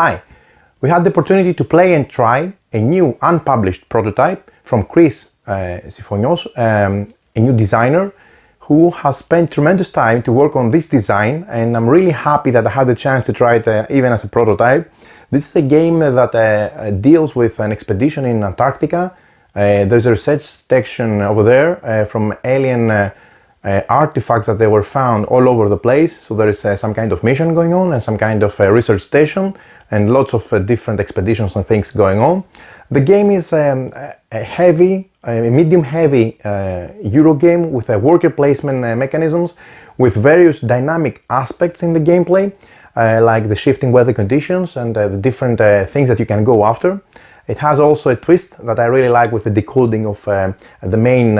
Hi! We had the opportunity to play and try a new unpublished prototype from Chris Sifonios, a new designer who has spent tremendous time to work on this design, and I'm really happy that I had the chance to try it even as a prototype. This is a game that deals with an expedition in Antarctica. There's a research section over there from alien artifacts that they were found all over the place. So there is some kind of mission going on and some kind of research station and lots of different expeditions and things going on. The game is a medium heavy Euro game with worker placement mechanisms with various dynamic aspects in the gameplay, like the shifting weather conditions and the different things that you can go after. It has also a twist that I really like with the decoding of the main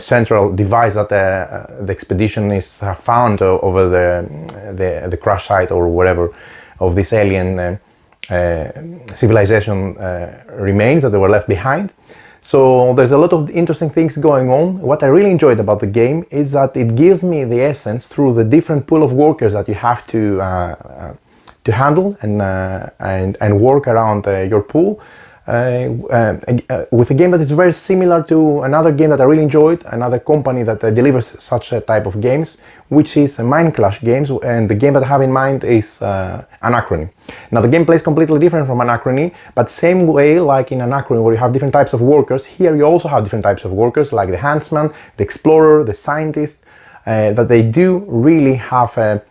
central device that the expedition is found over the crash site or whatever of this alien civilization remains that they were left behind. So there's a lot of interesting things going on. What I really enjoyed about the game is that it gives me the essence through the different pool of workers that you have to handle and work around your pool. With a game that is very similar to another game that I really enjoyed, another company that delivers such a type of games, which is Mind Clash games, and the game that I have in mind is Anachrony. Now the gameplay is completely different from Anachrony, but same way like in Anachrony where you have different types of workers, here you also have different types of workers like the huntsman, the explorer, the scientist, that they do really have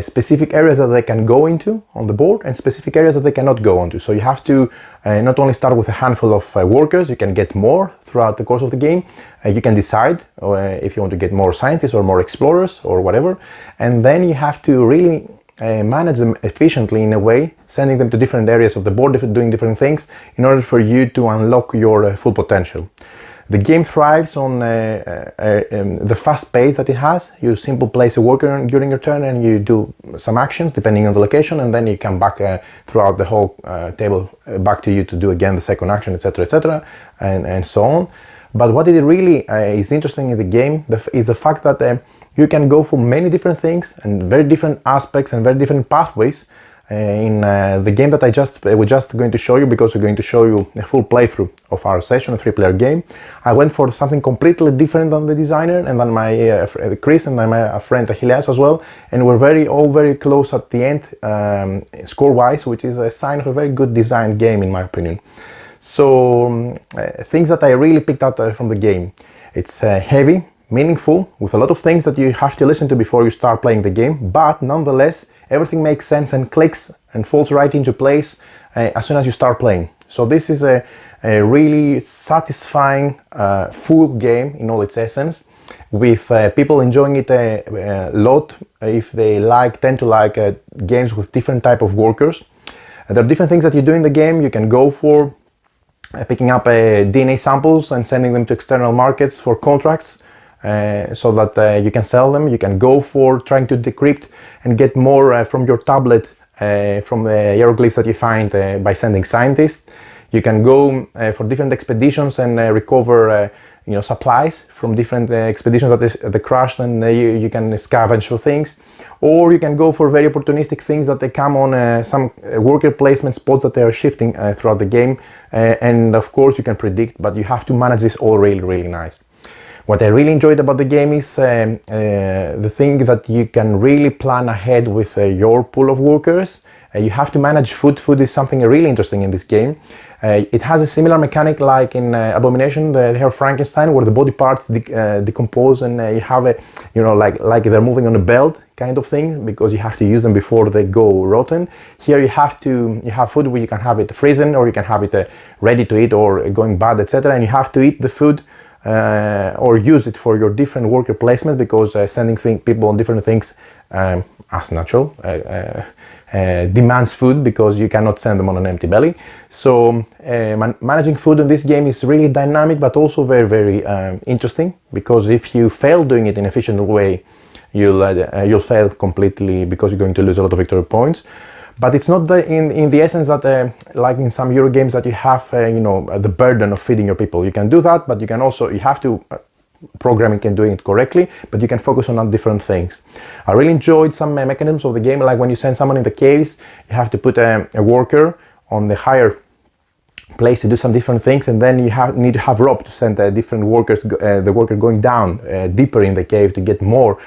specific areas that they can go into on the board and specific areas that they cannot go onto. So you have to not only start with a handful of workers, you can get more throughout the course of the game. You can decide if you want to get more scientists or more explorers or whatever. And then you have to really manage them efficiently in a way, sending them to different areas of the board, doing different things in order for you to unlock your full potential. The game thrives on the fast pace that it has. You simply place a worker during your turn and you do some actions depending on the location, and then you come back throughout the whole table back to you to do again the second action, etc., and so on. But what it really is interesting in the game is the fact that you can go for many different things and very different aspects and very different pathways in the game that we're just going to show you, because we're going to show you a full playthrough of our session, a 3-player game. I went for something completely different than the designer and then my Chris and my friend Achilles as well, and we're all very close at the end score-wise, which is a sign of a very good designed game in my opinion. So things that I really picked out from the game: it's heavy, meaningful, with a lot of things that you have to listen to before you start playing the game, but nonetheless everything makes sense and clicks and falls right into place as soon as you start playing. So this is a really satisfying full game in all its essence, with people enjoying it a lot if they tend to like games with different type of workers. There are different things that you do in the game. You can go for picking up DNA samples and sending them to external markets for contracts, so that you can sell them. You can go for trying to decrypt and get more from your tablet from the hieroglyphs that you find by sending scientists. You can go for different expeditions and recover supplies from different expeditions that crashed, and you can scavenge for things. Or you can go for very opportunistic things that they come on some worker placement spots that they are shifting throughout the game, and of course you can predict, but you have to manage this all really nice. What I really enjoyed about the game is the thing that you can really plan ahead with your pool of workers. You have to manage food. Food is something really interesting in this game. It has a similar mechanic like in Abomination, the Hair Frankenstein, where the body parts decompose, and you have like they're moving on a belt kind of thing, because you have to use them before they go rotten. Here you have food where you can have it frozen, or you can have it ready to eat or going bad, etc. And you have to eat the food or use it for your different worker placement, because sending people on different things as natural demands food, because you cannot send them on an empty belly. So managing food in this game is really dynamic, but also very interesting, because if you fail doing it in an efficient way, you'll fail completely, because you're going to lose a lot of victory points. But it's not in the essence that like in some Euro games that you have the burden of feeding your people. You can do that, but you have to programming can do it correctly, but you can focus on different things. I really enjoyed some mechanisms of the game, like when you send someone in the caves, you have to put a worker on the higher place to do some different things, and then you need to have rope to send different workers, the worker going down deeper in the cave to get more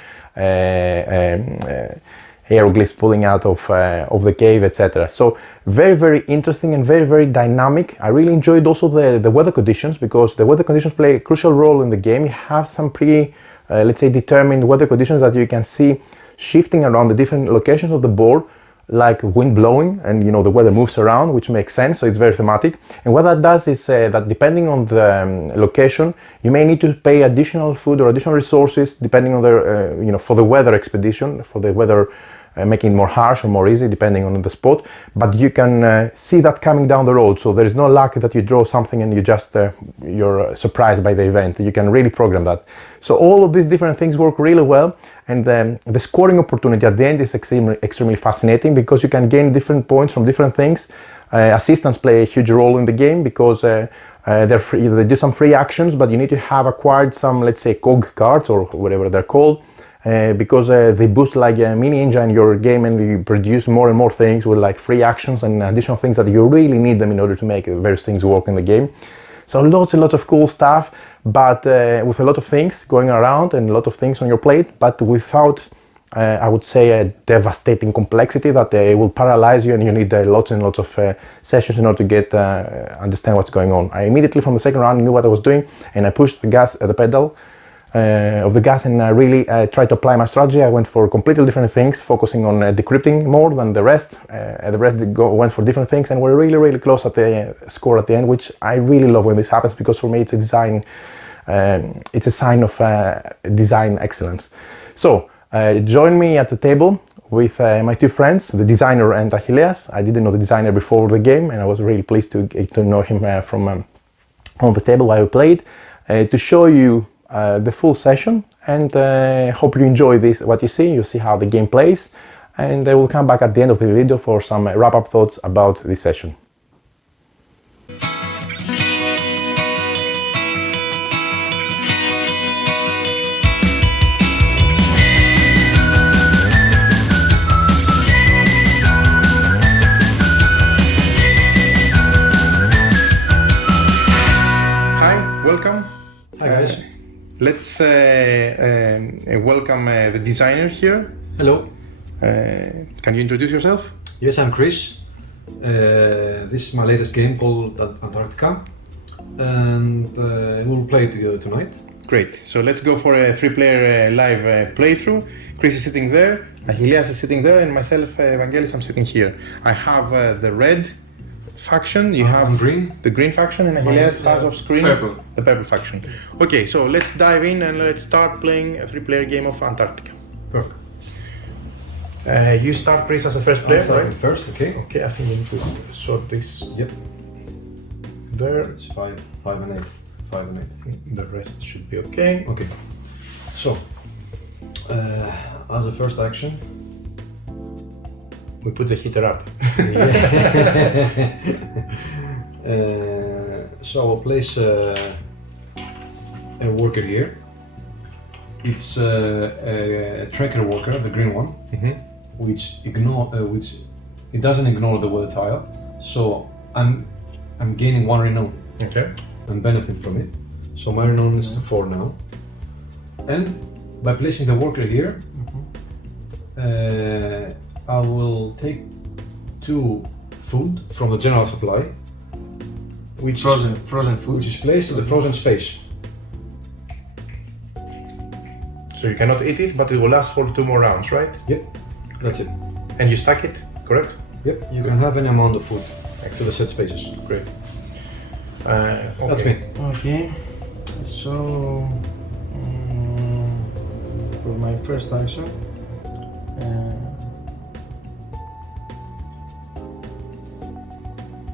hieroglyphs pulling out of the cave, etc. So very, very interesting and very, very dynamic. I really enjoyed also the weather conditions, because the weather conditions play a crucial role in the game. You have some pretty, let's say, determined weather conditions that you can see shifting around the different locations of the board, like wind blowing, and you know, the weather moves around, which makes sense, so it's very thematic. And what that does is that depending on the location, you may need to pay additional food or additional resources depending on the you know, for the weather expedition, for the weather making it more harsh or more easy depending on the spot. But you can see that coming down the road, so there is no luck that you draw something and you just you're surprised by the event. You can really program that. So all of these different things work really well. And the scoring opportunity at the end is extremely fascinating, because you can gain different points from different things. Assistants play a huge role in the game, because they do some free actions, but you need to have acquired some, let's say, cog cards or whatever they're called, because they boost like a mini engine in your game, and you produce more and more things with like free actions and additional things that you really need them in order to make various things work in the game. So lots and lots of cool stuff, but with a lot of things going around and a lot of things on your plate, but without, I would say, a devastating complexity that will paralyze you, and you need lots and lots of sessions in order to get understand what's going on. I immediately from the second round knew what I was doing, and I pushed the pedal of the gas, and I really tried to apply my strategy. I went for completely different things, focusing on decrypting more than the rest. The rest went for different things, and we're really, really close at the score at the end, which I really love when this happens, because for me it's a design, it's a sign of design excellence. So join me at the table with my two friends, the designer and Achilleas. I didn't know the designer before the game, and I was really pleased to know him from on the table while we played, to show you the full session, and hope you enjoy this, what you see. You see how the game plays, and I will come back at the end of the video for some wrap-up thoughts about this session. Hi, welcome. Hi guys. Let's welcome the designer here. Hello. Can you introduce yourself? Yes, I'm Chris. This is my latest game called Antarctica, and we'll play it together tonight. Great. So let's go for a 3-player live playthrough. Chris is sitting there, Achilleas is sitting there, and myself, Evangelis, I'm sitting here. I have the red faction, you have green. The green faction, and Achilleas has off screen purple. The purple faction. Okay, so let's dive in and let's start playing a 3-player game of Antarctica. Perfect. You start, Chris, as a first player, right? First, okay. Okay, I think you need to sort this. Yep. There. It's 5, 5 and 8. 5 and 8. The rest should be okay. Okay. So, as a first action, we put the heater up. So I'll place a worker here. It's a tracker worker, the green one, which it doesn't ignore the weather tile. So I'm gaining 1 renown. Okay. And benefit from it. So my renown is to 4 now. And by placing the worker here, I will take 2 food from the general supply, which frozen food, which is placed in the frozen space. So you cannot eat it, but it will last for 2 more rounds, right? Yep, that's it. And you stack it, correct? Yep, you can have any amount of food to the set spaces. Great. Okay. That's me. Okay, so for my first action,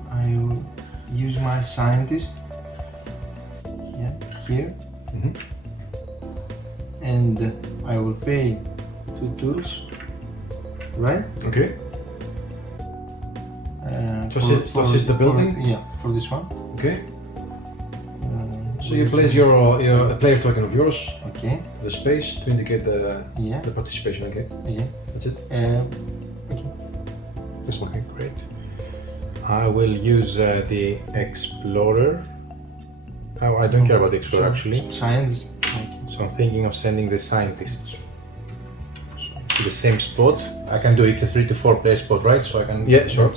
I will use my scientist here, and I will pay 2 tools, right? Okay. To assist the building? For this one. Okay. So So you place your a player token of yours Okay. to the space to indicate Yeah. the participation. Okay, Yeah. that's it. Okay. This one. Okay, Great. I will use the Explorer. Oh, I don't care about the Explorer actually. Science. Okay. So I'm thinking of sending the scientists to the same spot. I can do it's a 3 to 4 player spot, right? So I can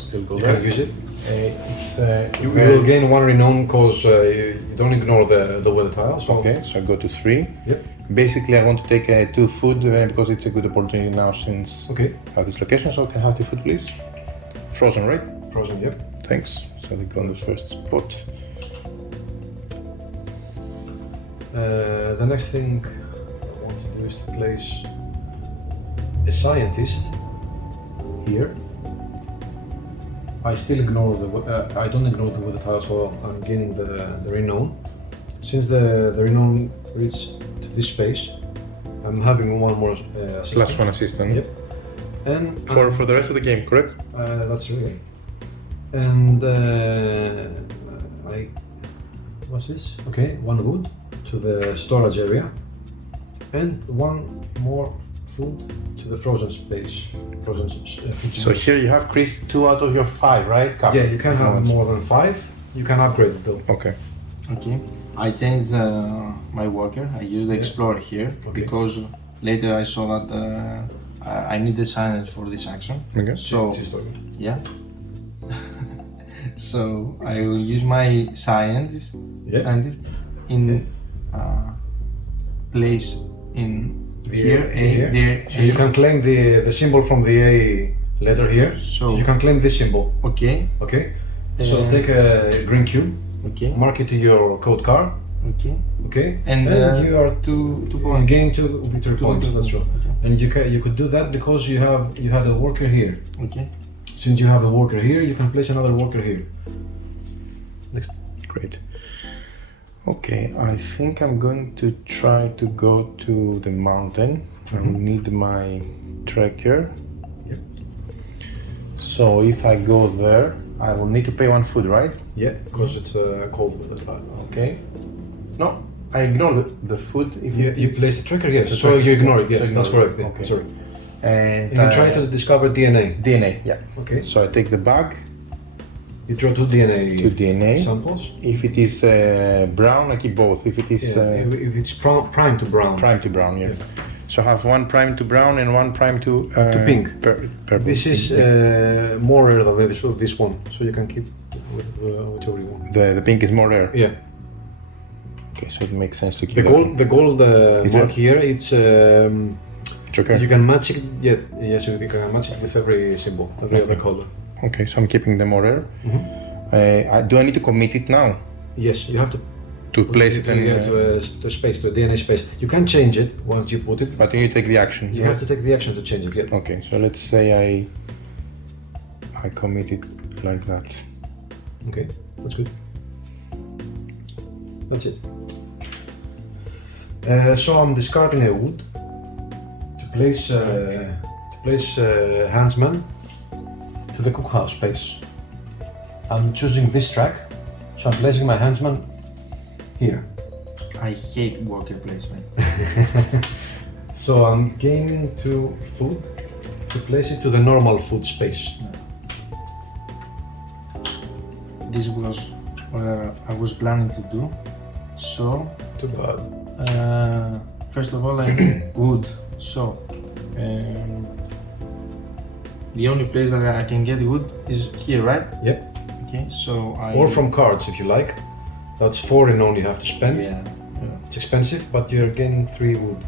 still go You there. can use it. It's You will gain 1 renown because you don't ignore the weather tile. So okay. So I go to 3. Yep. Basically, I want to take 2 food because it's a good opportunity now since Okay. I have this location. So can I have 2 food, please? Frozen, right? Frozen. Yep. Thanks. So they go on the first spot. The next thing I want to do is to place a scientist here. I still ignore I don't ignore the weather tile, so I'm gaining the renown. Since the renown reached to this space, I'm having 1 more assistant. Plus 1 assistant. Yep. And For the rest of the game, correct? that's okay. And what's this? Okay, 1 wood to the storage area, and 1 more food to the frozen space. Food So space. here you have Chris 2 out of your 5, right? Yeah, you can have more than 5. You can upgrade it though. Okay. Okay. I changed my worker. I used the Explorer here because later I saw that I need the science for this action. Okay. So It's historical. yeah. So I will use my scientist in place in here A there. So you can claim the symbol from the A letter here. So you can claim this symbol. Okay. Okay. So take a green cube. Okay. Mark it to your code card. Okay. Okay. And you are two you points. gain 2 victory points. That's true. Okay. And you could do that because you had a worker here. Okay. Since you have a worker here, you can place another worker here. Next. Great. Okay, I think I'm going to try to go to the mountain. I will need my tracker. Yep. So if I go there, I will need to pay 1 food, right? Yeah, because it's cold with the tile. Okay. No, I ignore the food if You place the tracker, yes. The So tracker. you ignore it, yes, So ignore that's it. correct. Yeah, Okay. sorry. And You try to discover DNA. DNA, yeah. Okay. So I take the bag, You draw 2 DNA, 2 DNA. samples. If it is brown, I keep both. If it is If it's prime to brown. prime to brown, yeah. So I have 1 prime to brown and 1 prime to pink. Purple. This is more rare than this one, so you can keep whichever you want. The pink is more rare. Yeah. Okay, so it makes sense to keep The gold Is mark it? here, it's Joker. you can match it. Yeah, yes, you can match it with every symbol, every other color. Okay, so I'm keeping the more rare. Do I need to commit it now Yes, you have to to place it to, in? to a space, to a DNA space. You can change it once you put it. But you need to take the action. You have to take the action to change it. Yeah. Okay, so let's say I commit it like that. Okay, that's good. That's it. So I'm discarding a wood to place Handsman to the cookhouse space. I'm choosing this track, so I'm placing my Handsman here. I hate worker placement. So I'm gaining 2 food to place it to the normal food space. This was what I was planning to do. So Too bad. first of all I need wood. So the only place that I can get wood is here, right? Yep. Okay, so Or from cards if you like. That's 4 renown you have to spend. Yeah. It's expensive, but you're gaining 3 wood.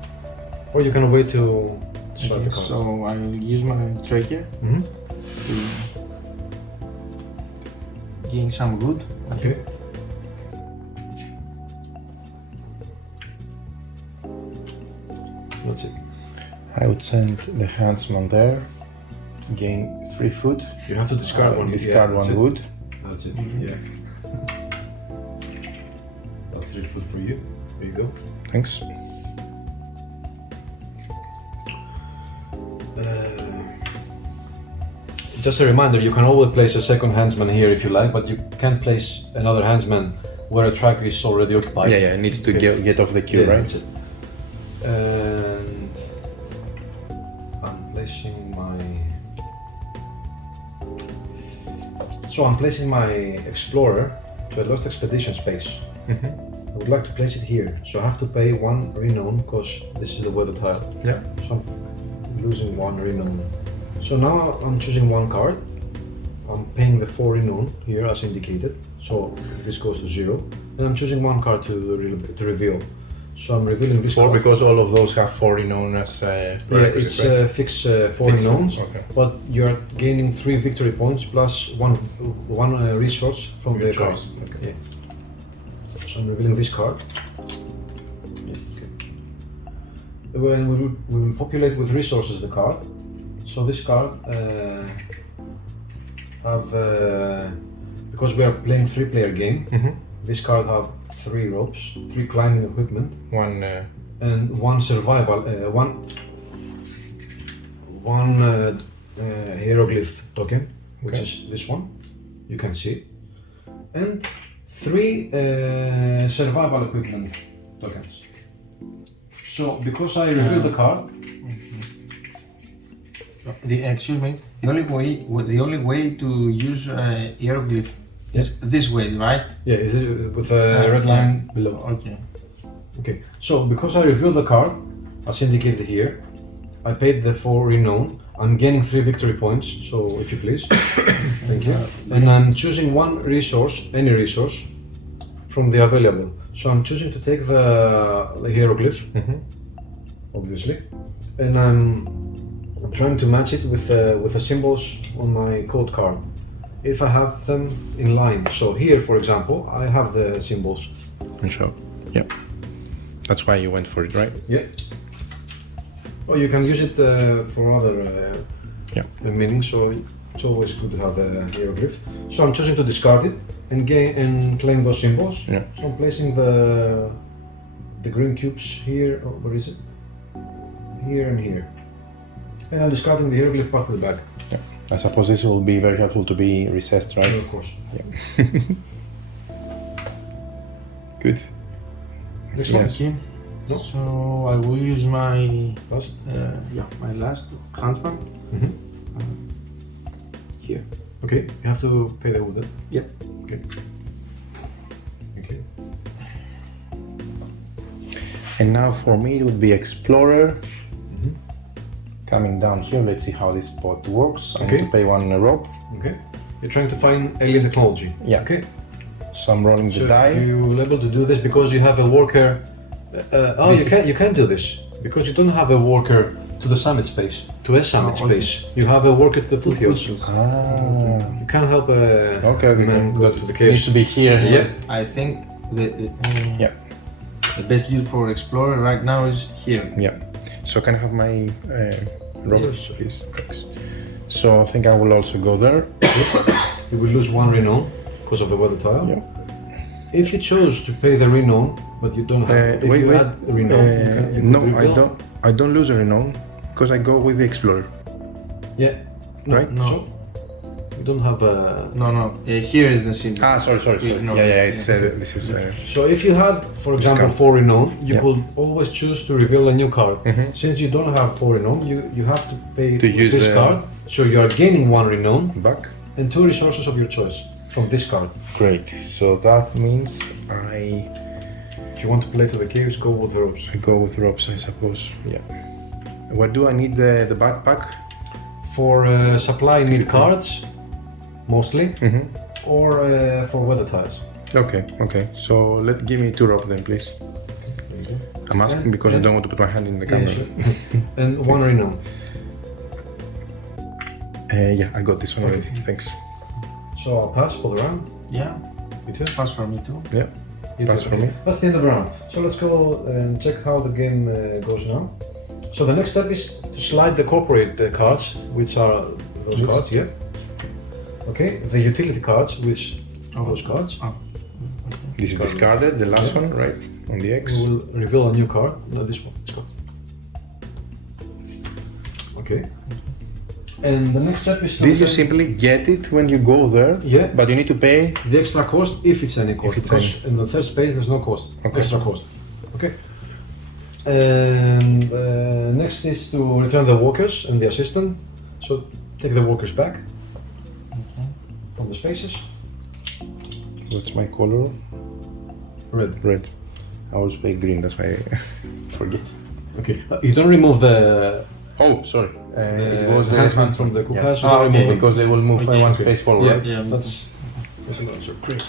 Or you can wait to swipe the Okay, cards. so I will use my tracker Mhm. to gain some wood. Okay. That's it. I would send the Handsman there, gain 3 food, You have to discard one. discard that's 1 it. wood. That's it. Yeah. That's 3 food for you. There you go. Thanks. Just a reminder, you can always place a second handsman here if you like, but you can't place another handsman where a track is already occupied. Yeah, it needs to get off the queue, Yeah, right? that's it. And I'm placing my explorer to a lost expedition space. I would like to place it here, so I have to pay 1 renown because this is the weather tile. Yeah. So I'm losing 1 renown. So now I'm choosing 1 card. I'm paying the 4 renown here as indicated. So this goes to 0. And I'm choosing 1 card to reveal. So I'm revealing this 4 card. because all of those have 4 renown as It's fixed 4 renowns, okay. but you're gaining 3 victory points plus one resource from Your the card. choice, okay. Yeah. So I'm revealing this card. When we will populate with resources the card. So this card because we are playing 3-player game. This card have 3 ropes, 3 climbing equipment, 1 and 1 survival, one hieroglyph token, which is this one. You can see, and 3 survival equipment tokens. So because I revealed the card. Excuse me. The only way to use hieroglyph is this way, right? Yeah, is it with a red line below? Okay. Okay. So because I revealed the card, as indicated here, I paid the 4 renown. I'm gaining 3 victory points. So if you please, thank you. And I'm choosing 1 resource, any resource, from the available. So I'm choosing to take the hieroglyph, obviously, and I'm trying to match it with the symbols on my code card, if I have them in line. So here, for example, I have the symbols. Sure. Yeah. That's why you went for it, right? Yeah. Well, you can use it for other meanings. So it's always good to have a hieroglyph. So I'm choosing to discard it and claim those symbols. Yeah. So I'm placing the green cubes here. Oh, where is it? Here and here. And I'm discarding the hieroglyph part of the bag. Yeah. I suppose this will be very helpful to be recessed, right? Of course. Yeah. Good. This one. Okay. No. So I will use my Last. my last handpan here. Okay. You have to pay the wood. Yep. Okay. Okay. And now for me it would be Explorer. Coming down here, let's see how this spot works. I need to pay 1 rope. Okay. You're trying to find alien technology. Yeah. Okay. So I'm rolling the So die. you're able to do this because you have a worker. You can't do this because you don't have a worker to the summit space, to a summit space. You have a worker to the foothills. Ah. You can't help a man go to the Needs caves. to be here. Yeah. I think the best use for Explorer right now is here. Yeah. So can I have my robbers, Yes. please? Thanks. So I think I will also go there. You will lose 1 renown because of the weather tile. Yeah. If you chose to pay the renown, but you don't have, if you add renown, you no, could I reveal. don't. I don't lose a renown because I go with the Explorer. Yeah. Right? No. So you don't have a. No. Here is the symbol. Sorry. No. Yeah. It's this is. So if you had, for example, Discount. 4 renown, you Yeah. could always choose to reveal a new card. Since you don't have 4 renown, you have to pay To use, this card. So you are gaining 1 renown back. and 2 resources of your choice from this card. Great. So that means If you want to play to the caves, go with the ropes. I go with ropes, I suppose. Yeah. What do I need the backpack? For supply, need cards, mostly, or for weather tiles. Okay. So give me 2 rope then, please. I'm asking because I don't want to put my hand in the camera. Sure. And 1 renown. I got this one already. Thanks. So I'll pass for the round. Yeah. You too? Pass for me too. Yeah. You Pass too. for Okay. me. That's the end of the round. So let's go and check how the game goes now. So the next step is to slide the corporate cards, which are those cards, yeah. Okay, the utility cards, which are those cards. This is discarded, the last one, right? On the X. We will reveal a new card. No, this one. Let's go. Okay. And the next step is to This you pay simply get it when you go there, Yeah. but you need to pay. the extra cost if it's any cost. it's because in the third space there's no cost. Okay. Extra cost. Okay. And next is to return the workers and the assistant. So take the workers back from the spaces. What's my color? Red. Red. I always pay green, that's why I forget. Okay. You don't remove the Oh, sorry. the It was enhancement from the yeah. coupage. You Ah, don't remove okay. them. Because they will move Okay, one okay. space forward. Yeah, right? Yeah, that's an answer. Great.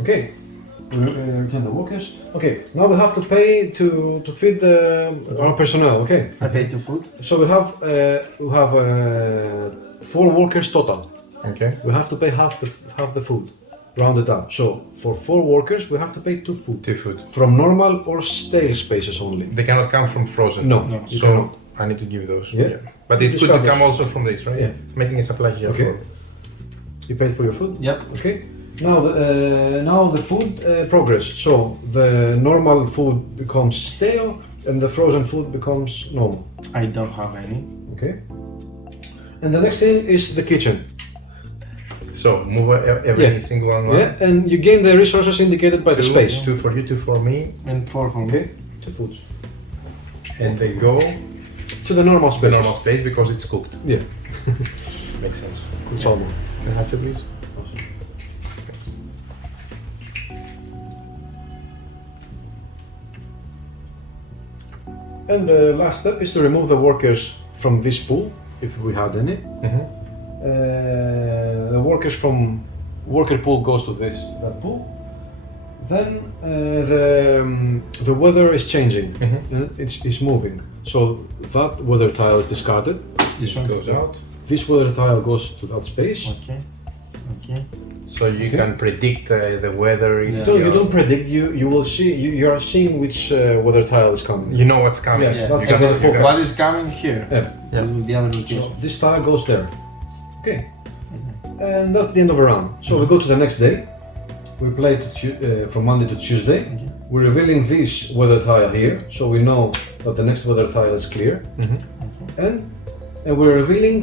Okay, we return the workers. Okay, now we have to pay to feed our personnel. Okay, I pay to food. so we have 4 workers total. Okay. We have to pay half the food, rounded up. So for 4 workers, we have to pay 2 food. 2 food. From normal or stale spaces only. They cannot come from frozen. No, No. you So cannot. I need to give those. Yeah. But it could Describe come this. also from this, right? Yeah. Making a supply here. Okay. You paid for your food. Yep. Okay. Now the food progress. So the normal food becomes stale, and the frozen food becomes normal. I don't have any. Okay. And the next thing is the kitchen. So move every Yeah. single one. Yeah, and you gain the resources indicated by the space. 2 for you, 2 for me, And 4 for me. Okay. 2 foods. and they go To the normal to the space. normal space because it's cooked. Yeah. Makes sense. Good salmon. Can I have to please? And the last step is to remove the workers from this pool, if we had any. The workers from worker pool goes to that pool. Then the weather is changing. It's moving. So that weather tile is discarded. This one Goes out. This weather tile goes to that space. Okay. Okay. So you can predict the weather. If Yeah. So you don't predict. You will see. You are seeing which weather tile is coming. You know what's coming. Yeah, Yeah. that's You the cannot- weather you forecast. What is coming here? Yeah. To the other So location. this tile goes there. Okay. And that's the end of the round. So we go to the next day. We play from Monday to Tuesday. Okay. We're revealing this weather tile here, so we know that the next weather tile is clear. And we're revealing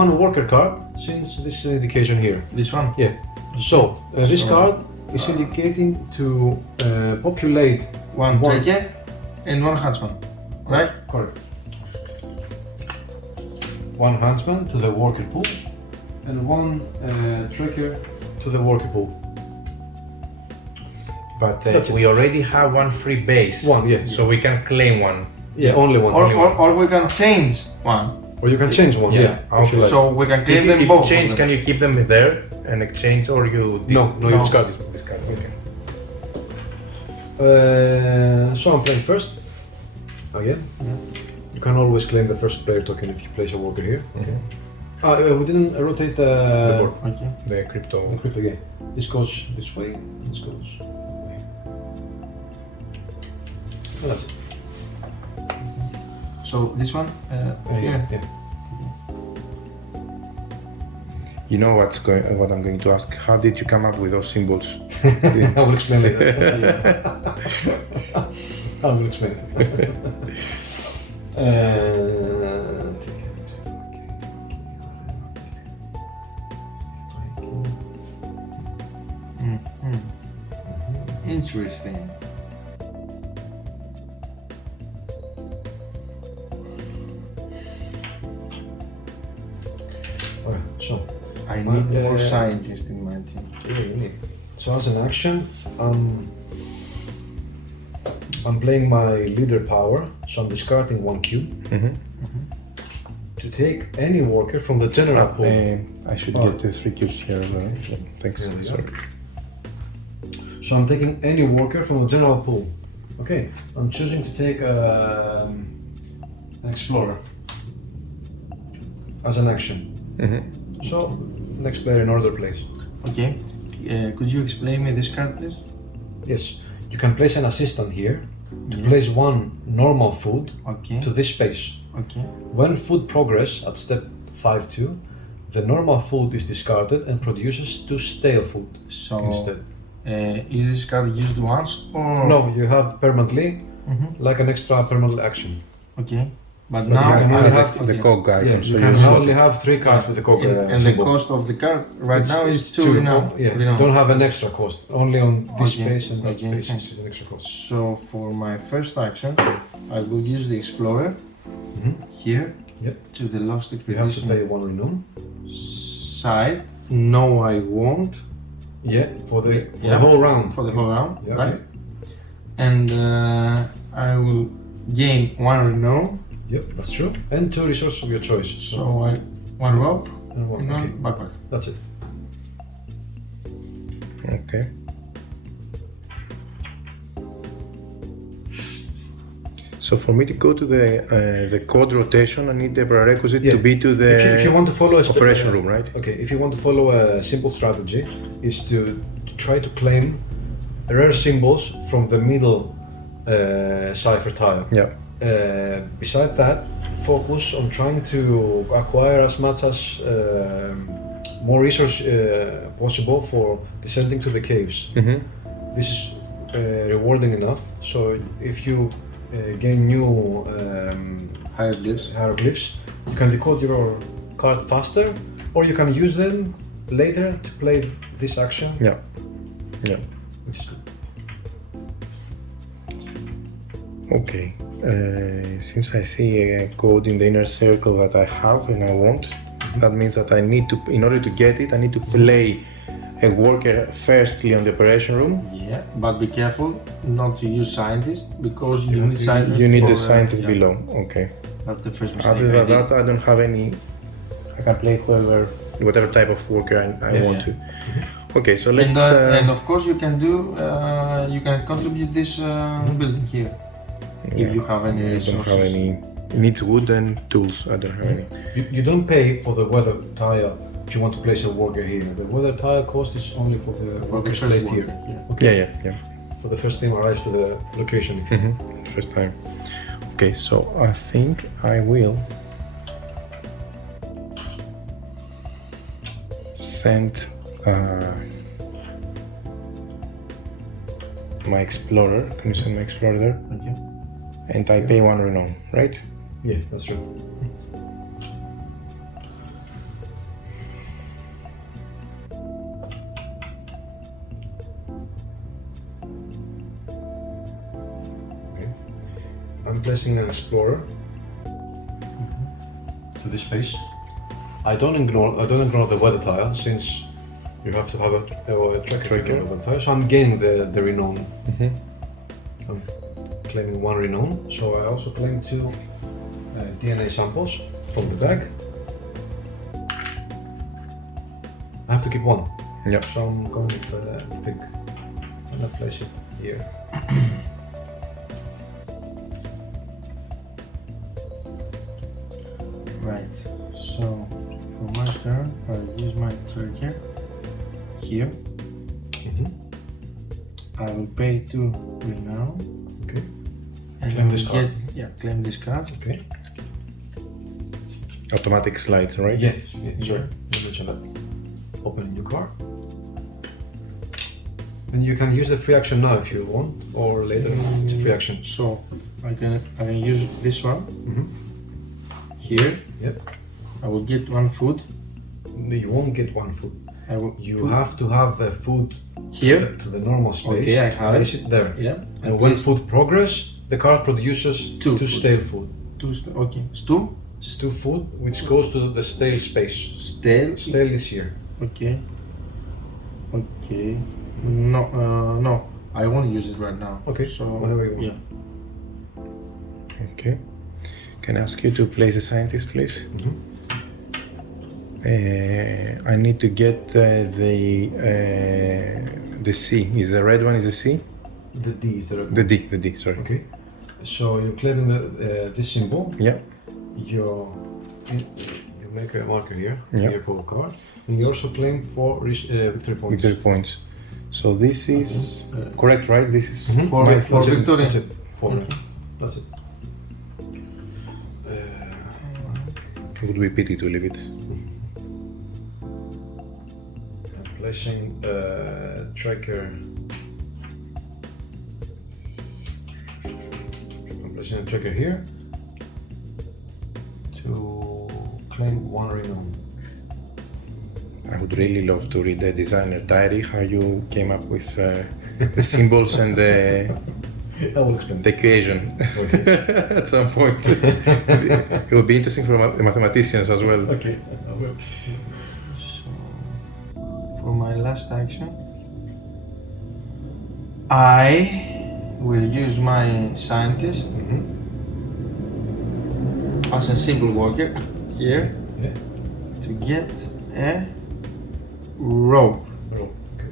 one worker card, since this is an indication here. This one? Yeah. So this So- card is indicating to populate One tracker and 1 huntsman. Right? Correct. One huntsman to the worker pool, and 1 tracker to the worker pool. But That's it. we already have one free base. One, yeah. So we can claim one. Yeah, only one. Or we can change one. Or you can change one. Yeah, Yeah. if you okay. like. So we can claim them If you both. change, can you keep them there and exchange, or you? No, you No. discard it. Discard. Okay. So I'm playing first. Again. You can always claim the first player token if you place a worker here. We didn't rotate The the board. Okay. The crypto. crypto game. This goes this way. This goes. This way. And that's it. So this one here. Yeah. You know what I'm going to ask? How did you come up with those symbols? I will explain later. I will explain. Interesting. Okay, so I need more Uh, scientists in my team. you need. So as an action, I'm playing my leader power, so I'm discarding 1 cube to take any worker from the general pool. I should Oh. get the 3 cubes here. Right? Yeah, thanks. There we go. Sorry. So I'm taking any worker from the general pool. Okay, I'm choosing to take an explorer as an action. So next player in order plays. Okay. Could you explain me this card, please? Yes, you can place an assistant here to place 1 normal food Okay. to this space. Okay. When food progress at step 5-2, the normal food is discarded and produces 2 stale food So instead. is this card used once or No, you have permanently Mhm. like an extra permanent action. Okay. But But now it can has only the have- cog Yeah, icon, you so can slot only it. have 3 cards with the cog and the symbol. cost of the card right now is It's 2 renown. Yeah, you Renown. don't have an extra cost. Only on this Okay, space and that okay, space thanks. is an extra cost. So for my first action, I will use the explorer Mhm. here Yep. to the lost You have to expedition pay 1 renown. side. No, I won't Yeah, for the Yeah. whole round. for the whole round, Yeah, right? And I will gain 1 renown. Yep, that's true. And 2 resources of your choice. So I 1 rope and 1. and 1 Okay, backpack. that's it. Okay. So for me to go to the code rotation, I need the prerequisite to Yeah. be to the If you want to follow a operation room, right? Okay, if you want to follow a simple strategy, is to try to claim rare symbols from the middle cipher tile. Yeah. Beside that, focus on trying to acquire as much as more resource possible for descending to the caves. Mm-hmm. This is rewarding enough. So if you gain new Hieroglyphs. hieroglyphs, you can decode your card faster, or you can use them later to play this action, Yeah. Yeah. which is good. Okay. Since I see a code in the inner circle that I have and I want, that means that I need to, in order to get it, I need to play a worker firstly on the operation room. Yeah, but be careful not to use scientist because you have need to scientist. You need for, the scientist yeah. below. Okay. That's the first mistake. Other I than did. that, I don't have any. I can play whatever type of worker I Yeah, want yeah. to. Okay, so let's. And of course you can do. You can contribute this building here if you have any I don't resources. have any. It needs wood and tools. I don't have any. You don't pay for the weather tile if you want to place a worker here. The weather tile cost is only for the For the workers first placed one. here. Yeah. Okay. Yeah. For the first team arrives to the location. First time. Okay, so I think I will send my explorer. Can you send my explorer there? Okay. And I pay 1 renown, right? Yeah, that's true. Okay. I'm placing an explorer to this space. I don't ignore the weather tile since you have to have a tracker on the weather tile. So I'm gaining the renown. I'm claiming 1 renown. So I also claim 2 DNA samples from the bag. I have to keep 1. Yep. So I'm going with pink. And I place it here. Right. So for my turn, I'll use my tracker here. I will pay 2 renown. Okay. And Claim I this will card. claim this card. Okay. Automatic slides, right? Yeah. Sorry. I mentioned that. Open a new card. And you can use the free action now if you want, or later. It's a free action. So I can use this one here. Yep. I will get 1 food. No, you won't get 1 food. I will You have to have the food here. to the normal space. Okay, I have Place it there. Yeah. And when food progress, the card produces 2 food. stale food. Okay. Stew. Stew food, which goes to the stale space. Stale. Stale is here. Okay. Okay. No. I won't use it right now. Okay, So whenever you want. Yeah. Okay. Can I ask you to place a scientist, please? I need to get the C. Is the red one is the C? The D is the The D. Sorry. Okay. So you're claiming this symbol. Yeah. You make a marker here. Yeah. Your code card. And you also claim 4 victory points. Victory points. So this is correct, right? This is For my for That's it. victory. That's it. 4. Okay. That's it. It would be pity to leave it. I'm placing tracker. I'm placing a tracker here. to claim one renown. I would really love to read the designer diary, how you came up with the symbols and I will explain. the equation Okay. at some point. It would be interesting for mathematicians as well. Okay, I will. So, for my last action, I will use my scientist as a simple worker here Yeah. to get a rope. Roll. Okay.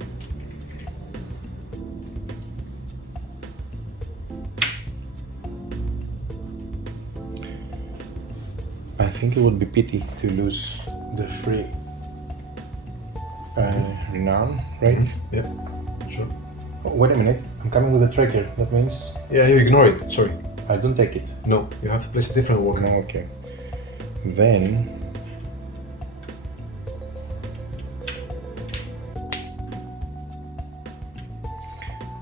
I think it would be pity to lose the free renown, right? Yeah. Sure. Oh, wait a minute, I'm coming with a tracker. That means Yeah, you ignore it. Sorry. I don't take it. No, you have to place a different worker. No, okay. Then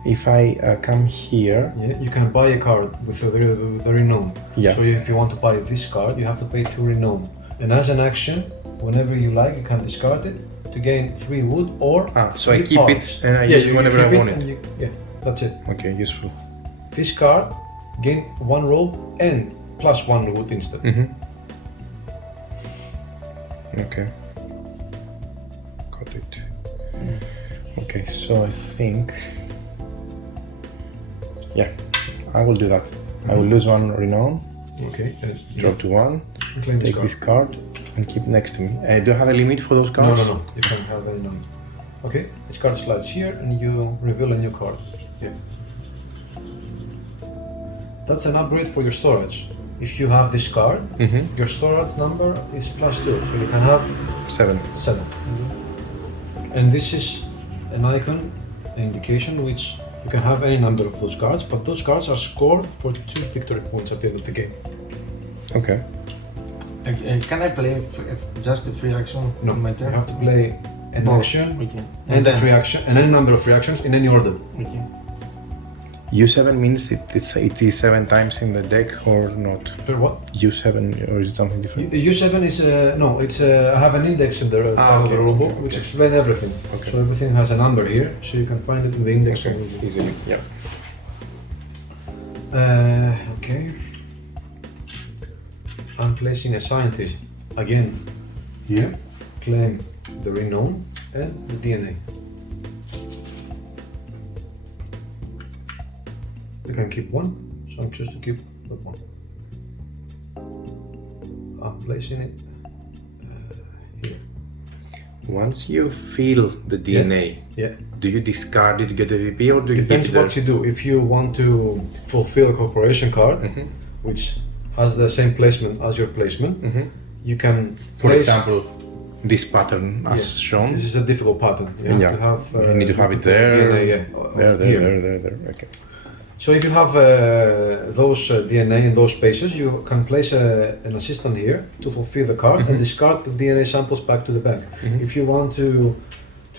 if I come here, Yeah, you can buy a card with the renown. Yeah. So if you want to buy this card, you have to pay 2 renown. And as an action, whenever you like, you can discard it to gain 3 wood or so I 3 keep parts. it and I use it whenever I want it. Yeah, that's it. Okay, useful. This card gain 1 rope and plus 1 wood instead. Okay. Got it. Okay, so I think, yeah, I will do that. I will lose 1 renown, Okay. drop to 1, Claim take this card and keep next to me. Do I have a limit for those No, cards? no, no. You can have any none. Okay. This card slides here, and you reveal a new card. Yeah. That's an upgrade for your storage. If you have this card, your storage number is +2, so you can have 7. 7. And this is an icon, an indication which you can have any number of those cards, but those cards are scored for 2 victory points at the end of the game. Okay. Can I play just the free action No, on my you turn? have to play an action Okay. and a then- free action and any number of free actions in any order. Okay. U7 means it is 7 times in the deck or not? Per what? U7 or is it something different? U7 is no, it's I have an index in the part of the okay, rulebook okay, which okay. explains everything. Okay. So everything has a number here, so you can find it in the index. Okay, easily, yeah. Okay. I'm placing a scientist again here. Claim the renown and the DNA. You can keep 1, so I'm choosing to keep that 1. I'm placing it here. Once you fill the DNA, Yeah. do you discard it to get a VP or do you Depends keep it what you do. If you want to fulfill a corporation card, which has the same placement as your placement, you can For place- example, this pattern as Yeah. shown. This is a difficult pattern. You have to have. you need to have it there, DNA, there. Okay. So if you have those DNA in those spaces, you can place an assistant here to fulfill the card and discard the DNA samples back to the bank. If you want to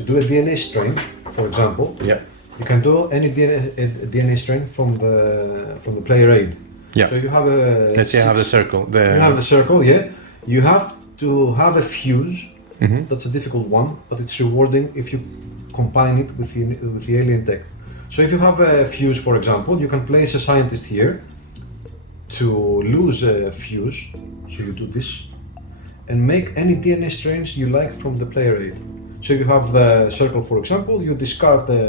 do a DNA strain, for example, Yeah. you can do any DNA strain from the player aid. Yeah. So you have a. Let's say I have the circle. You have the circle, yeah. You have to have a fuse. That's a difficult one, but it's rewarding if you combine it with the alien tech. So if you have a fuse, for example, you can place a scientist here to lose a fuse. So you do this and make any DNA strains you like from the player aid. So if you have the circle, for example, you discard the.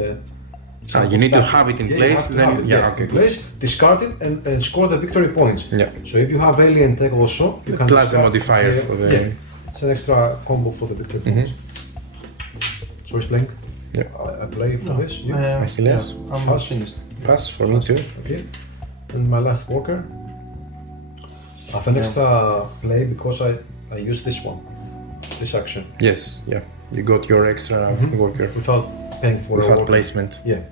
you need to have it in Yeah, you place, have to then have it, okay. in place, discard it and score the victory points. Yeah. So if you have alien tech also, you can Plus the discard- modifier for the. Yeah, it's an extra combo for the victory points. So it's blank. Yeah. I play for this. You? Achilles? I'm Pass. finished. Pass for me too. Okay. And my last worker. I have an extra play because I use this one, this action, Yes, yeah. You got your extra worker without paying for a without worker. placement. Yeah.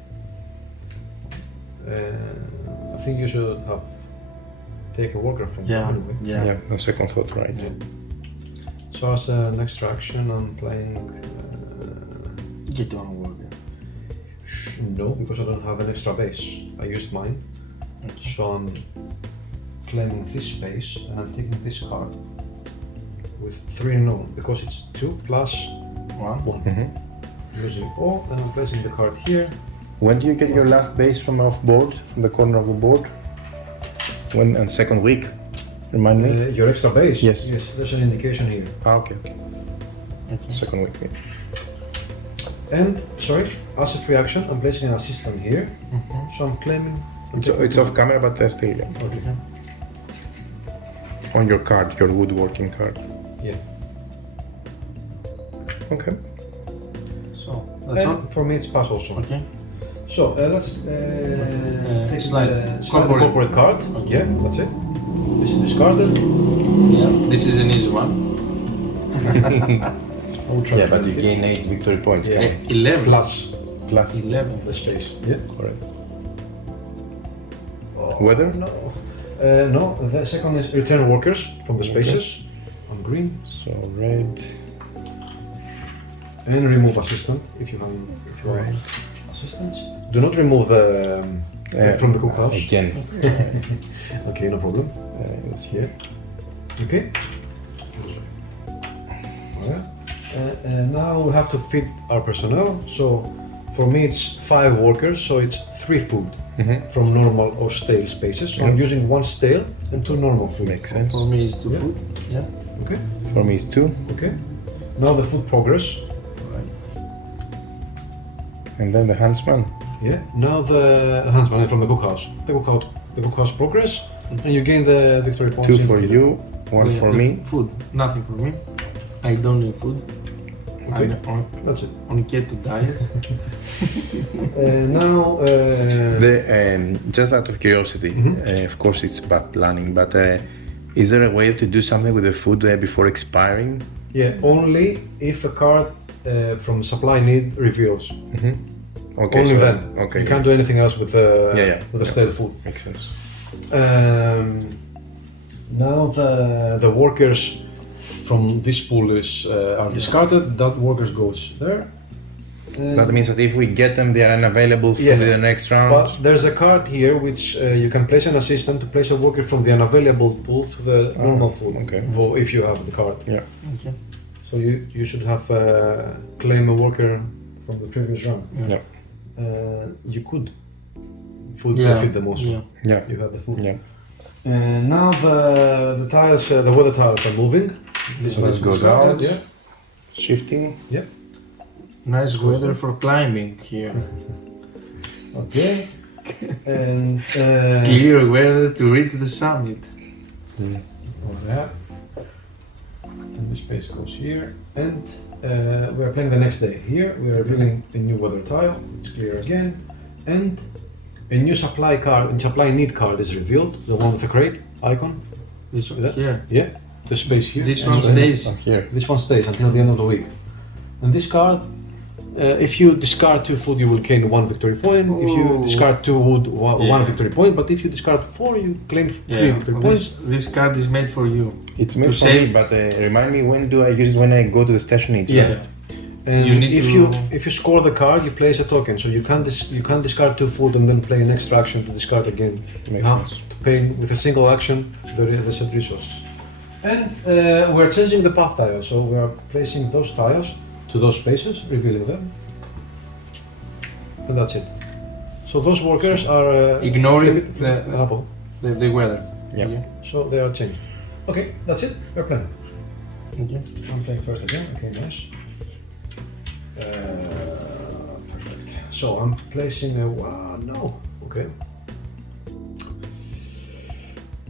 I think you should have take a worker from Yeah. anyway. Yeah. Yeah, no second thought, right? Yeah. So as an extra action, I'm playing. Get one worker. No, because I don't have an extra base. I used mine. Okay. So I'm claiming this space and I'm taking this card. with 3 unknown because it's 2 plus 1. 1. Using all, and I'm placing the card here. When do you get your last base from off board, from the corner of the board? When, and second week? Remind me? Your extra base? Yes. Yes, there's an indication here. Okay. Okay. Second week. Yeah. And, sorry, as a free action, I'm placing an assistant here. So I'm claiming... It's off camera, but still, yeah. Okay. On your card, your woodworking card. Yeah. Okay. So that's all. And for me it's pass also. Okay. So let's take slide. the corporate card. Okay. Yeah, that's it. This is discarded. Yeah. This is an easy one. Yeah, but you gain 8 victory points. Yeah. 11. Plus 11. the space. Yeah. Correct. Oh, Weather? No. No, the second is return workers from the spaces. On green. So red. And remove assistant if you have Right. assistants. Do not remove the from the cookhouse. Again. Okay, no problem. It's here. Okay. Alright. Now we have to feed our personnel. So for me it's 5 workers, so it's 3 food from normal or stale spaces. So I'm using 1 stale and 2 normal food. Makes sense. For me, it's 2 Yeah. food. Yeah. Okay. For me it's 2. Okay. Now the food progress. Right. And then the huntsman. Yeah. Now the huntsman from the cookhouse. The cookhouse progress, and you gain the victory points. 2 in for the- you, 1 for The me. Food. Nothing for me. I don't need food. Okay. I'm That's it. on keto diet. Now. Just out of curiosity, of course it's bad planning, but is there a way to do something with the food before expiring? Yeah. Only if a card from supply need reveals. Okay, Only so, then. Okay, You can't do anything else with the with the yeah. stale food. Makes sense. Now the workers from this pool is are discarded. That workers goes there. That means that if we get them, they are unavailable for Yeah. the next round. But there's a card here which you can place an assistant to place a worker from the unavailable pool to the normal pool. okay. Well, if you have the card. Yeah. Okay. So you should have claim a worker from the previous round. Yeah. You could feed them also. Yeah. Yeah. You have the food. Yeah. Now the tiles, the weather tiles are moving. This Let's go down. Yeah. Shifting. Yeah. Nice weather for climbing here. Okay. And Clear weather to reach the summit. yeah. And the space goes here. And we are playing the next day. Here we are revealing a new weather tile. It's clear again. And a new supply card and supply need card is revealed. The one with the crate icon. This one That? here. Yeah. The space here. This And one so- stays. Here. This one stays until the end of the week. And this card, if you discard 2 food, you will gain 1 victory point. If you Ooh. discard 2 wood, 1 Yeah. victory point. But if you discard 4, you claim 3 victory points. This card is made for you. It's made To for save- me, but remind me, when do I use it? When I go to the station each Yeah. round? And You need if you score the card, you place a token. So you can't discard 2 food and then play an extra action to discard again. Makes you have sense. to pay with a single action the set resources. And we're changing the path tiles. So we are placing those tiles to those spaces, revealing them. And that's it. So those workers are Ignoring flip it, apple. the weather. Yeah. Okay. So they are changed. Okay, that's it. We're playing. Okay. I'm playing first again. Okay, nice. Perfect. So I'm placing a wow, no. Okay.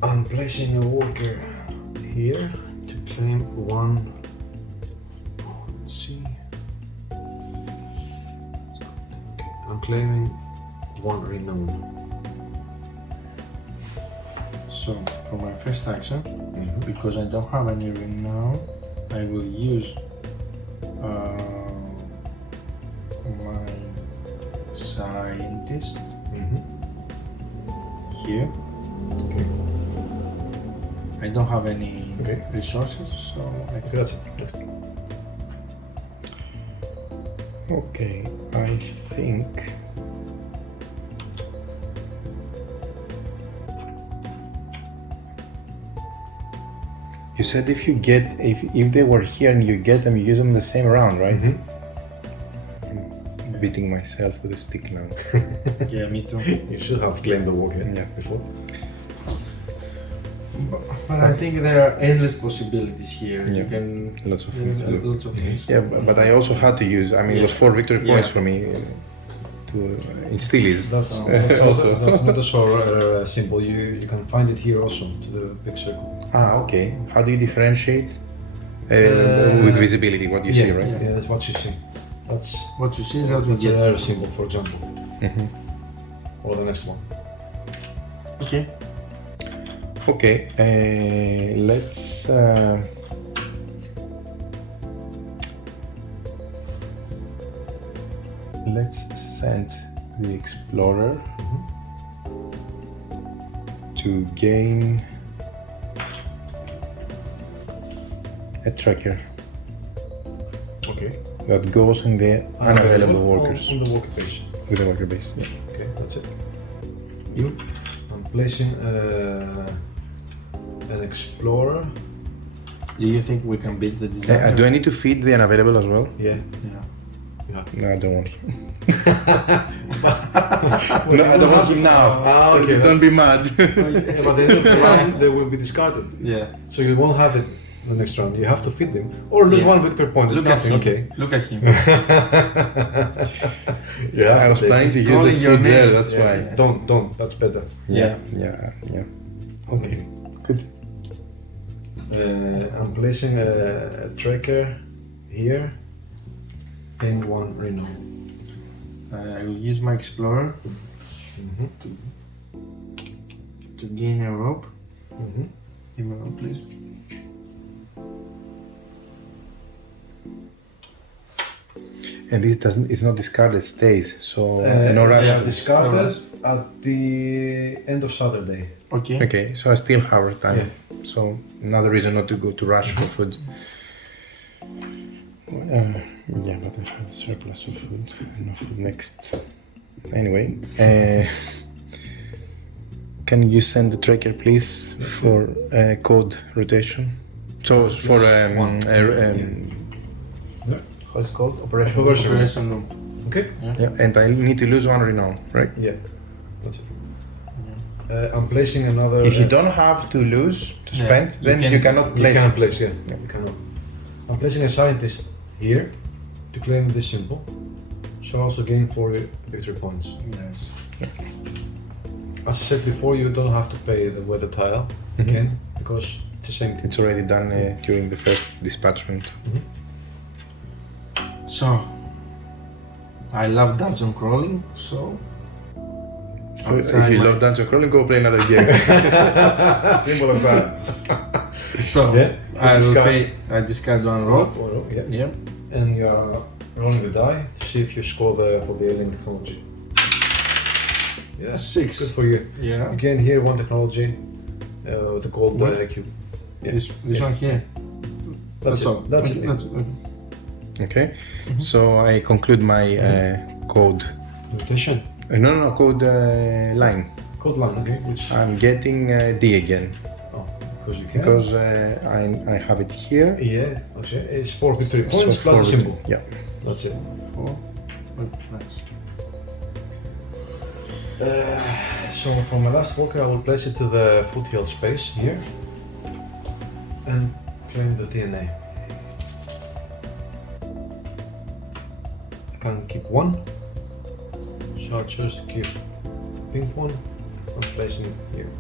I'm placing a worker here to claim 1. Let's see. Okay, I'm claiming 1 renown. So for my first action, because I don't have any renown, I will use my scientist here. Okay. I don't have any Okay. resources, so I Okay, that's it. Next. Okay, I think. You said if they were here and you get them, you use them in the same round, right? I'm beating myself with a stick now. Yeah, me too. You should have claimed the walker before. But I think there are endless possibilities here. Yeah. You can Lots of things to do. lots of things. Yeah, but I also had to use. I mean, it was 4 victory points for me. It still is. That's also. That's not so simple. You can find it here also to the big circle. Ah, okay. How do you differentiate with visibility? What you see, right? Yeah, that's what you see. That's What you see is what you that's get. an error symbol, for example, or the next one. Okay. Okay. Let's. Let's send the explorer to gain a tracker Okay. that goes in the unavailable workers On the worker base. with the worker base. Yeah. Okay, that's it. I'm placing an explorer. Do you think we can beat the designer? Do I need to feed the unavailable as well? Yeah. Yeah. No, I don't want him. No, I don't want him now. Okay, Don't be mad. Yeah, but then the round they will be discarded. Yeah. So you won't have it the next round. You have to feed them or lose 1 victory point. It's Look at nothing. him. Okay. Look at him. I was planning to use the calling your food there, name. that's Yeah, why. Don't. That's better. Yeah. Okay. Good. I'm placing a tracker here and 1 Reno. I will use my explorer to gain a rope. Give me a rope, please. And it's not discarded, it stays. So no rush. Yeah, discarded at the end of Saturday. Okay. Okay, so I still have time. So another reason not to go to rush for food. Yeah, but I have a surplus of food. No food next. Anyway, can you send the tracker, please, for code rotation? So for what's it called? Operation. Operation room. Okay. Yeah, and I need to lose 1 renown, right? Yeah, that's it. I'm placing another. If you don't have to lose to spend, then you cannot You place. cannot place, you cannot. I'm placing a scientist here to claim this symbol. So also gain 4 victory points. Nice. As I said before, you don't have to pay the weather tile again because it's the same thing. It's already done during the first dispatchment. So, I love dungeon crawling, so So if you love dungeon crawling, go play another game. Simple as that. I discard 1 rope. Yeah. And you are rolling the die to see if you score for the alien technology. Yeah, 6. Good for you. Yeah. Again, here 1 technology with the gold cube. Yeah. This one here. That's all. That's it. That's it. Okay. So I conclude my code. Rotation. No, code line. Code line, okay. Which I'm getting D again because you can. because I have it here. Yeah. Okay. It's 4 victory points So plus a symbol. Yeah. That's it. 4. Nice. So for my last walker, I will place it to the foothill space here and claim the DNA. I can keep 1, so I choose to keep pink 1 and placing it here.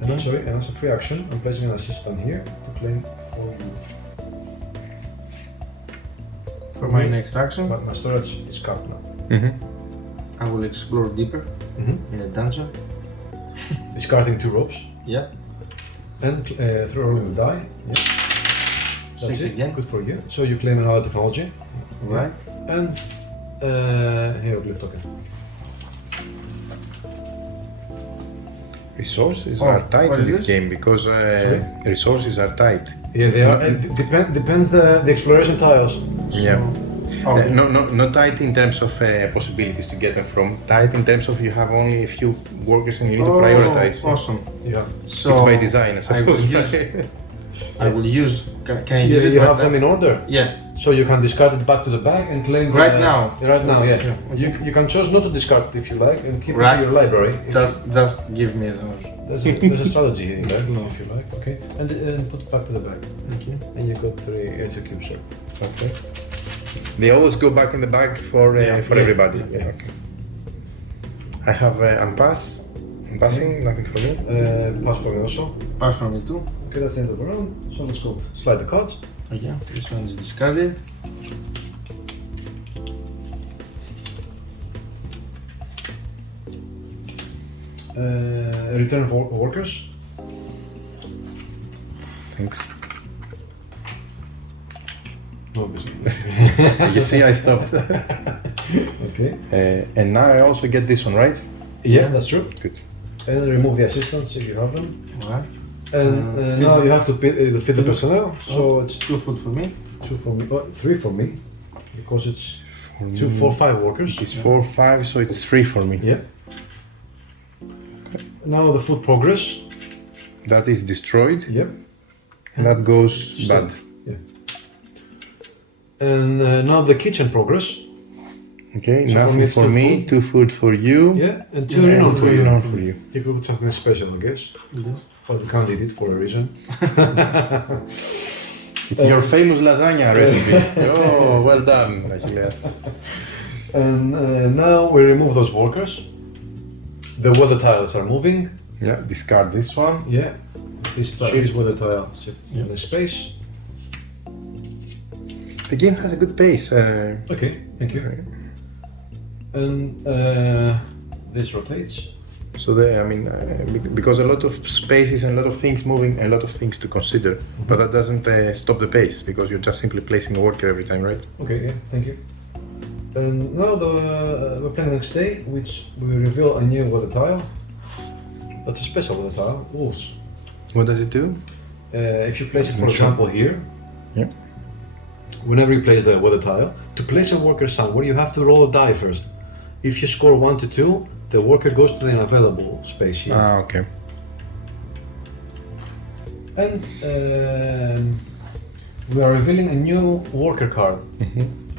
And sorry, and as a free action, I'm placing an assistant here to claim 4 you. For my next action, But my storage is capped now. I will explore deeper in a dungeon. Discarding 2 ropes Yeah. and throw rolling the die. Yeah. That's 6 it. again. Good for you. So you claim another technology Right. and hieroglyph token. Resources Oh, are tight what in is this this? game because resources are tight. Yeah, they are. Depends the exploration tiles. Yeah. Okay. Not tight in terms of possibilities to get them from. Tight in terms of you have only a few workers and you need to prioritize. Awesome. Yeah. So It's by design, I suppose. I will use. Can I use it You right have them now? in order. Yeah. So you can discard it back to the bag and claim Right now? Right now, yeah. Yeah. You can choose not to discard it if you like and keep it Right. in your library. Just give me those. There's a strategy in there if you like. Okay. And put it back to the bag. Okay. And you got 3 8 cubes. Sir. Okay. They always go back in the bag for everybody. Yeah. Okay. I have unpassing, nothing for me. Pass for me also. Pass from me too. Okay, that's the end of the round. So let's go. Slide the cards. Okay. This one is discarded. Return workers. Thanks. No, this You see, I stopped. Okay. And now I also get this one, right? Yeah, that's true. Good. And remove the assistants if you have them. Alright. And now you have to feed the personnel. So it's 2 food for me. 2 for me, 3 for me, because it's For 2, 4, 5 workers. It's 4, 5, so it's 3 for me. Yeah. Now the food progress. That is destroyed, Yep. and that goes Stop. bad. Yeah. And now the kitchen progress. Okay, So for me nothing it's for 2 me, food. 2 food for you, Yeah. And 2 and renown 2 for you. renown for you. You could put something special, I guess. Yeah. But we can't eat it for a reason. It's your famous lasagna recipe. Oh, well done, Achilles. And now we remove those workers. The weather tiles are moving. Yeah, discard this one. Yeah. This weather tile sits in the space. The game has a good pace. Okay, thank you. And this rotates. So because a lot of spaces and a lot of things moving, a lot of things to consider. But that doesn't stop the pace because you're just simply placing a worker every time, right? Okay, yeah, thank you. And now we're playing next day, which we reveal a new weather tile. That's a special weather tile, wolves. What does it do? If you place it, for Not sure. example, here, Yeah. whenever you place the weather tile, to place a worker somewhere, you have to roll a die first. If you score 1 to 2, the worker goes to the unavailable space here. Ah, okay. And we are revealing a new worker card.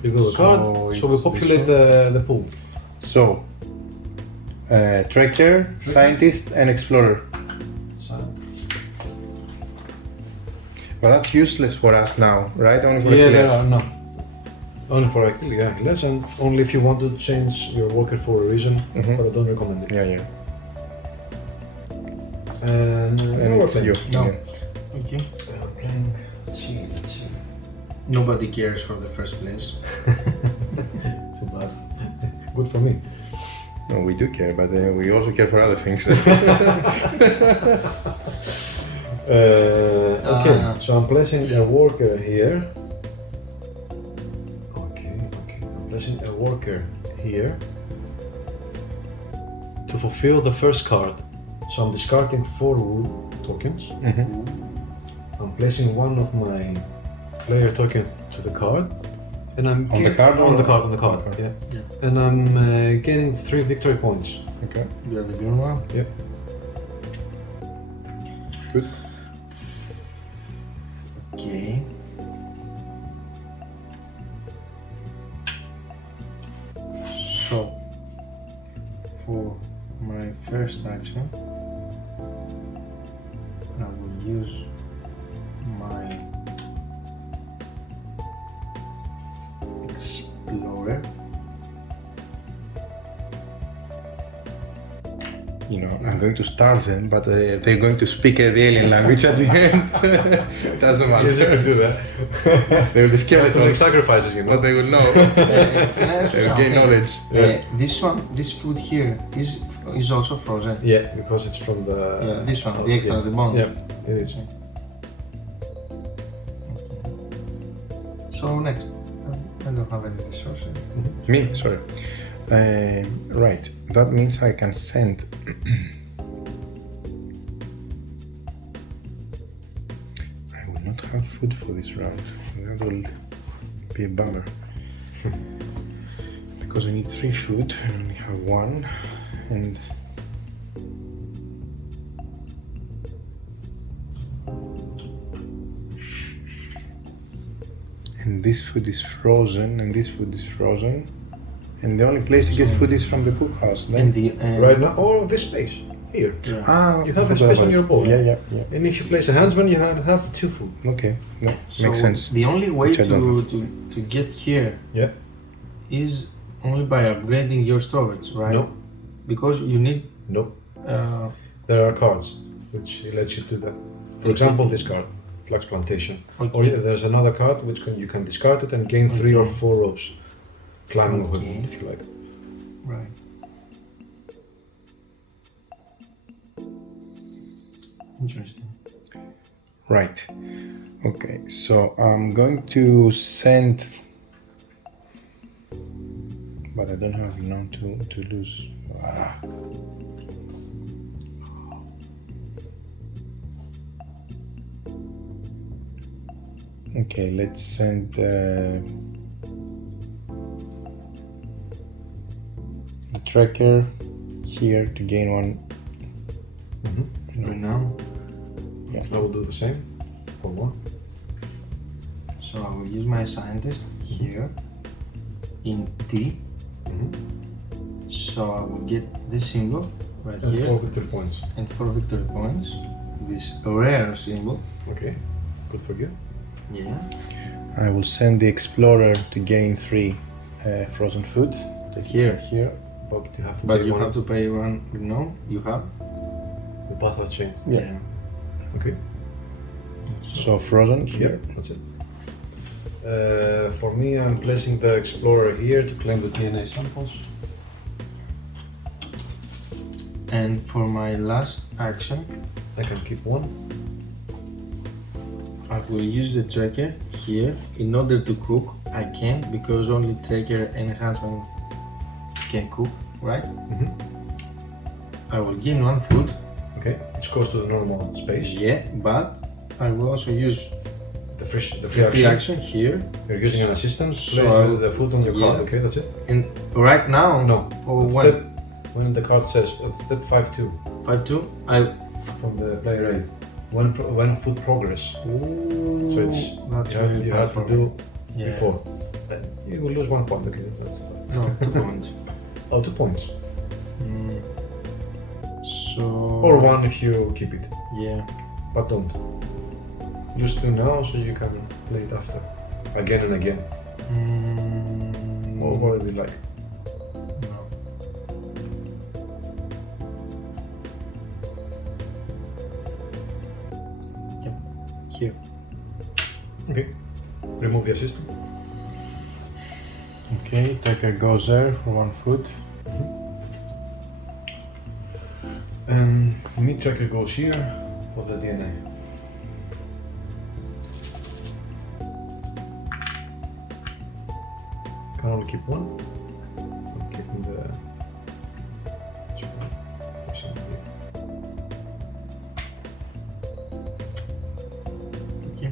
Reveal the card, so we it's populate this the pool. So, trekker, scientist, and explorer. But that's useless for us now, right? Only for Yeah, there Achilles. are no. Only for Achilles, and only if you want to change your worker for a reason, but I don't recommend it. Yeah, yeah. And And we're it's playing. you. No. Yeah. Okay. We're playing. Let's see. Nobody cares for the first place. Too bad. Good for me. No, we do care, but we also care for other things. Okay, so I'm placing a worker here. Okay. I'm placing a worker here to fulfill the first card. So I'm discarding 4 wood tokens. I'm placing one of my player token to the card, and I'm On the card or- on the card. Okay. Yeah. And I'm gaining 3 victory points. Okay. You are the green one. Yep. Good. Okay. So, for my first action, I will use my explorer. You know, I'm going to starve them, but they're going to speak the alien language at the end. Doesn't matter. Yes, you can do that. They will be You have to make skeletons, sacrifices, you know. but they will know. Can I ask you They will gain something? knowledge. This food here is also frozen. Yeah, because it's from the. Yeah, this one, the extra, the bonus. Yeah, it is. So next, I don't have any resources. Me, sorry. Right, that means I can send. I will not have food for this round. That will be a bummer. Because I need 3 food, I only have 1, and this food is frozen, and this food is frozen, and the only place to get food is from the cookhouse. Then Right now, or this space here. ah, You have a forgot space on about your it. board. Yeah. And if you place a huntsman, you have 2 food. Okay, no, So makes sense. the only way Which I don't to get here Yeah. is only by upgrading your storage, right? No. Because you need. No. Uh, There are cards which lets you do that. For example, this card, Flux Plantation. okay. Or there's another card which you can discard it and gain 3 or 4 rows. Climbing with Okay. it, if you like. Right. Interesting. Right. Okay, so I'm going to send, but I don't have now to lose. Ah. Okay, let's send the tracker here to gain 1. Right now. I will do the same for 1. So I will use my scientist here in T. So I will get this symbol right And here 4 victory points. and 4 victory points. This rare symbol. Okay, good for you. Yeah. I will send the explorer to gain 3 frozen food. Take Here. Here. But you have to But pay you 1. have to pay 1. No, you have. The path has changed. Yeah. Okay. So frozen Yeah, here. that's it. For me, I'm placing the explorer here to claim the DNA samples. And for my last action, I can keep 1. I will use the tracker here in order to cook. I can't because only tracker and huntsman can cook, right? I will gain 1 food. Okay, which goes to the normal space. Yeah, but I will also use The free free action. action here. You're using an assistant. So Place I will- the food on your card. yeah. Okay, that's it. And right now, No. or At when? step, when the card says at step 5-2 5-2, from the player aid. When food progress. So it's that's you have to do yeah. before. Then you will lose 1 point. Okay, that's No, 2 points. oh 2 points. So. Or 1 if you keep it. Yeah. But don't. Use 2 now so you can play it after. Again and again. Or whatever you like. No. Yep. Here. Okay. Remove the assistant. Okay, tracker goes there for 1 food. And meat tracker goes here for the DNA. Can only keep 1. I'm keeping the. Okay.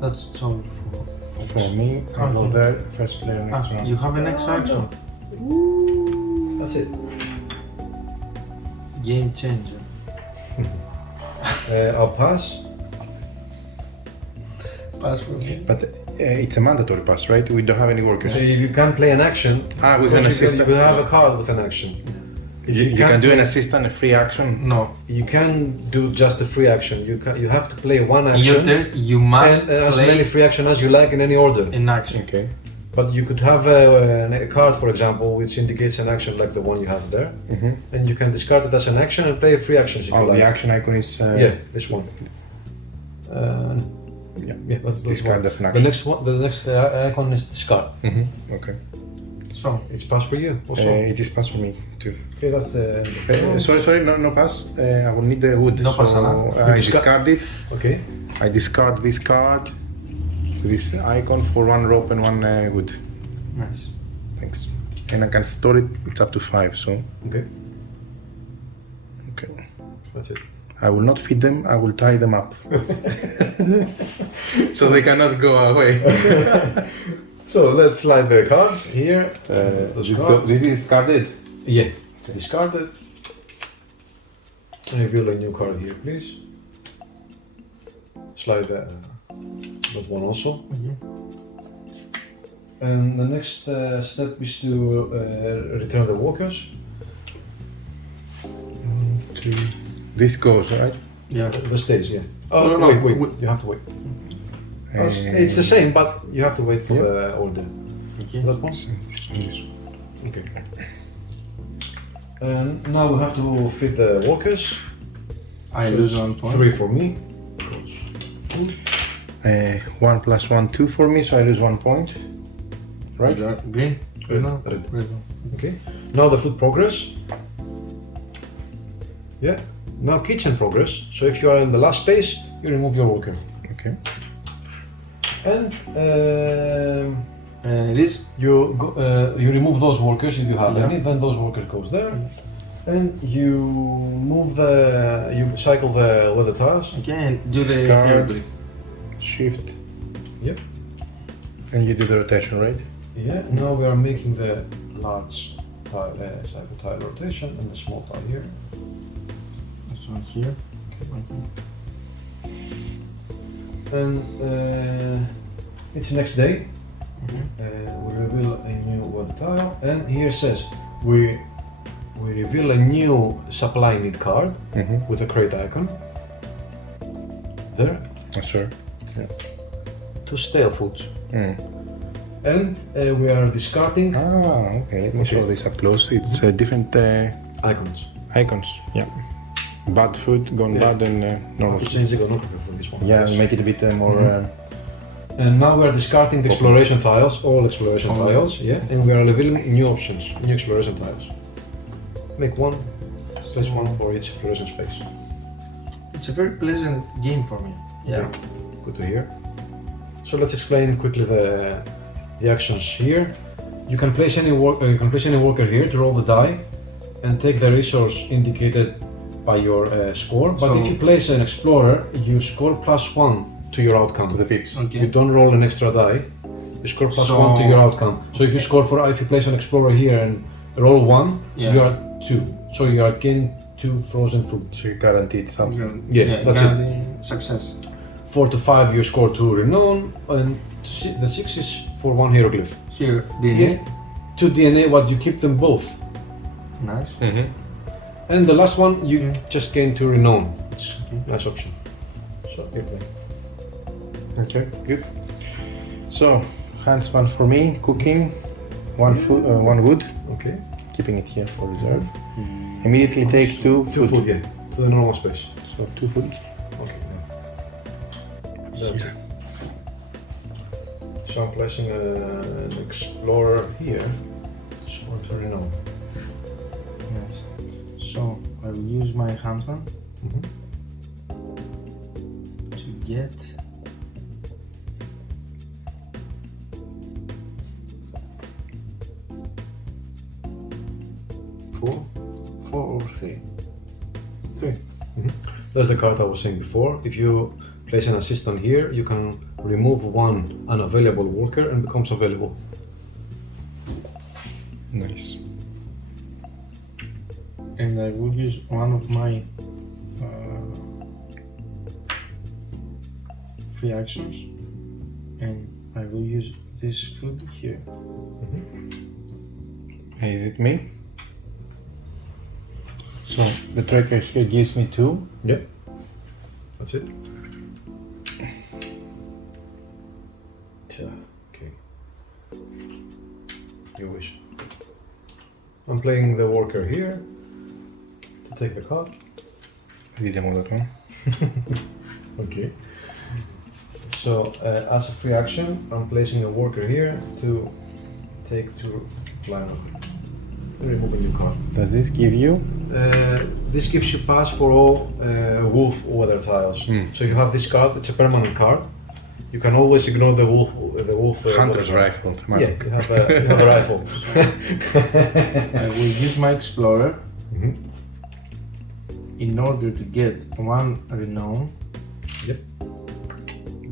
That's all For me, I'll go Okay. there, first player next round. You have an next action. That's it. Game changer. I'll pass. Pass for me. But it's a mandatory pass, right? We don't have any workers. So if you can play an action, With an assistant. you have a card with an action. If You can do play- an assistant, a free action. No. You can do just a free action. You have to play 1 In action your turn, you must and as play many free action as you like in any order. an action. Okay. But you could have a card, for example, which indicates an action like the one you have there, and you can discard it as an action and play free actions if you Oh, like. the action icon is. Yeah, this one. Yeah, that's Discard one. as an action. The next icon is discard. Okay. So, It's pass for you also. It is pass for me too. Okay, that's the. Sorry, no pass. I will need the wood. No pass, so Anna. I discard it. Okay. I discard this card, this icon for 1 rope and 1 wood. nice. Thanks. And I can store it. It's up to 5. So Okay, okay. that's it. I will not feed them. I will tie them up, so they cannot go away. So let's slide the cards here. Those cards. This is discarded. Yeah, it's discarded. Reveal a new card here, please. Slide that one also. And the next step is to return the walkers. This goes, right? Yeah. The stage, yeah. Oh, No, wait. You have to wait. It's the same, but you have to wait for the order. Okay. That one? Okay. And now we have to fit the walkers. I lose 1 point. 3 for me. 1 plus 1, 2 for me, so I lose 1 point. Right? Green. Red. No. Red. Red. Okay. Now the food progress. Yeah. Now kitchen progress. So if you are in the last space, you remove your walker. Okay. And This. you remove those workers if you have Yeah. any. Then those workers goes there. And you move you cycle the weather tiles. Okay, and do the Discard. hieroglyph. Shift. Yep. And you do the rotation, right? Yeah. Now we are making the large tile, cycle tile rotation and the small tile here. This one here. Okay. And it's next day. We reveal a new weather tile, and here says we reveal a new supply need card with a crate icon. There. Sure. To stale foods. Mm. And we are discarding Okay, let me show this up close. It's different icons. icons. Yeah. Bad food, gone bad, and normal To food. change the iconography for this one. Yeah, Yes. make it a bit more. And now we are discarding the exploration tiles, all exploration tiles, yeah, and we are revealing new options, new exploration tiles. Make one, place one for each exploration space. It's a very pleasant game for me. Yeah. Okay, good to hear. So let's explain quickly the actions here. You can place any worker here to roll the die and take the resource indicated by your score. But if you place an explorer, you score +1 to your outcome. To the pips. Okay. You don't roll an extra die. You score +1 to your outcome. So if you if you place an explorer here and roll 1, you are 2. So you are gaining 2 frozen food. So you guaranteed something. Yeah, that's it. Success. 4 to 5 you score 2 renown, and the 6 is for 1 hieroglyph. Here, DNA. 2 DNA, what you keep them both. Nice. And the last one you just gain 2 renown. It's a nice option. So you're playing. Okay, good. So, handspan for me, cooking, 1 food, 1 wood, Okay. keeping it here for reserve. Immediately take 2 2 food, yeah, to the normal space. So 2 food. Okay. That's it. So I'm placing an explorer here. Score 2 renown. Nice. So I will use my huntsman to get four or three. 3. That's the card I was saying before. If you place an assistant here, you can remove 1 unavailable worker and becomes available. Nice. And I will use one of my free actions, and I will use this food here. Is it me? So the tracker here gives me 2. Yep. That's it. Okay. You wish. I'm playing the worker here to take the card. Vediamo that one. Okay. So as a free action, I'm placing a worker here to take 2 line of remove a new card. Does this give you? This gives you pass for all wolf weather tiles. So if you have this card, it's a permanent card. You can always ignore the wolf. Hunter's rifle. Yeah, Automatic. you have a rifle. I will use my explorer in order to get 1 renown. Yep.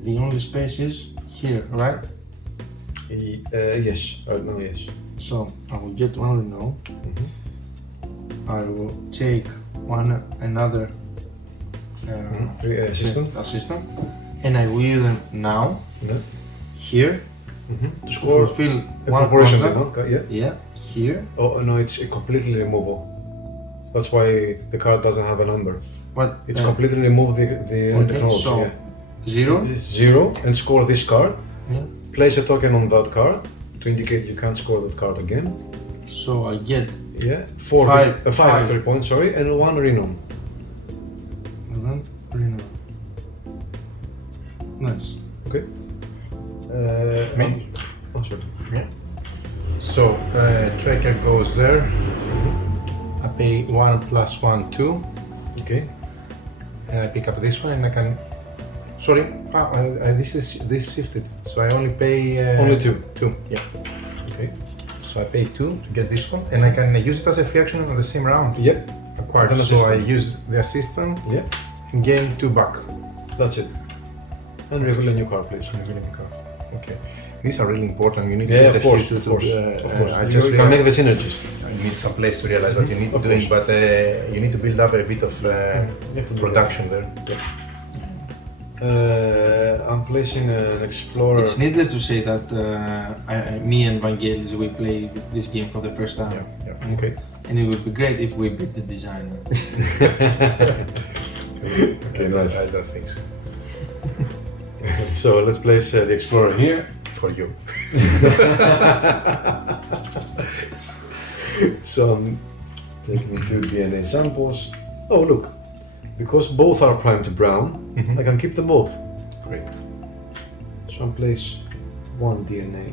The only space is here, right? Yes, right now, yes. So I will get one Renault. I will take another assistant, and I will now here To to score fulfill a one proportion, contract. yeah? Here. Oh no, it's completely removable. That's why the card doesn't have a number. What? It's completely removed the Okay, technology. so Yeah. 0. It's 0 and score this card. Yeah. Place a token on that card to indicate you can't score that card again. So I get Five victory points, sorry, and 1 renom. Renault. Nice. Okay. Me? Oh, sorry. Yeah. So tracker goes there. I pay 1 plus 1, 2. Okay. And I pick up this one and I can. Sorry, this shifted. So I only pay Only 2. 2. Yeah. Okay. So I pay 2 to get this one, and I can use it as a free action on the same round. Yep. Acquired. As an So I assistant. use the assistant Yeah. and gain 2 back. That's it. And reveal a new card, please. Okay. These are really important. You need to Yeah, get of a few course, to, of course. to, Of course. I just You can make the synergies. I need some place to realize what you need to Of do, course. but you need to build up a bit of You have to do production there. I'm placing an explorer. It's needless to say that me and Vangelis, we play this game for the first time. Yeah. Okay. And it would be great if we beat the designer. Okay, nice. I don't think so. So let's place the explorer here. For you. So I'm taking 2 DNA samples. Oh look, because both are primed to brown, I can keep them both. Great. So I place 1 DNA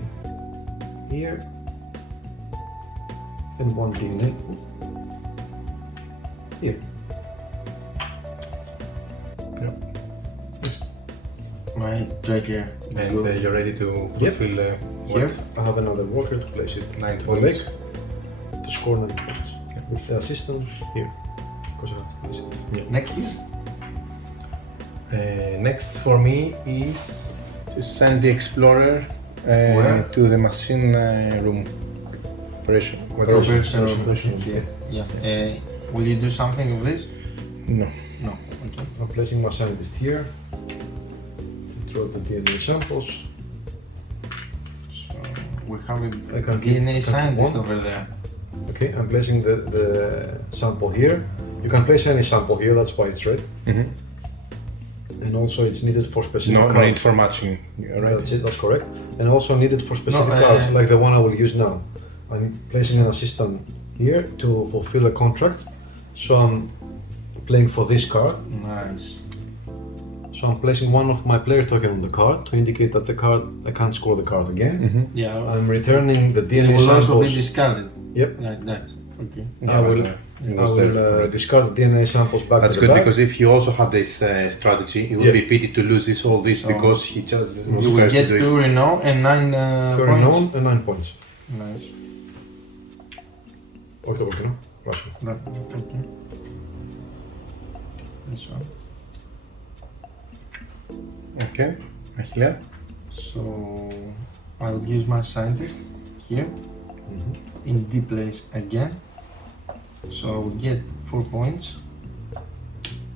here and 1 DNA here. My tracker And will you're ready to fulfill here. I have another worker to place it 9 to the points. leg to score 9 points. With the assistant here. Because I have to place it. Next, please. Next for me is to send the explorer Where? to the machine room operation. Operation here. Yeah. Will you do something with this? No. No. Okay. I'm placing my scientist here to throw the DNA samples. So we have I a can keep- DNA can keep scientist 1. over there. Okay, I'm placing the sample here. You can place any sample here, that's why it's red. And also it's needed for specific No cards. need for matching, right? That's it, that's correct. And also needed for specific No, cards, like the one I will use now. I'm placing an assistant here to fulfill a contract. So I'm playing for this card. Nice. So I'm placing one of my player token on the card to indicate that the card, I can't score the card again. Yeah. I'm returning the It DNA will also be samples. discarded. Yep. Like that. Okay. I will, discard the DNA samples back That's to good the back. because if you also had this strategy, it would Yeah. be pity to lose all this So because he just was You will first get to do 2 it. Renault and 9 Very points. known and 9 points. Nice. Όχι το κόκκινο, πράσινο. Okay. This one. Okay, Achille. So I'll use my scientist here in D place again. So I will get 4 points.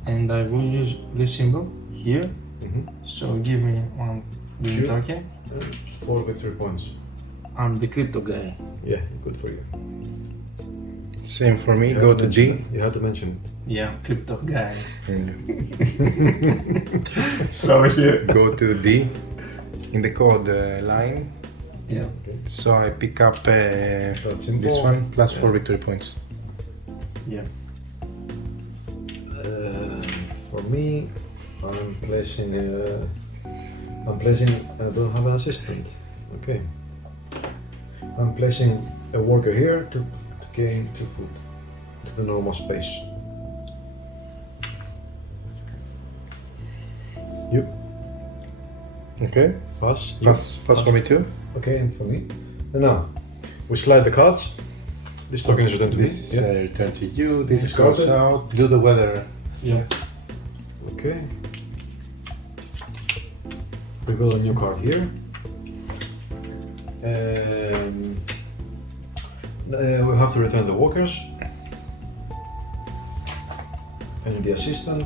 And I will use this symbol here. So give me 1 green Here. token. 4 victory points. I'm the crypto guy. Yeah, good for you. Same for me, You go had to mention D. it. You had to mention it. Yeah, crypto guy. So here, go to D in the code line. Yeah. So I pick up simple. this one plus Yeah. 4 victory points. Yeah. For me, I'm placing. I don't have an assistant. Okay. I'm placing a worker here to gain 2 foot to the normal space. Yep. Okay, Pass. pass for me too. Okay, and for me. And now, we slide the cards. This token is returned to This me. is Yeah. returned to you, this This goes card. out, do the weather. Yeah. Okay. Reveal a new card here. We have to return the workers and the assistant.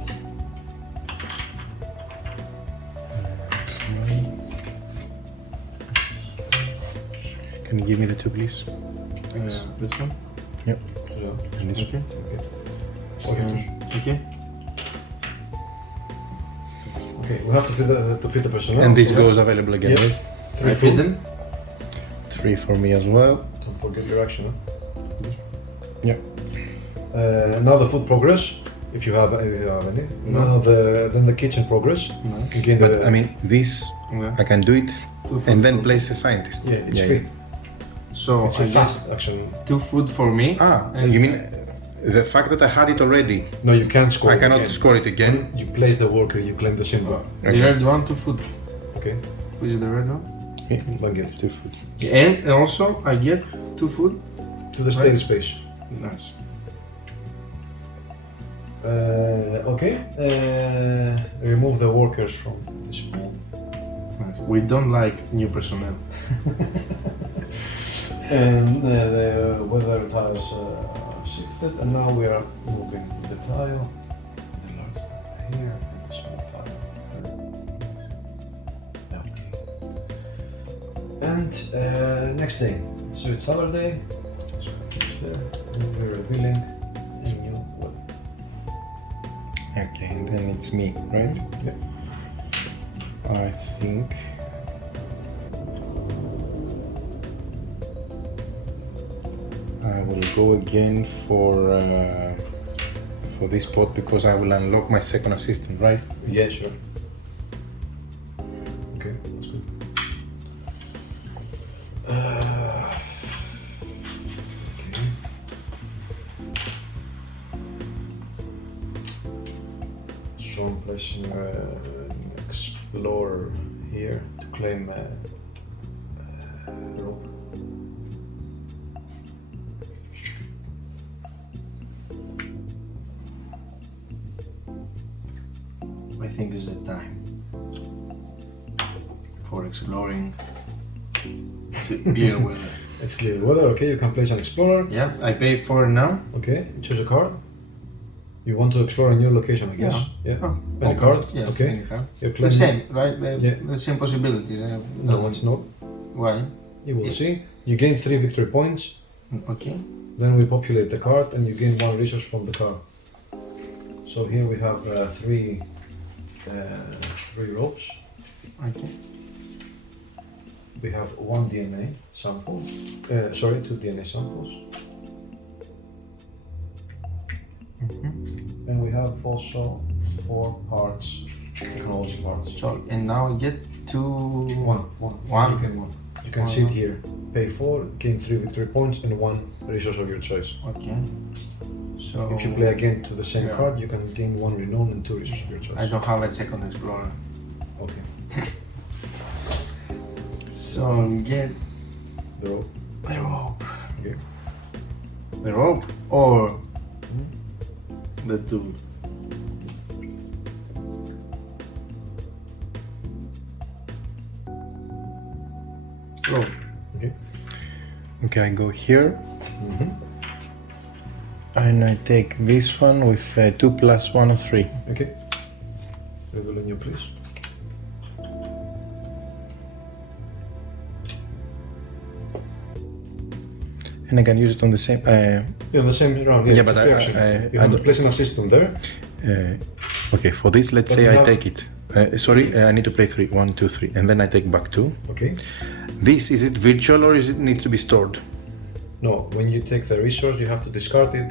Can you give me the two, please? This one? Yep. Yeah. And this one. Okay. Okay, we have to fit the personnel. And this so goes available again, Yeah. right? Three I feed food. them. 3 for me as well. Don't forget your action. Huh? Yeah. Now the food progress, if you have any. No. Now then the kitchen progress. No. Again, But I mean, this, Yeah. I can do it Two food and then for- place a scientist. yeah, it's free. So It's I a get fast action. 2 food for me. Ah, and you mean the fact that I had it already, No, you can't score. I it cannot again. score it again? You place the worker, you claim the symbol. The Okay. red one, 2 food. Okay. Which is the red one? Bangel. 2 food. And also I get 2 food. To the stale space. Nice. Okay. Remove the workers from this pool. Nice. We don't like new personnel. And the weather tiles shifted, and now we are moving the tile. The large tile here, and the small tile there. Okay. And next day, so it's Saturday. So it's there. And we're revealing a new weather. Okay, and then it's me, right? Yep. I think I will go again for this pot because I will unlock my second assistant, right? Yeah, sure. Okay, that's good. Okay. So I'm placing an explorer here to claim rope. I think it's the time for exploring. It's a clear weather. It's clear weather. Okay, you can place an explorer. Yeah, I pay for it now. Okay, choose a card. You want to explore a new location, I guess. Yeah. Oh, Any okay. card? Yeah, Okay. any card. You The claim same, right? Yeah. The same possibilities. No, it's not. Why? You will Yeah. see. You gain 3 victory points. Okay. Then we populate the card and you gain 1 resource from the card. So here we have three ropes. Okay. We have 1 DNA sample. Sorry, 2 DNA samples. Mm-hmm. And we have also 4 parts, technology parts. So and now I get two. One. One. You can one. You can see it here. Pay 4, gain 3 victory points and 1 resource of your choice. Okay. So If you play again to the same Yeah. card, you can gain 1 renown and 2 resources of your choice. I don't have a second explorer. Okay. So get The rope. the rope. Okay. The rope or the tool. Rope. Okay. Okay, I go here Mm-hmm. and I take this one with 2 plus 1 or 3. Okay. Reveal a new, please. And I can use it on the same. Yeah, the same round. Yeah, it's but a free action. You I have to don't- place an assistant there. Okay, for this, let's But say you I have- take it. Sorry, I need to play 3. 1, 2, 3, and then I take back 2. Okay. This, is it virtual or is it need to be stored? No, when you take the resource, you have to discard it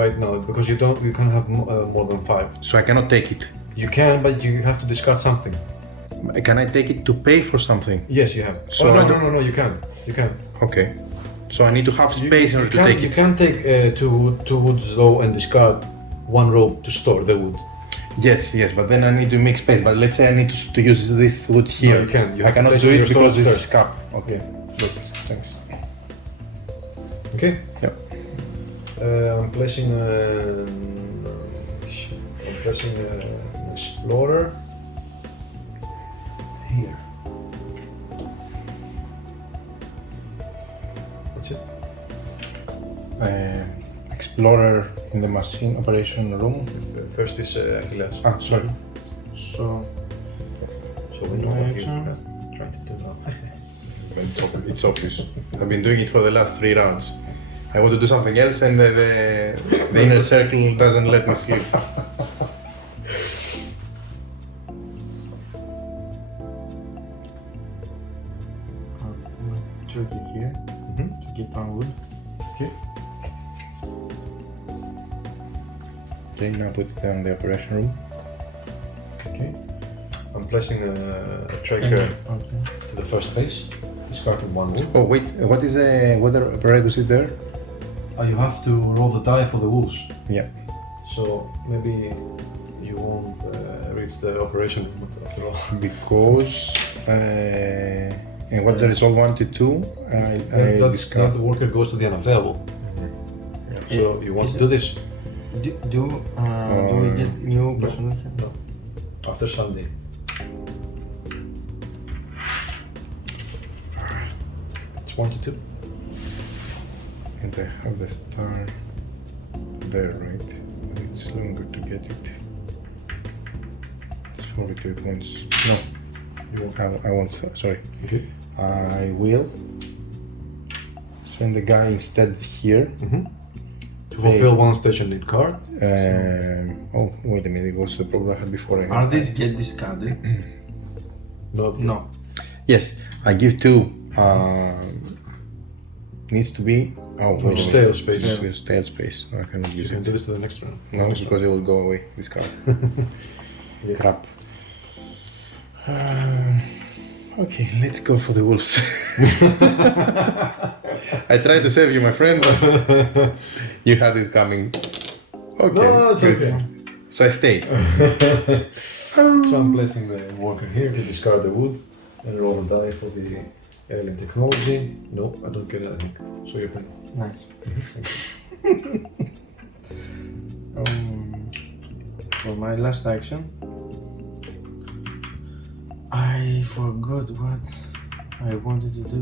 right now because you can't have more than 5. So I cannot take it. You can, but you have to discard something. Can I take it to pay for something? Yes, you have. So oh, I no, don't- no, you can't. You can't. Okay. So I need to have space in order to take You it. can't take two woods though and discard 1 rope to store the wood. Yes, but then I need to make space. But let's say I need to use this wood here. you can't. You I have to cannot place do it on it your because storage this is first. cap. Okay, good, thanks. Okay. Yeah. I'm placing an explorer here. Explorer in the machine operation room. First is Achilles. Ah, sorry. So So we know what Action. you're trying to do now. It's obvious. I've been doing it for the last 3 rounds. I want to do something else and the inner circle doesn't let me sleep. tricky here to get one wood. Okay. Okay, now put it on the operation room. Okay. I'm placing a tracker Okay. to the first phase, discarding 1 wood. Oh wait, what is the weather prerequisite there? You have to roll the die for the wolves. Yeah. So maybe you won't reach the operation room after all. Because and what's the result 1 to 2? I discard. That worker goes to the unavailable. So you want to do this Do we get new personnel here? No. After Sunday. It's 1 to 2. And I have the star there, right? It's longer to get it. It's 4 victory points. No, You want. I won't, sorry. Okay. I will send the guy instead here. To fulfill 1 station need card. Oh, wait a minute, it was the problem I had before. Are these get discarded? No. No. Yes, I give 2. Needs to be. Oh, wait a minute. Stale space. Needs to be stale space. I cannot You use can it. do this to the next round. No, because it will go away, this card. Yeah. Crap. Okay, let's go for the wolves. I tried to save you, my friend, but you had it coming. Okay, No, it's good. okay. So I stay. So I'm placing the worker here to discard the wood and roll the die for the alien technology. No, I don't get anything. So you're playing. Nice. For my last action, I forgot what I wanted to do.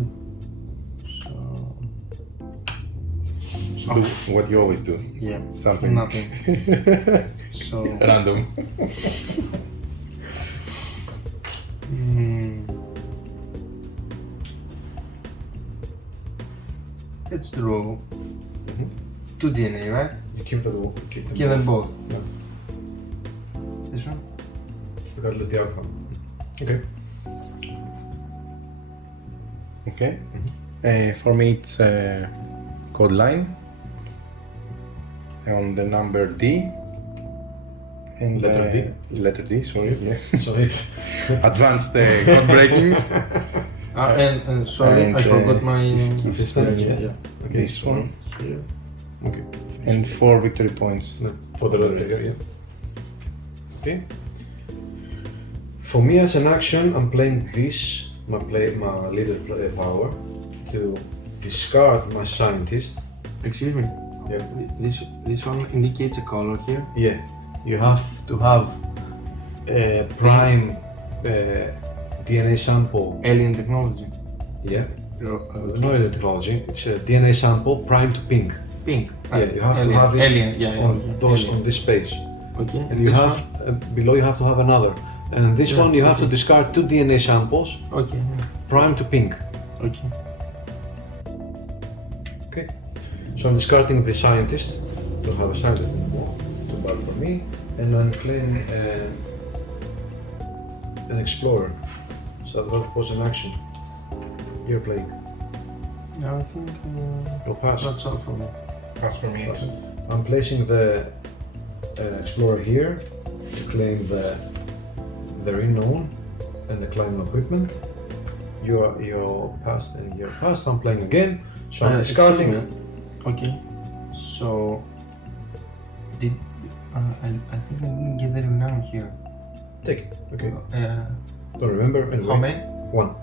So do what you always do. Yeah, Something. nothing. So Random. let's draw 2 DNA, right? You keep the wood. Keep them both. Yeah. This one? Regardless the outcome. Okay. Okay. For me, it's code line on the number D. And Letter D? Letter D, sorry. Yeah. So it's Advanced code breaking. And sorry, And, I forgot my assistant, yeah. okay. This one. Here. Okay. And 4 victory points. No, for the letter here, yeah. Okay. For me as an action, I'm playing this, my leader power, to discard my scientist. Excuse me. Yeah. This one indicates a color here. Yeah. You have to have a prime DNA sample. Alien technology. Yeah. No alien technology. It's a DNA sample prime to pink. Pink. Yeah, you have alien. to have it Alien. Yeah. on okay. those Alien. on this space. Okay. And you this have below you have to have another. And in this Yeah, one you have to okay. discard 2 DNA samples, one? Okay. prime to pink. Okay. Okay. So I'm discarding the scientist. Don't have a scientist anymore. Too bad for me. And I'm playing an explorer. So that was an action. You're playing. Yeah, I think You'll pass. that's all for me. Pass for me. I'm placing the explorer here to claim the unknown and the climbing equipment. You're passed and you're passed. I'm playing again. So I'm discarding. Excuse me. Okay. So did I think I didn't get the renown here. Take it. Okay. Don't remember. Anyway. How many? 1.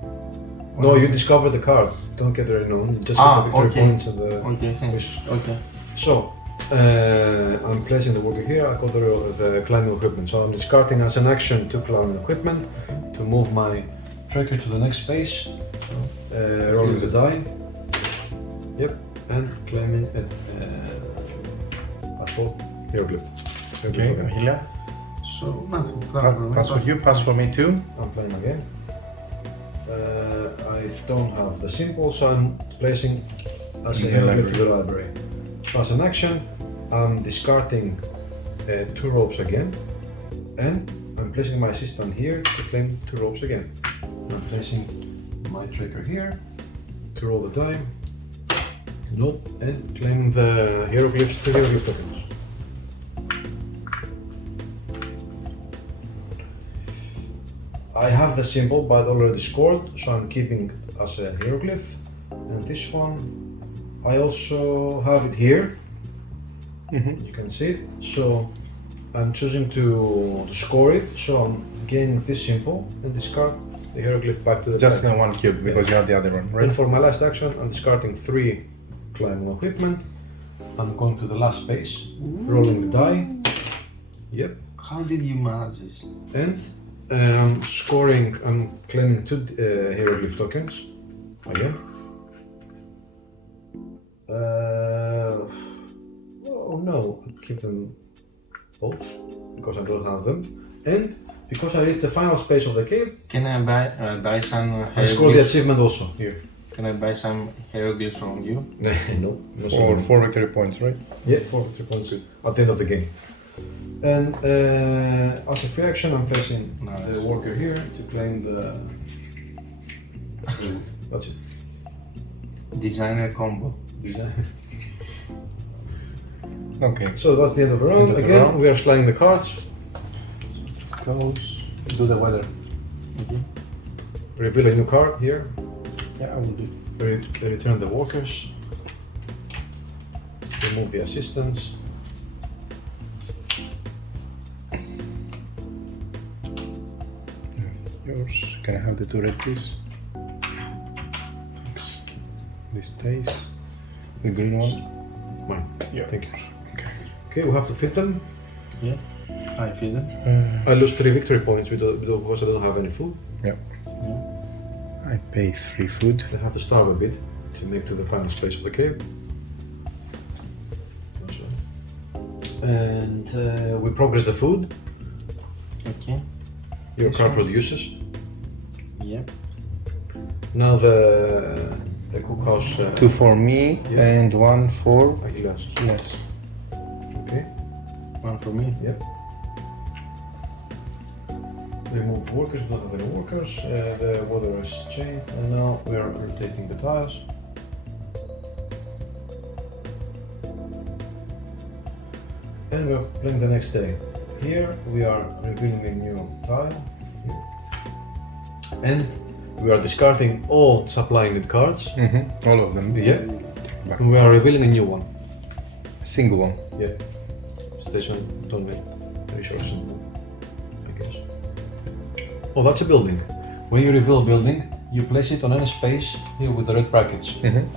No, you discover the card. Don't get the renown. You just get the victory okay. points and the Okay, thanks. wishes. Okay. So I'm placing the worker here. I got the climbing equipment. So I'm discarding as an action 2 climbing equipment to move my tracker to the next phase. Rolling the die. Yep. and claiming a passport hieroglyph. Okay, Achille. So nothing. Pass for you, pass for me too. I'm playing again. I don't have the symbol, so I'm placing as a hieroglyph to the library. So as an action, I'm discarding 2 ropes again, and I'm placing my assistant here to claim 2 ropes again. I'm placing my trigger here to roll the die. Nope, and claim the hieroglyphs, 2 hieroglyph tokens. I have the symbol but already scored, so I'm keeping as a hieroglyph. And this one, I also have it here. You can see it. So I'm choosing to score it, so I'm gaining this symbol and discard the hieroglyph back to the Just deck. the one cube because you have the other one, right? And for my last action, I'm discarding 3 climbing equipment. I'm going to the last space, rolling the die. Yep. How did you manage this? And I'm scoring, I'm claiming 2 hieroglyph tokens again. Oh no, I'll keep them both because I don't have them. And because I reached the final space of the cave, Can I buy some I scored the hieroglyphs? achievement also here. Can I buy some hieroglyphs from you? No, no. Or 4 victory points, right? Yeah, 4 victory points at the end of the game. And as a free action, I'm placing the worker here to claim the. That's it. Designer combo. Okay. So that's the end of the round. End of the Again, round. we are sliding the cards, Goes. Do the weather. Okay. reveal a new card here, Yeah, I will do. return the workers, remove the assistants. Yours. Can I have the 2 red, please? Thanks. This stays. The green one. Mine. Yeah. Thank you. Okay. Okay, we have to fit them. Yeah. I feed them. I lose 3 victory points because I don't have any food. Yeah. Yeah. I pay 3 food. I have to starve a bit to make to the final space of the cave. And we progress the food. Okay. Your This car one? produces. Yeah. Now the cookhouse. 2 for me Yeah. and 1 for Achilles. yes. Okay. One for me. Yep. Remove workers, we don't have any workers. The water is changed, and now we are rotating the tiles. And we are playing the next day. Here we are revealing a new tile. Here. And we are discarding all supply needed cards. All of them. Yeah. Back. And we are revealing a new one. Single one. Yeah. Station, don't need resources, I guess. Oh, that's a building. When you reveal a building, you place it on any space here with the red brackets.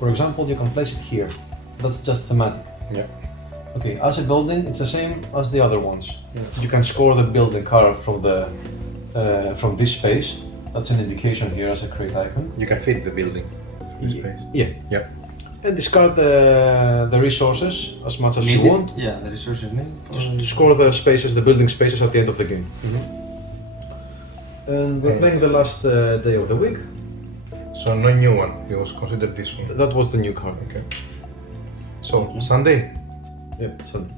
For example, you can place it here. That's just thematic. Yeah. Okay, as a building, it's the same as the other ones. You can score the building card from this space. That's an indication here as a create icon. You can fit the building. in space. Yeah. Yeah. And discard the resources as much as you Needed? want. Yeah, the resources needed. To score the spaces, the building spaces at the end of the game. And we're playing the last day of the week. So no new one. It was considered this one. That was the new card. Okay. So Okay. Sunday. Yeah, Sunday.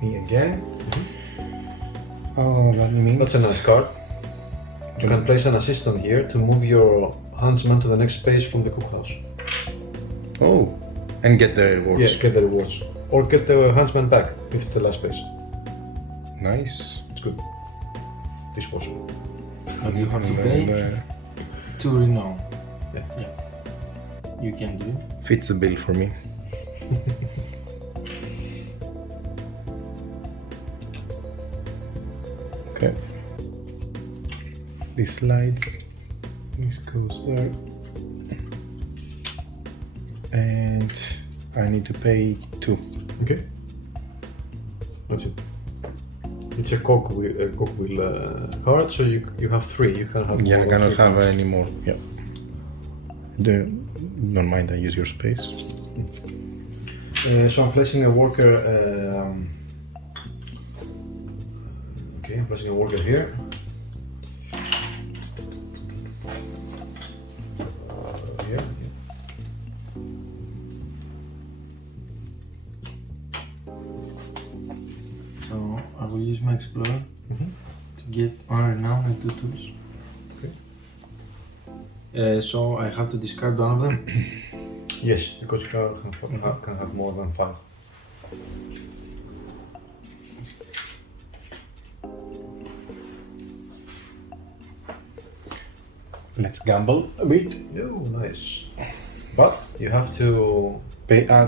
Me again. Oh, that means That's a nice card. You can place an assistant here to move your huntsman to the next space from the cookhouse. Oh, and get the rewards. Yeah, get the rewards. Or get the huntsman back if it's the last space. Nice. It's good. It's possible. But you have to And pay then, to renew. Yeah. You can do it. fits the bill for me. Okay. This slides. This goes there. And I need to pay 2. Okay. That's it. It's a cogwheel card, so you have 3. You can have Yeah, more I than cannot 3 have cards. any more. Yeah. Don't mind, I use your space. So I'm placing a worker. Okay, I'm placing a worker here. Here. So I will use my explorer to get 1 renown and 2 tools. Okay. So I have to discard one of them. Yes, because you can have more than 5. Let's gamble a bit. Oh, nice. But you have to Pay so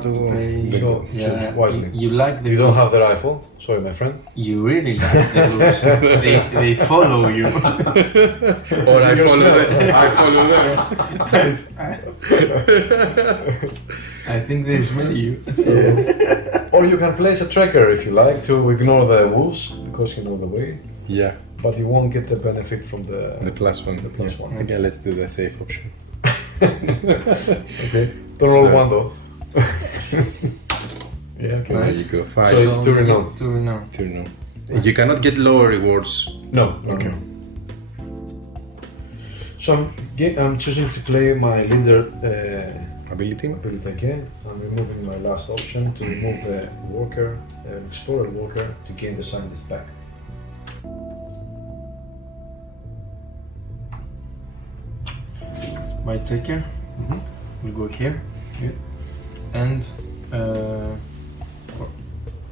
choose wisely. You like the You don't wolves. have the rifle. Sorry, my friend. You really like the wolves. they follow you. Or I follow them. I follow them. I think they smell you. Or you can place a tracker if you like to ignore the wolves because you know the way. Yeah, But you won't get the benefit from the +1. The plus one. Okay, let's do the safe option. Okay. Don't roll So- 1 though. Yeah, okay. There Nice. you go. 5. So it's 2 renown. 2 renown. 2 no. You cannot get lower rewards. No. Okay. So I'm choosing to play my leader Ability. ability again. I'm removing my last option to remove the worker, explorer worker, to gain the scientist back. My tracker will go here. And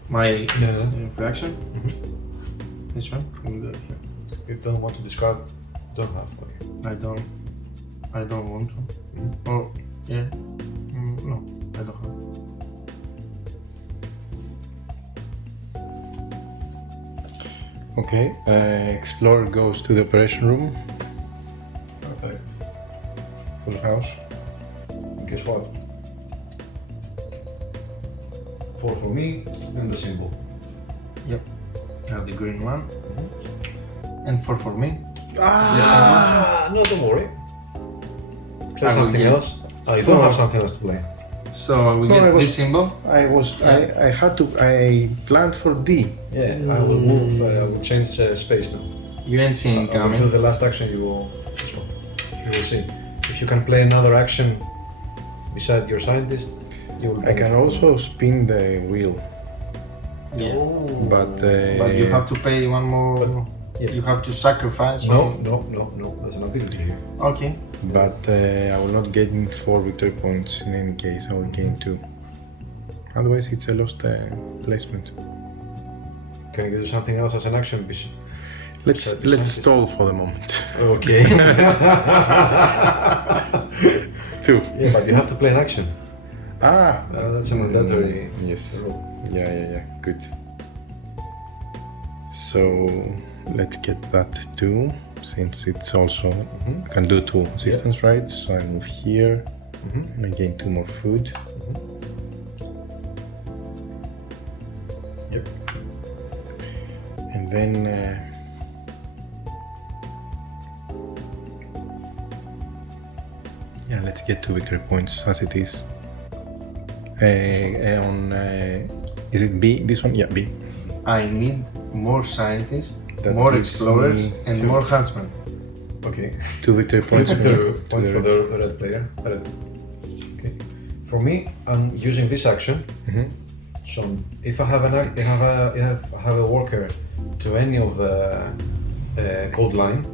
my reaction, this one will go here. You don't want to discard, don't have, okay. I don't want to. Oh, yeah. No, I don't have. Okay. Explorer goes to the operation room. Perfect. Full house. And guess what? 4 for me, and the symbol. Yep. I have the green one. And 4 for me. No, don't worry. Play I will something get- else. Oh, you don't have something else to play. So we No, get I was- this symbol. I planned for D. Yeah, I will move, I will change space now. You ain't seeing I will coming. do the last action, you will, this one. You will see. If you can play another action beside your scientist, you will I can also spin the wheel, Yeah. but But you have to pay one more. yeah. You have to sacrifice. No, one. no, there's an ability here. Okay. I will not gain 4 victory points in any case. I will gain 2. Otherwise, it's a lost placement. Can you do something else as an action? Let's stall for the moment. Okay. 2. Yeah, but you have to play an action. Ah, That's a mandatory yes. rule. Yeah. Good. So let's get that too, since it's also I can do 2 assistance rights. So I move here and I gain 2 more food. Yep. And then let's get 2 victory points as it is. Is it B? This one? Yeah, B. I need more scientists, That more gives explorers, me and 2. more huntsmen. Okay. 2 victory points. Points to for the red player. Okay. For me, I'm using this action. So if I have a worker to any of the code line,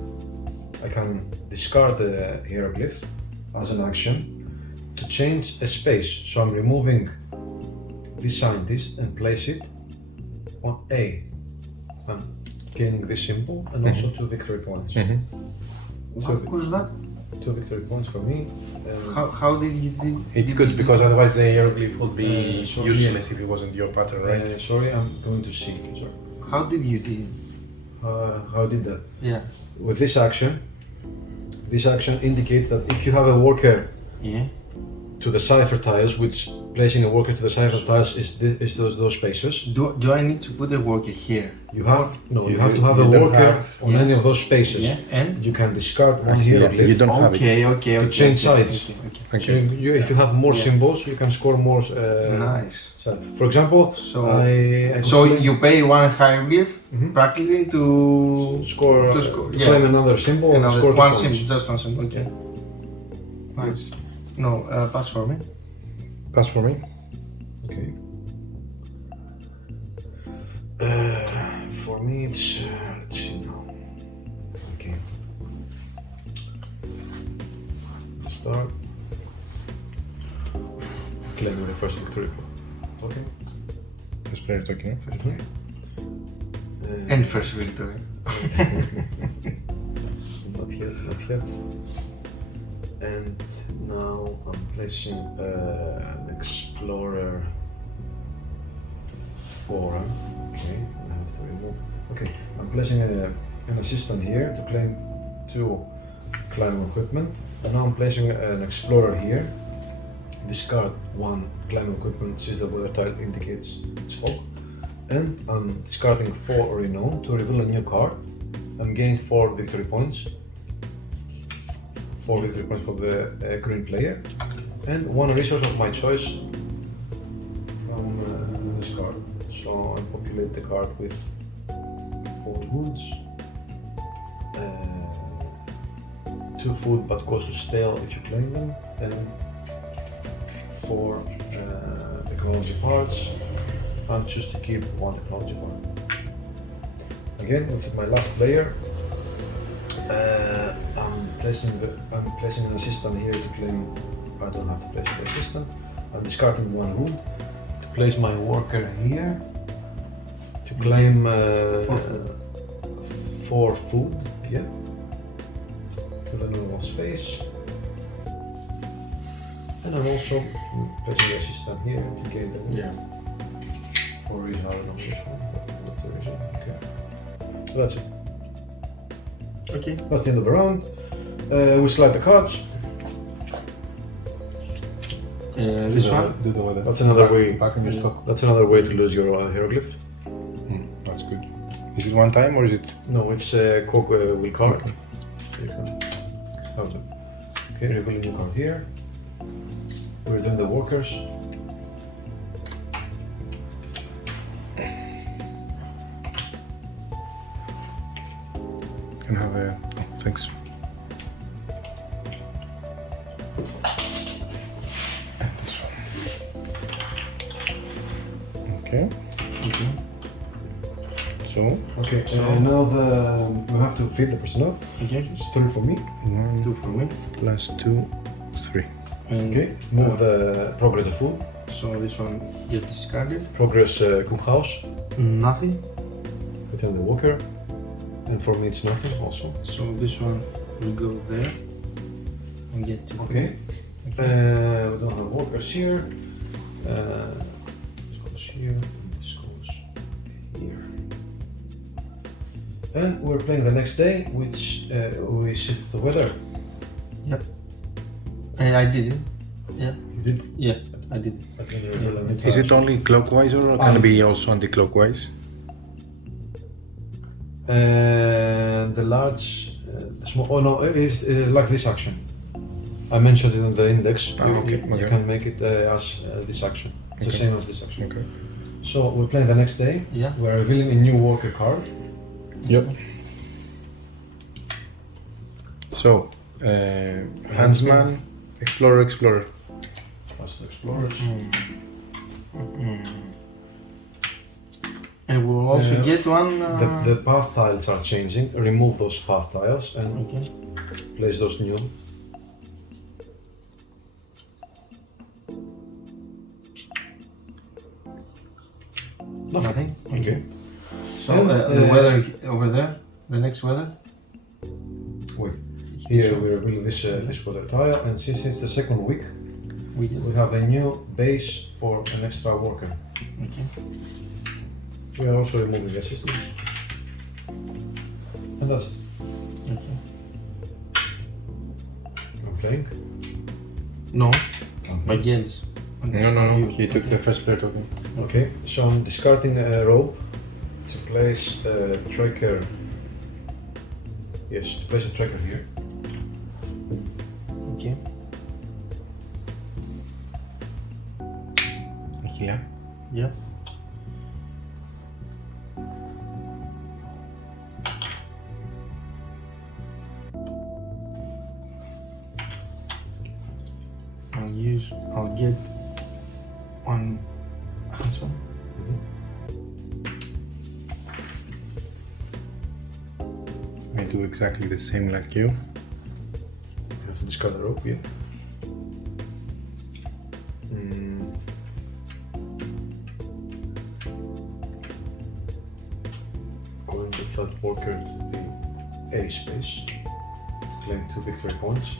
I can discard the hieroglyph as an action to change a space. So I'm removing this scientist and place it on A. I'm gaining this symbol and also 2 victory points. What was that? 2 victory points for me. How did you do? It's good because otherwise the hieroglyph would be so useless if it wasn't your pattern, right? Sorry, I'm going to see. Sorry. How did you do? How I did that? Yeah. With this action indicates that if you have a worker Yeah. to the cipher tiles which placing a worker to the side of the tiles is those spaces. Do I need to put a worker here? You have to have a worker on any of those spaces. Yeah, and you can discard one hieroglyph. You don't have it. Okay. To change sides. Okay. So if you have more symbols, you can score more. Nice. For example, So you pay one hieroglyph practically to score. Claim another symbol. And score one symbol, just one symbol. Okay. Nice. No, pass for me. Pass for me. Okay. For me, it's let's see now. Okay. Start. Claiming the first victory. Okay. First player talking. First player. And first victory. Not yet. And now I'm placing an explorer forum. Okay, I have to remove. Okay, I'm placing an assistant here to claim 2 climbing equipment. And now I'm placing an explorer here. Discard 1 climbing equipment since the weather tile indicates it's fog. And I'm discarding 4 renown to reveal a new card. I'm gaining 4 victory points. 4 victory points for the green player. And 1 resource of my choice from this card. So I populate the card with 4 woods. 2 food but goes to stale if you claim them. And 4 technology parts. I'll choose to keep 1 technology part. Again, this is my last player. I'm placing an assistant here to claim. I don't have to place the assistant. I'm discarding 1 wood to place my worker here to claim 4 food. Yeah. To the normal space. And I'm also placing the assistant here to gain the wood. Yeah. Or reason I don't know which one, but that's the reason. Okay. So that's it. Okay. That's the end of the round. We slide the cards. This one? Do the weather. That's another way. Back in your stock. That's another way to lose your hieroglyph. That's good. Is it one time or is it? No, it's Coke will card. Okay, revealing the card here. We're doing the workers. Can have a. Oh, thanks. And this one. Okay. So. Okay, now we have to feed the person up. Okay. It's 3 for me. 1, 2 for me. plus 2, 3. And Okay, move the progress the food. So this one gets discarded. Progress cookhouse. Nothing. Put on the worker. And for me it's nothing also. So this one will go there and get to. Okay. We don't have workers here. This goes here, and this goes here. And we're playing the next day, which we shift the weather. Yep. I did it. Yeah. You did? Yeah, I did. Is it only clockwise or can it be also anti-clockwise? The large, the small. Oh no, it is like this action. I mentioned it in the index. You can make it as this action. It's the same as this action. Okay. So we're playing the next day. Yeah. We're revealing a new worker card. Yep. So, Huntsman, Explorer. That's the explorers. And we'll also get one. The path tiles are changing. Remove those path tiles and place those new. Nothing. Okay. So the weather over there, the next weather. Wait. Here we reveal this weather tile, and since it's the second week, we have a new base for an extra worker. Okay. We are also removing the assistants. And that's it. Okay. I'm playing. No. Against. No. He took the first player token. Okay, so I'm discarding a rope to place a tracker. Yes, to place a tracker here. Okay. Here. Yeah. I'll get one huntsman. I do exactly the same like you. You have to discard the rope, yeah. Going with that worker to the A space to claim 2 victory points.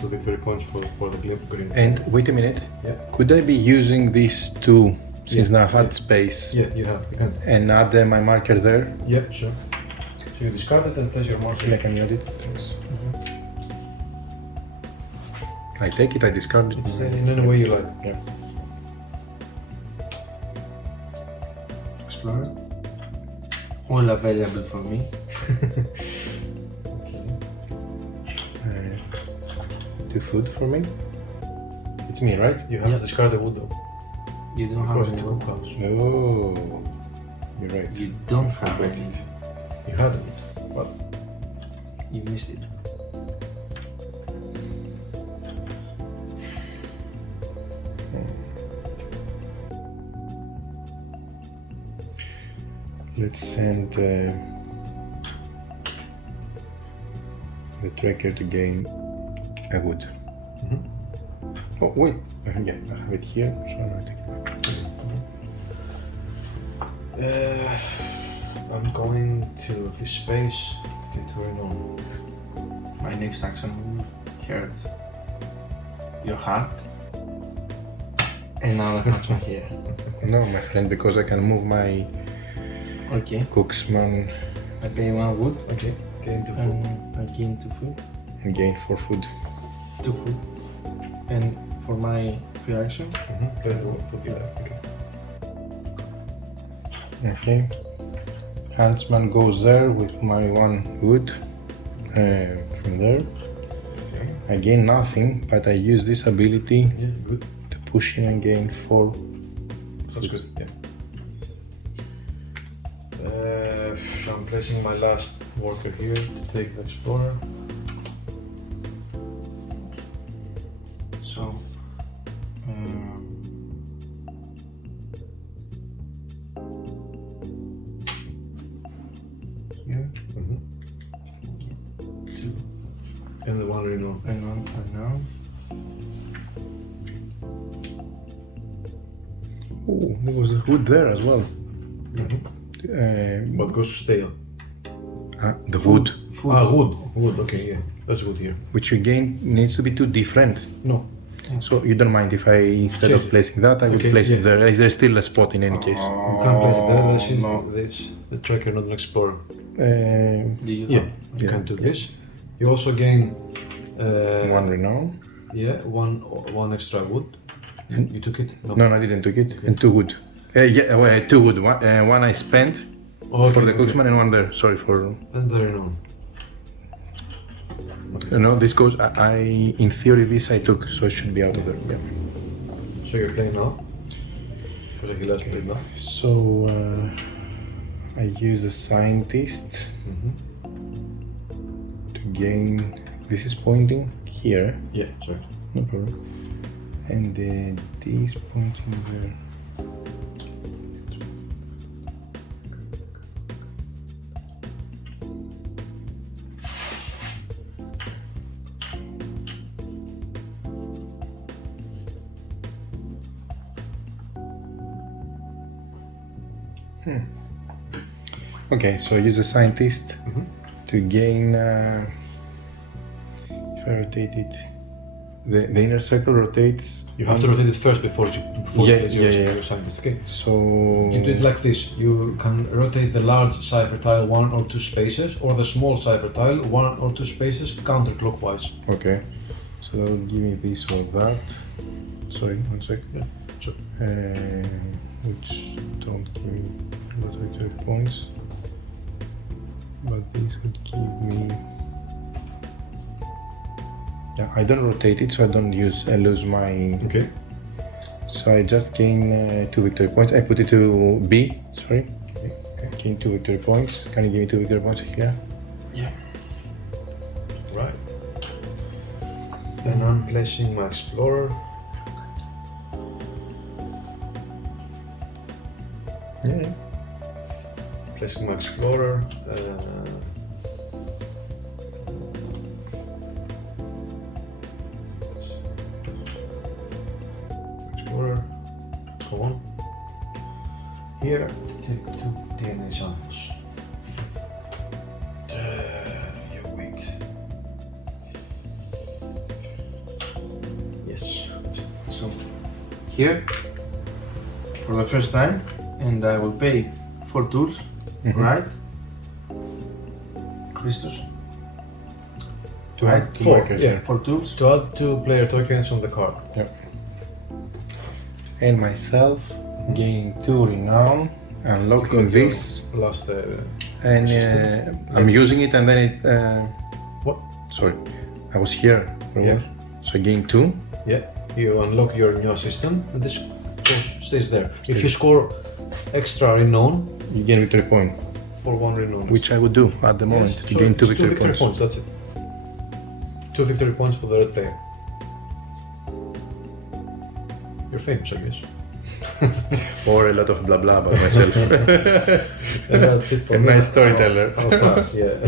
2 victory points for the green. And wait a minute. Yeah. Could I be using these two since now I had Yeah. space Yeah, you can. and add my marker there? Yeah, sure. So you discard it and place your marker. I can use it. Thanks. I take it, I discard it. It's in any way you like. Yeah. Explorer. All available for me. Two food for me. It's me, right? You have to discard the wood though. You don't Because have it's a any cook wood. house. Oh, you're right. You don't have Forgot any. it. You had it. But You missed it. Let's send the tracker to gain a wood. Oh wait, yeah, I have it here, so I'll take it back. I'm going to this space. Get to renown. My next action will hurt your heart. And now the huntsman here. No, my friend, because I can move my Okay. cooksman I pay 1 wood. Okay. Get into food. And I gain 2 food. and gain 4 food. 2 food. And for my free action, Place the food you have. Okay. Okay. Huntsman goes there with my 1 wood from there. Okay. I gain nothing, but I use this ability Yeah, good. to push in and gain 4. That's good. Yeah. So I'm placing my last worker here to take the explorer. so here, 2 And the one renown. and 1 unknown. Oh, there was a wood there as well. What goes to stale? The wood, Food. Wood. Wood, okay, yeah. That's good here. which you gain, needs to be 2 different. No. So you don't mind if I, instead Change of it. placing that, I would Okay, place it yeah. there. Is there still a spot in any case? You can't place it there since no. it's the tracker, not an explorer. Do you Yeah, have? you Yeah. can do this. You also gain 1 renown. Yeah, one extra wood. You took it? No, I didn't take it. And 2 wood. Yeah, well, 2 wood. One I spent for the cooksman and 1 there. Sorry for. And there you know. No, this goes. In theory, this I took, so it should be out of there. Yeah. So you're playing now? Because he last played now. So I use a scientist to gain. This is pointing here. Yeah, sorry. No problem. And this pointing there. Okay, so use a scientist to gain. If I rotate it, the inner circle rotates. You have to rotate it first before you place your scientist, okay? So You do it like this. You can rotate the large cipher tile 1 or 2 spaces, or the small cipher tile 1 or 2 spaces counterclockwise. okay, so that will give me this or that. Sorry, one sec. Yeah, sure. Which don't give me a lot of victory points, but this would give me. Yeah, I don't rotate it, so I don't lose my. Okay. So I just gain 2 victory points. I put it to B. Sorry. Okay. Gain 2 victory points. Can you give me 2 victory points here? Yeah. Right. Then I'm placing my explorer. Yeah. Placing my explorer. Explorer. Come on. Here, take 2 DNA samples. You wait. Yes, that's it. So here, for the first time, and I will pay 4 tools, right? Christos, To Right, add 2 4, markers, yeah. 4 tools. To add 2 player tokens on the card. And myself gain 2 renown, unlocking this, Last. and I'm using it, and then it. What? Sorry, I was here. Yeah. So I gain 2. Yeah, you unlock your new assistant, and this stays there. If you score extra renown You gain victory point, for 1 renown, which I would do at the moment Yes, to so gain it's 2 victory points. That's it. 2 victory points for the red player. You're famous, I guess. Or a lot of blah blah about myself. And that's it for A me. nice storyteller. I'll pass, yeah.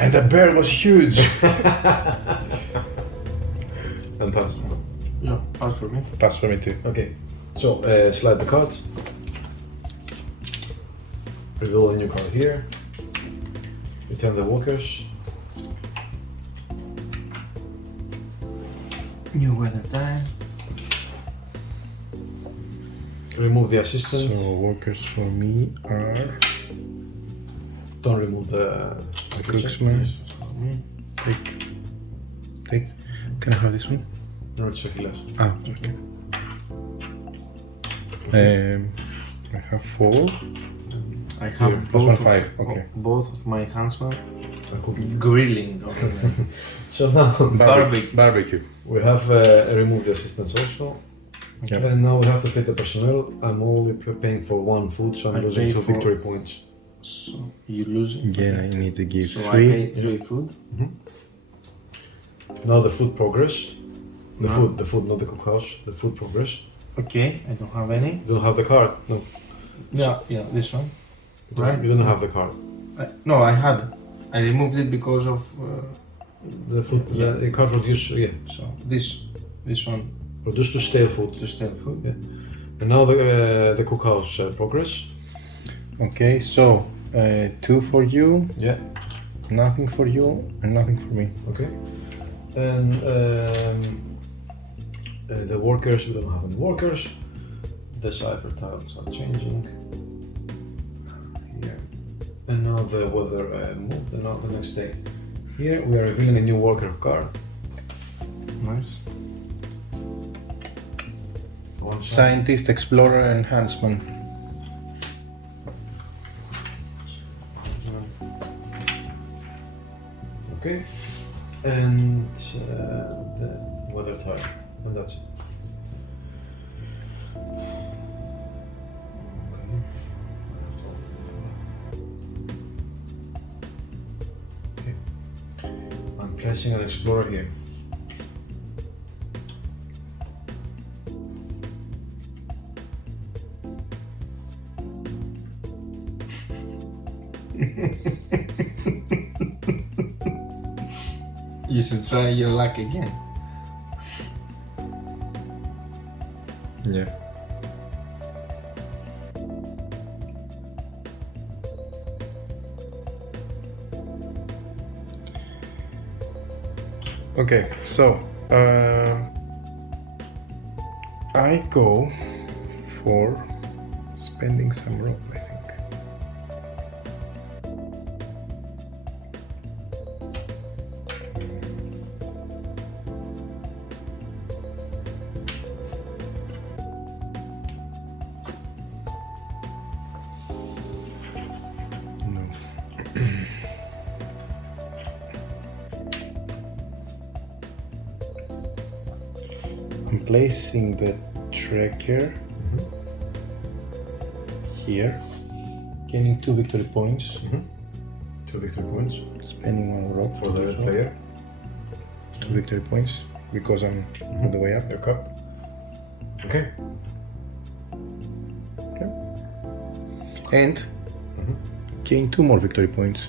And the bear was huge. And pass. Yeah, pass for me. Pass for me too. Okay, so slide the cards. Reveal a new card here. Return the walkers. New weather time. Remove the assistant. So workers for me are Don't remove the Cooksman. This is for me. Take. Can I have this one? No, it's okay left. Ah, okay. I have 4. I have Here, plus 1 both 5. Okay. both of my huntsmen A cookie. grilling over there. So now Barbecue. we have removed the assistants also. Yep. And now we have to fit the personnel. I'm only paying for 1 food, so I'm I losing pay 2 for- victory points. So you lose. Again, I need to give So I 3. pay 3 food. Now the food progress. The No. food, not the cookhouse. The food progress. Okay, I don't have any. You don't have the card. No, Yeah, this one. right? You don't have the card. No, I had. I removed it because of The food, Yeah. the card produce, so this one produce to stale food. to stale food. Yeah. And now the cookhouse progress. Okay, so 2 for you, Yeah. nothing for you, and nothing for me. Okay. And the workers, we don't have any workers. The cipher tiles are changing. Here. And now the weather moved, and now the next day. Here we are revealing a new worker card. Nice. One side. Scientist, explorer, and huntsman. Okay. And the weather tile. And that's it. Okay. I'm placing an explorer here. You should try your luck again. Yeah. Okay, so I go for spending some rope, I think. placing the tracker here, gaining 2 victory points, 2 victory points spending 1 rope for the red player. 2 victory points because I'm all the way up. Your cup. Okay. And gain 2 more victory points.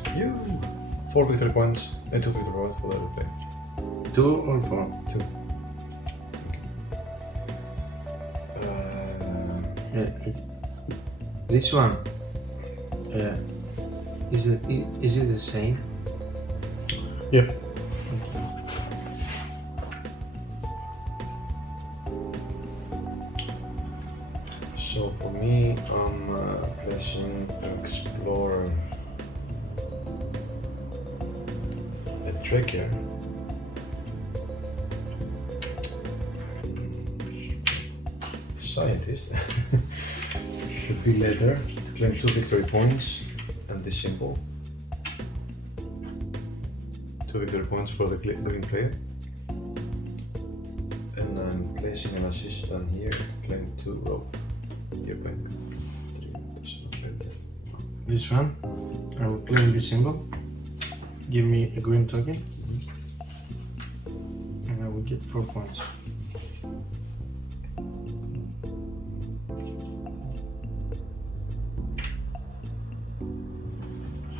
4 victory points and 2 victory points for the red player. 2 or 4? 2. This one, is it the same? Yep. So for me, I'm placing Explorer, a tracker, scientist, should be later to claim 2 victory points and this symbol. 2 victory points for the green player. And I'm placing an assistant here to claim 2 rope. Dear bank. 3%. This one, I will claim this symbol. Give me a green token. And I will get 4 points.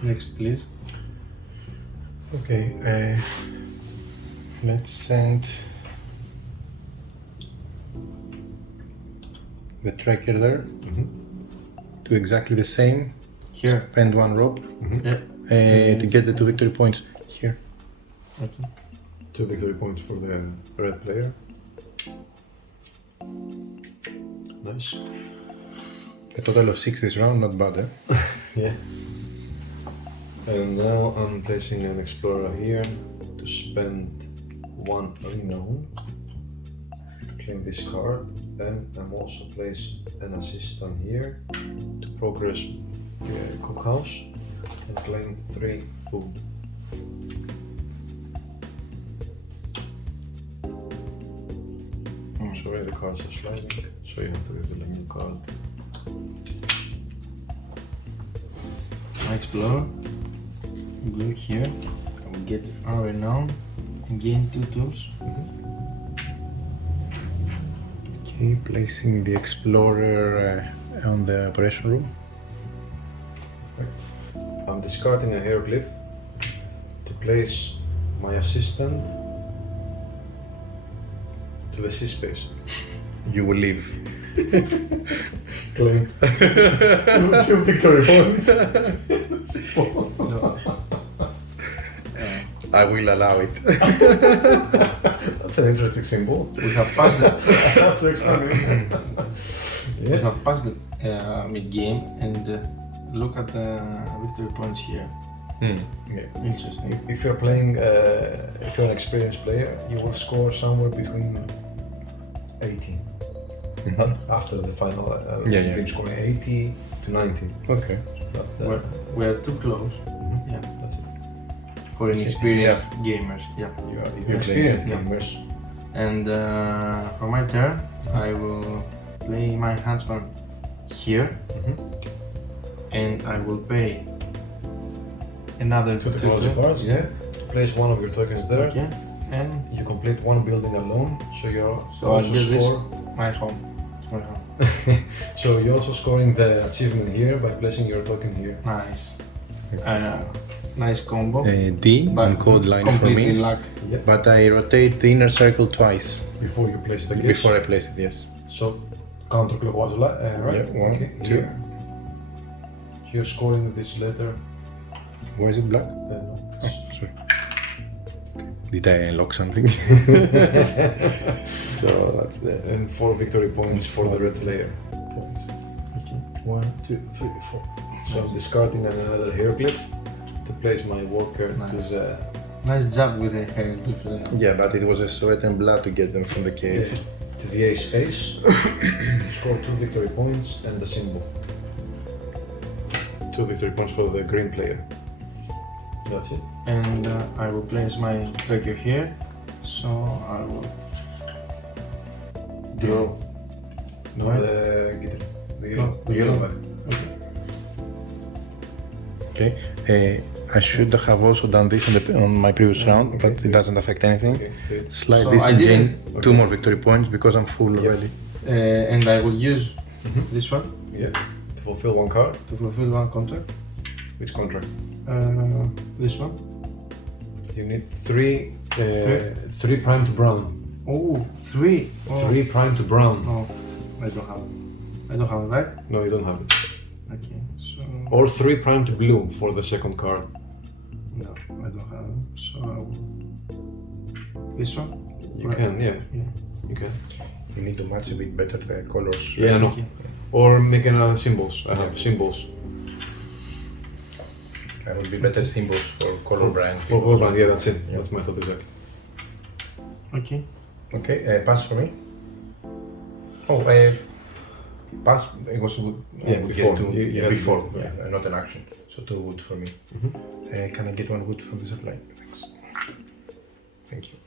Next, please. Okay, let's send the tracker there. Do exactly the same. Here. Spend 1 rope Yeah. to get the 2 victory points here. Okay. 2 victory points for the red player. Nice. A total of 6 this round, not bad, eh? Yeah. And now I'm placing an explorer here to spend 1 unknown to claim this card. And I'm also placing an assistant here to progress the cookhouse and claim 3 food. Sorry, the cards are sliding, so you have to reveal a new card. I explore. Glue here. I will get unknown and gain 2 tools. Okay, placing the explorer on the operation room. I'm discarding a hieroglyph to place my assistant to the sea space. You will leave. Claim 2 victory points. I will allow it. That's an interesting symbol. We have passed the, I have to explain it. we have passed the mid game and look at the victory points here. Yeah. Interesting. If you're playing, if you're an experienced player, you will score somewhere between 18. After the final game scoring 80 to 90. Okay. But, We're too close. Yeah, that's it. for inexperienced gamers. Yeah. You're experienced Yeah. gamers. And for my turn, I will play my huntsman here, and I will pay another 2 technology cards, yeah. Place one of your tokens there. Okay, and You complete 1 building alone, so you're so I'll also get this score. my home. It's my home. So you're also scoring the achievement here by placing your token here. Nice. Nice combo. D on code line for completely me. luck. Yeah. But I rotate the inner circle twice Before you place the gates. before I place it, yes. So counterclockwise, right? Yeah, 1, Okay, 2. here. You're scoring this letter. Why is it black? No. Oh, sorry. Did I unlock something? So that's there. And 4 victory points for the red player. Okay. 1, 2, 3, 4. So I'm discarding another hieroglyph to place my worker to Nice. the Nice job with the hieroglyph there. Yeah, but it was a sweat and blood to get them from the cave. to the A space. Score 2 victory points and the symbol. 2 victory points for the green player. That's it. And I will place my tracker here, so I will Draw. No, Right. the guitar. The yellow. yellow back. Okay. Okay. I should have also done this on my previous round, but it doesn't affect anything. Okay, good. Slide So this I and gain didn't- 2 more victory points because I'm full already. And I will use this one Yeah. To fulfill one card. to fulfill one contract. Which contract? This one. You need three prime to brown. Oh, 3. Oh. 3 prime to brown. No, I don't have it. I don't have it, right? No, you don't have it. Okay, so... Or 3 prime to blue for the second card. No, I don't have it. So I will... This one? You Right. can, yeah. Yeah. You can. You need to match a bit better the colors. Yeah, I know. Okay. Or make another symbols. I have symbols. There will be better symbols for color brand. For gold brand, yeah, that's it. Yeah. That's my thought exactly. Okay. Okay, pass for me. Oh, pass. It was wood. Yeah, before. You had before. wood, Yeah, not an action. So 2 wood for me. Can I get 1 wood from the supply? Thanks. Thank you.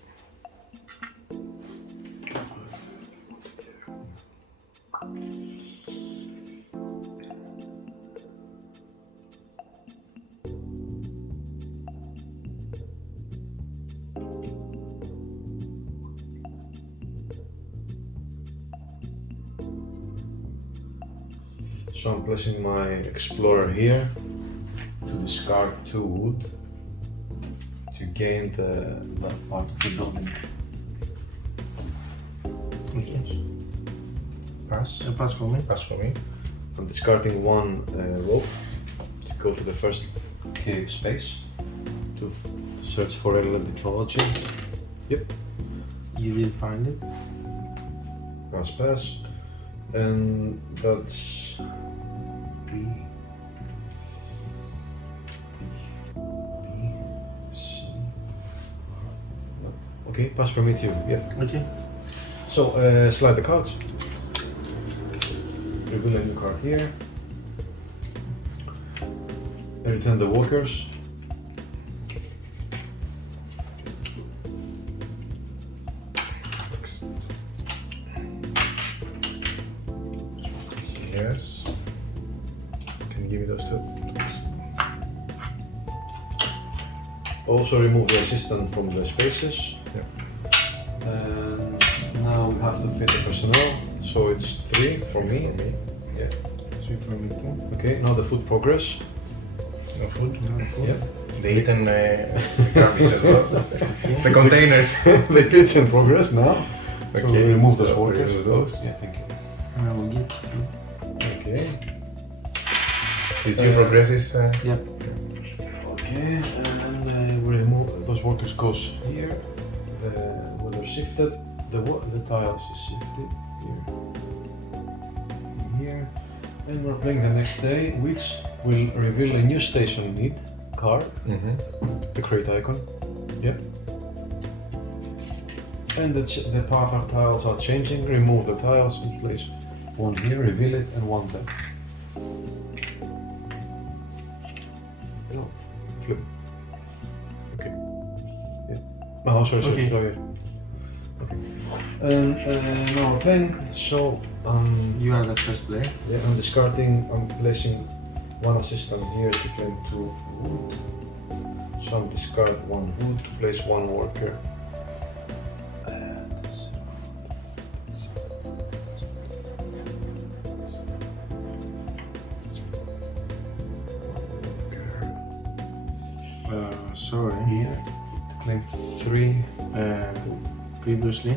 So I'm placing my explorer here to discard 2 wood to gain that part of the building. Okay. Pass. Pass for me. Pass for me. I'm discarding 1 rope to go to the first cave space to search for alien technology. Yep, You did find it. pass. And that's B. C. Okay, pass for me too. Yep. Okay. So slide the cards. Reveal a new card here. Return the walkers. Yes. Can you give me those 2? Please? Also remove the assistant from the spaces. Yeah. And now we have to fit the personnel. So it's 3 for me. For me. Yeah. 3 for me too. Okay, now the food progress. No food? No food. Yep. The eaten garbage as well. The containers. The kitchen progress now. Okay, So we remove those so walkers. remove those. Yeah, thank you. And I will get Okay. Did you progress this? Yep. Okay, and we remove those workers goes here. When they're shifted, the tiles is shifted here. Here. And we're playing the next day, which will reveal a new station need card, the crate icon. Yeah. And the path of tiles are changing. Remove the tiles and place 1 here, reveal it, and 1 there. No, flip. Okay. Yeah. Oh, sorry. Okay. Sorry. Okay. And now we're playing. So You are the first player. yeah, I'm discarding. I'm placing 1 assistant here to claim 2 wood. So I'm discard 1 wood to place 1 worker. Sorry. Here to claim 3. Previously,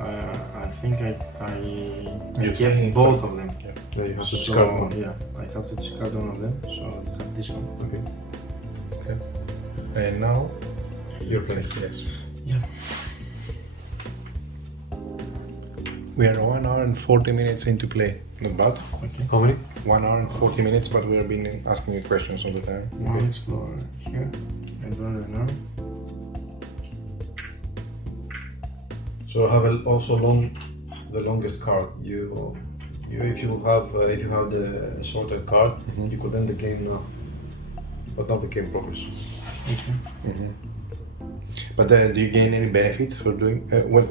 I think I You kept think- both of them. Yeah, you have to So discard 1. yeah, I have to discard one of them. So I have this one. Okay. And now you're playing. Yes. Yeah. We are 1 hour and 40 minutes into play. Not bad. Okay. How many? 1 hour and 40 minutes, but we have been asking you questions all the time. One explorer here and runner now. So I have also the longest card. If you have the sorted card, you could end the game now. But not the game progress. Okay. But do you gain any benefits for doing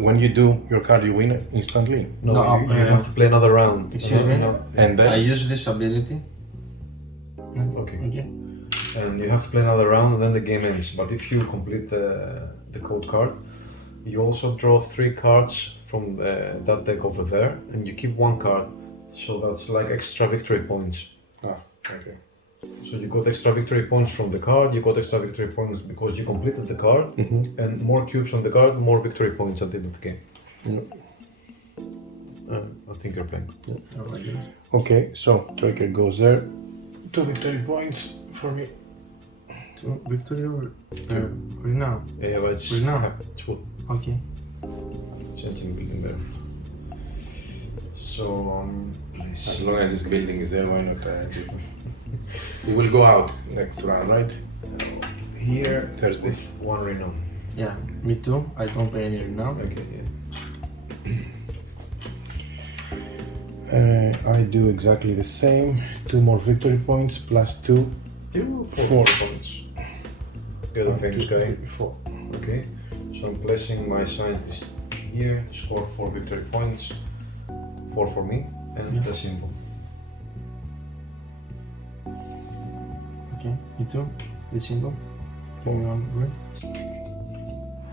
when you do your card? You win instantly. No, No, you have to play another round. Excuse me? And then I use this ability. Okay. Okay. And you have to play another round and then the game ends. But if you complete the code card, you also draw 3 cards from that deck over there, and you keep 1 card. So that's like extra victory points. Okay. So you got extra victory points from the card, you got extra victory points because you completed the card, and more cubes on the card, more victory points at the end of the game. I think you're playing. Okay, so Tracker goes there. 2 victory points for me. 2 victory or right now? Yeah, but it's Right now? It's full. Okay. Changing building there. So please. As long as this building is there, why not? We will go out next round, right? Here, Thursday. with 1 renown. Yeah, me too. I don't pay any now. Okay, yeah. I do exactly the same. 2 more victory points plus 2. 4 points. You're the 1, famous 2, guy. 3, 4. Okay, so I'm placing my scientist here, score 4 victory points, 4 for me, and the symbol. Okay, me too. The symbol. Give me 1 word.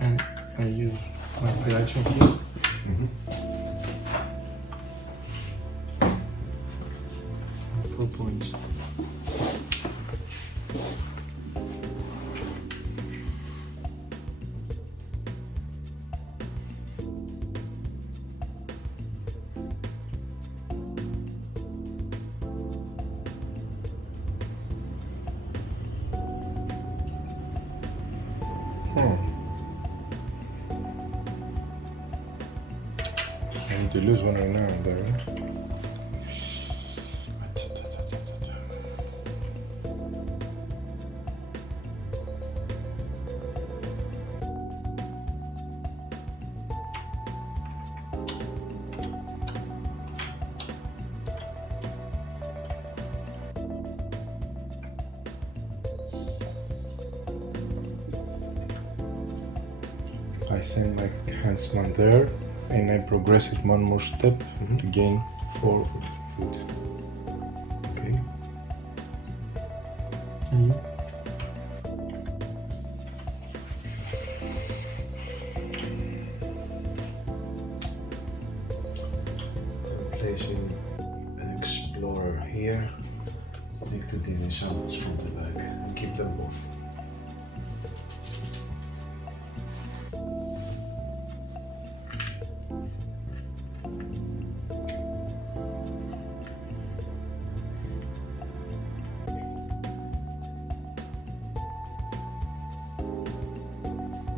And I use my free action here. 4 points. I need to lose 1 right now, there, right? I send my huntsman there, and I progress it 1 more step to gain 4 food. Okay. And you? I'm placing an explorer here. Take 2 DNA samples from the bag and keep them both.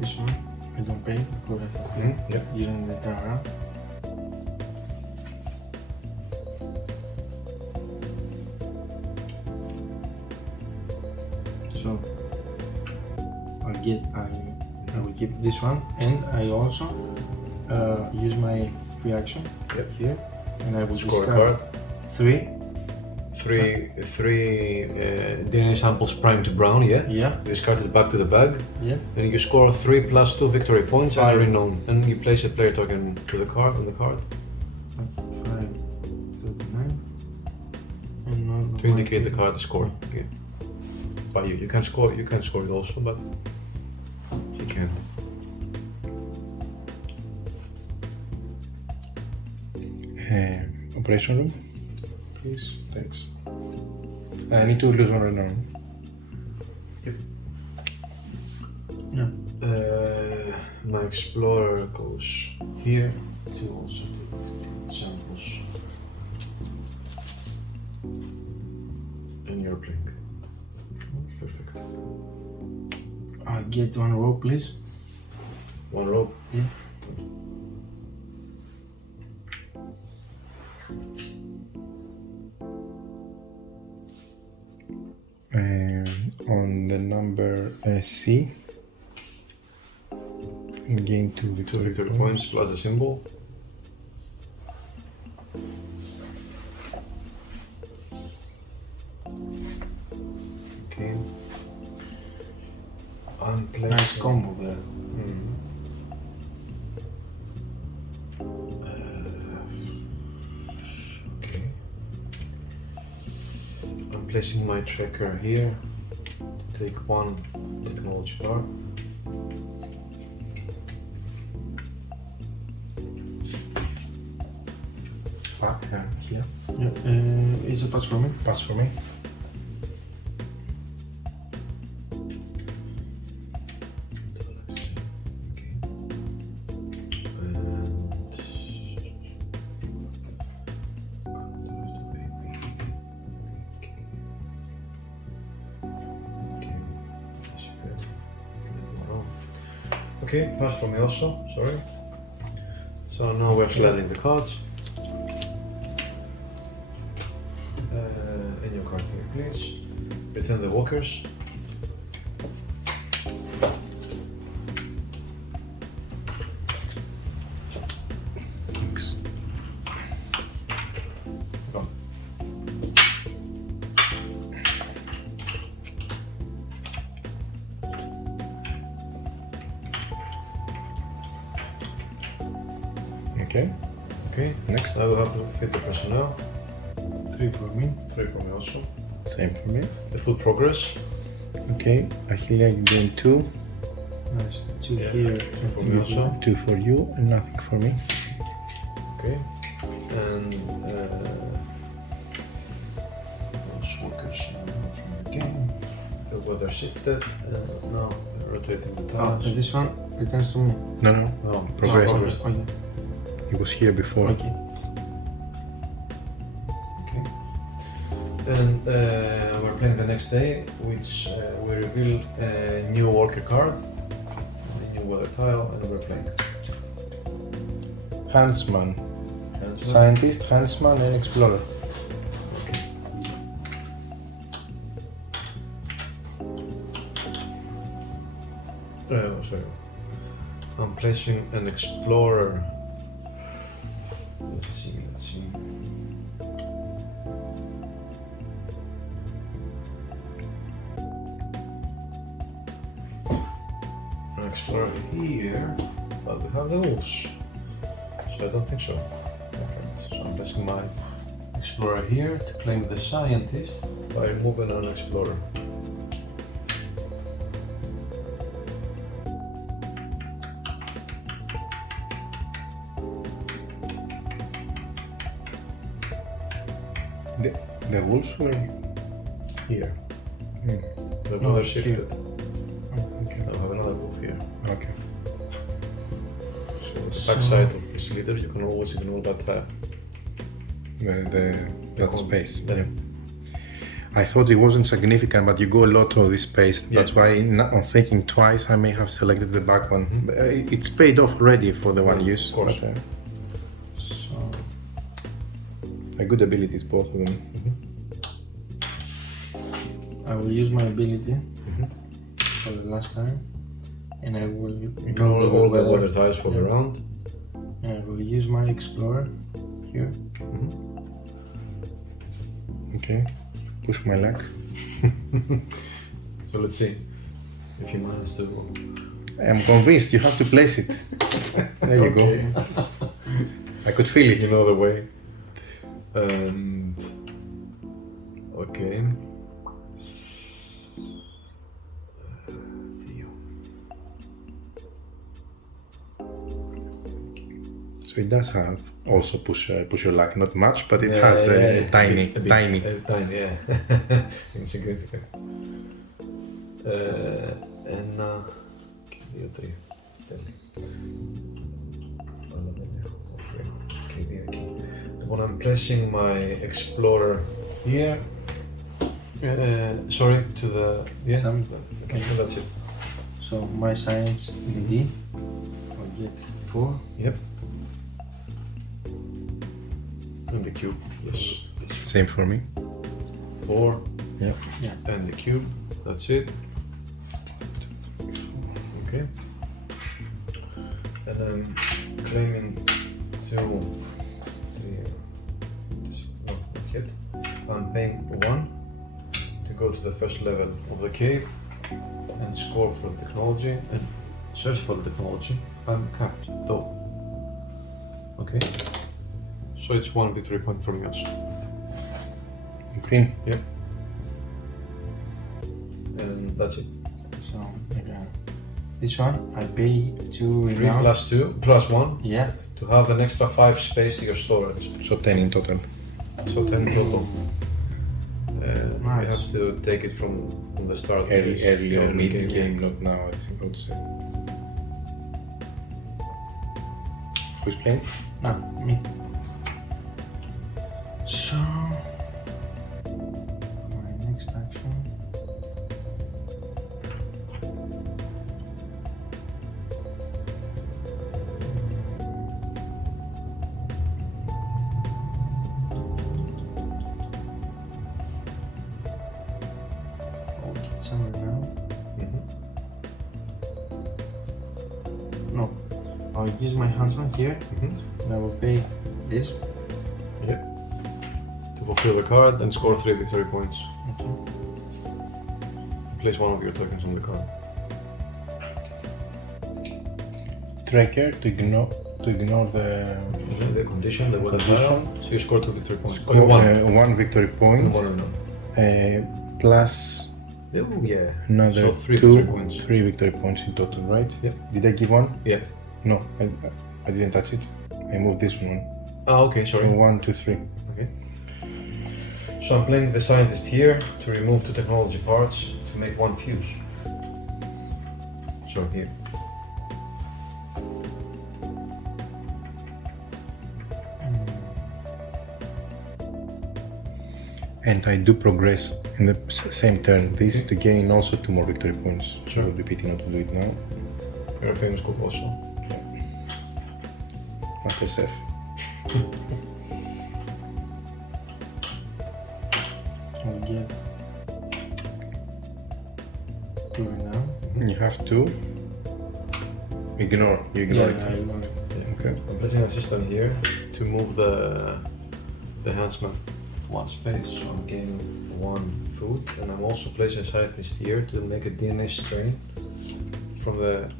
This one, I don't pay because I have pay. Yeah. Using the turn around. So I will keep this one, and I also use my free action here, and I will Score a discard card. 3. 3 DNA samples primed to brown, yeah? Yeah, Discard it back to the bag. yeah. Then you score 3 plus 2 victory points and 5. a renown. And you place a player token to the card on the card 5, 39. And not to indicate the card is scored. Okay. But you can score it also, but he can't. Operation room, please. Thanks. I need to lose 1 right now. Yeah. My explorer goes here to also take samples. And you're playing. Perfect. I'll get 1 row, please. 1 rope. Yeah. On the number C, gain 2 2 victory victory points. points plus the symbol. Okay. I'm placing... Nice combo there. Okay. I'm placing my tracker here to take one technology bar. Here. Yeah, is a pass for me? Pass for me. Okay, pass for me also, sorry. So now we're sliding the cards. In your card here, please. Return the walkers. Thanks. Go. Okay. Okay, Next. I will have to fit the personnel. 3 for me. 3 for me also. Same for me. The food progress. Okay. Ahilia, you're doing 2. Nice. 2 Yeah, here for and me 2 also. here. 2 for you and nothing for me. Okay. And those workers are from the game. The weather shifted. Now rotating the tiles. And this one returns to me. No, no. No, Progress. progress. Okay. It was here before. Okay. Okay. And we're playing the next day, which we reveal a new worker card, a new weather tile, and we're playing. Huntsman. And so- Scientist, huntsman, and explorer. Okay. Sorry. I'm placing an explorer. Let's see. An explorer here, but we have the wolves. So I don't think so. Okay. So I'm placing my explorer here to claim the scientist by removing an explorer. The wolves were Here. Hmm. The No, weather here. shifted. Okay. I'll have another wolf here. Okay. So the backside of this leader, you can always ignore that tile. That space. Yeah. Yeah. I thought it wasn't significant, but you go a lot through this space. That's Yeah. why, on thinking twice, I may have selected the back one. But, it's paid off already for the one use. Of course. But, So a good abilities, both of them. I will use my ability Mhm. for the last time, and I will Ignore all the weather tiles for the round. And I will use my explorer here. Okay. Push my luck. So let's see if he managed to. I'm convinced you have to place it. There you Okay. go. I could feel it. You know the way. And okay. Theo. So it does have also push your luck, not much, but it has a tiny. Tiny, yeah. Insignificant. And Δύο, τρία. Τέλεια. Αλλά δεν έχω. Okay, δύο εκεί. When I'm placing my explorer here, sorry, to the Some- okay, that's it. So my science in D, I'll get 4. Yep. And the cube, yes. Same for me. 4. Yeah. Yeah. And the cube, that's it. Okay. And I'm claiming 2, 3, no, not yet. I'm paying 1 to go to the first level of the cave and score for the technology and search for the technology. I'm capped though. Okay. So it's 1 victory point for us. Green. Yeah. And that's it. So again, this one I pay 2 3 renown. plus 2 plus 1 Yeah. to have an extra 5 space to your storage. So 10 in total. So 10 total. Nice. We have to take it from the start. of Early, this early or mid game. game, not now, I think I would say. Who's playing? No, me. So my next action. I'll get somewhere now. Mhm. No, I'll use my huntsman here, Mhm. and I will pay this. Yeah. To fulfill the card and score 3 victory points. Okay. Place one of your tokens on the card. Tracker to ignore the The condition, the weather Condition. tile. So you score 2 victory points. score, One. 1 victory And point, one unknown. plus Oh yeah. another So 3 two, victory points. 3 victory points in total, right? Yeah. Did I give one? Yeah. No, I didn't touch it. I moved this one. Ah, okay, So sorry. 1, 2, 3. Okay. So I'm playing the scientist here to remove 2 technology parts to make 1 fuse. So here. And I do progress in the same turn. This to gain also 2 more victory points. Sure. I would be pity not to do it now. You're a famous cook also. Master Chef. I'll get 2 renown. You have to ignore. You ignore Yeah, I it. ignore it. Okay. I'm placing an assistant here to move the huntsman 1 space, so I'm gaining 1 food, and I'm also placing a scientist here to make a DNA strain from the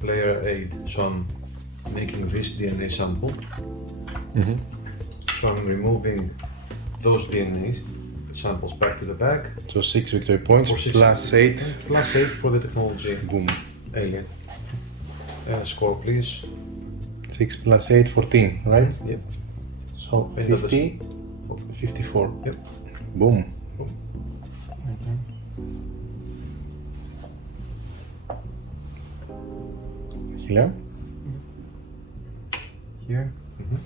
player aid. So I'm making this DNA sample. Mm-hmm. So I'm removing those DNA samples back to the bag. So 6 victory points For 6 plus 8. Plus 8 for the technology Boom. alien. Score please. 6 plus 8, 14, right? Yep. So End of the 50, 54. Yep. Boom. Okay. Healer. Here. Mhm.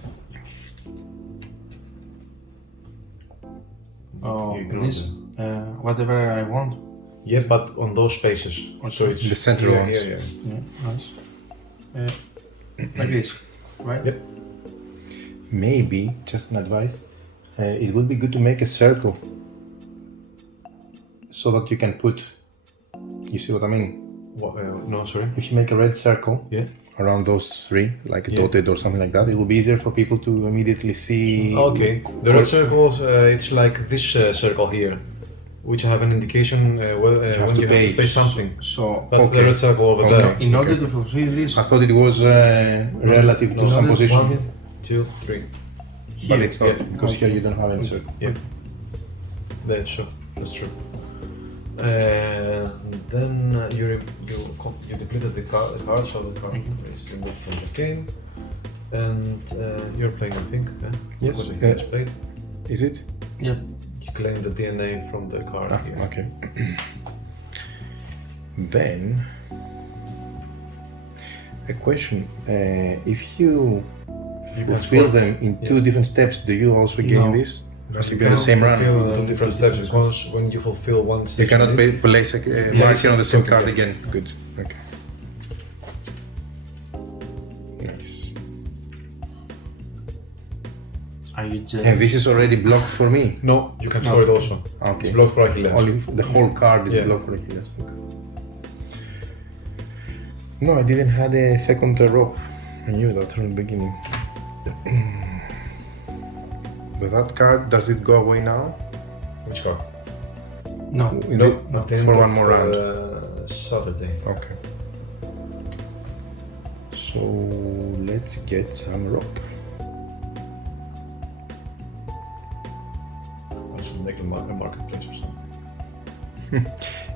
Oh, You ignore this, whatever I want. Yeah, but on those spaces. So it's The center here, ones. Here, yeah. Yeah, nice. Like this, right? Yep. Maybe, just an advice, it would be good to make a circle so that you can put, you see what I mean? What, no, sorry. If you make a red circle Yeah. around those 3, like Yeah. dotted or something like that, it will be easier for people to immediately see. Okay. The red circles, it's like this circle here, which have an indication when you have to pay something. So, That's Okay. the red circle over Okay. there. in order to fulfill this, I thought it was relative to No, some no, position, 1, 2, 3. but here, it's not, yeah. because here you don't have any circle. Yep. There, sure. That's true. Then you depleted the card, so the card is removed from the game, and you're playing, I think. Yes, Because yeah. it's played. Is it? yeah, You claim the DNA from the card Ah, here. okay. Then, a question. If you You can fulfill score. them in 2 different steps, do you also gain No. this? As you You get the cannot same run. fulfill them in different steps because when you fulfill one You stage, cannot place a marker on the same okay, card yeah. again. Good. Okay. Nice. are you jealous? And this is already blocked for me. No, you can score it also. Okay. It's blocked for Achilles. Only the whole card is Yeah. blocked for Achilles. Okay. No, I didn't have a second rope. I knew that from the beginning. But that card, does it go away now? Which card? No. In No, the- at the end for of, one more round. Saturday. Okay. So let's get some rope. I should make a marketplace or something.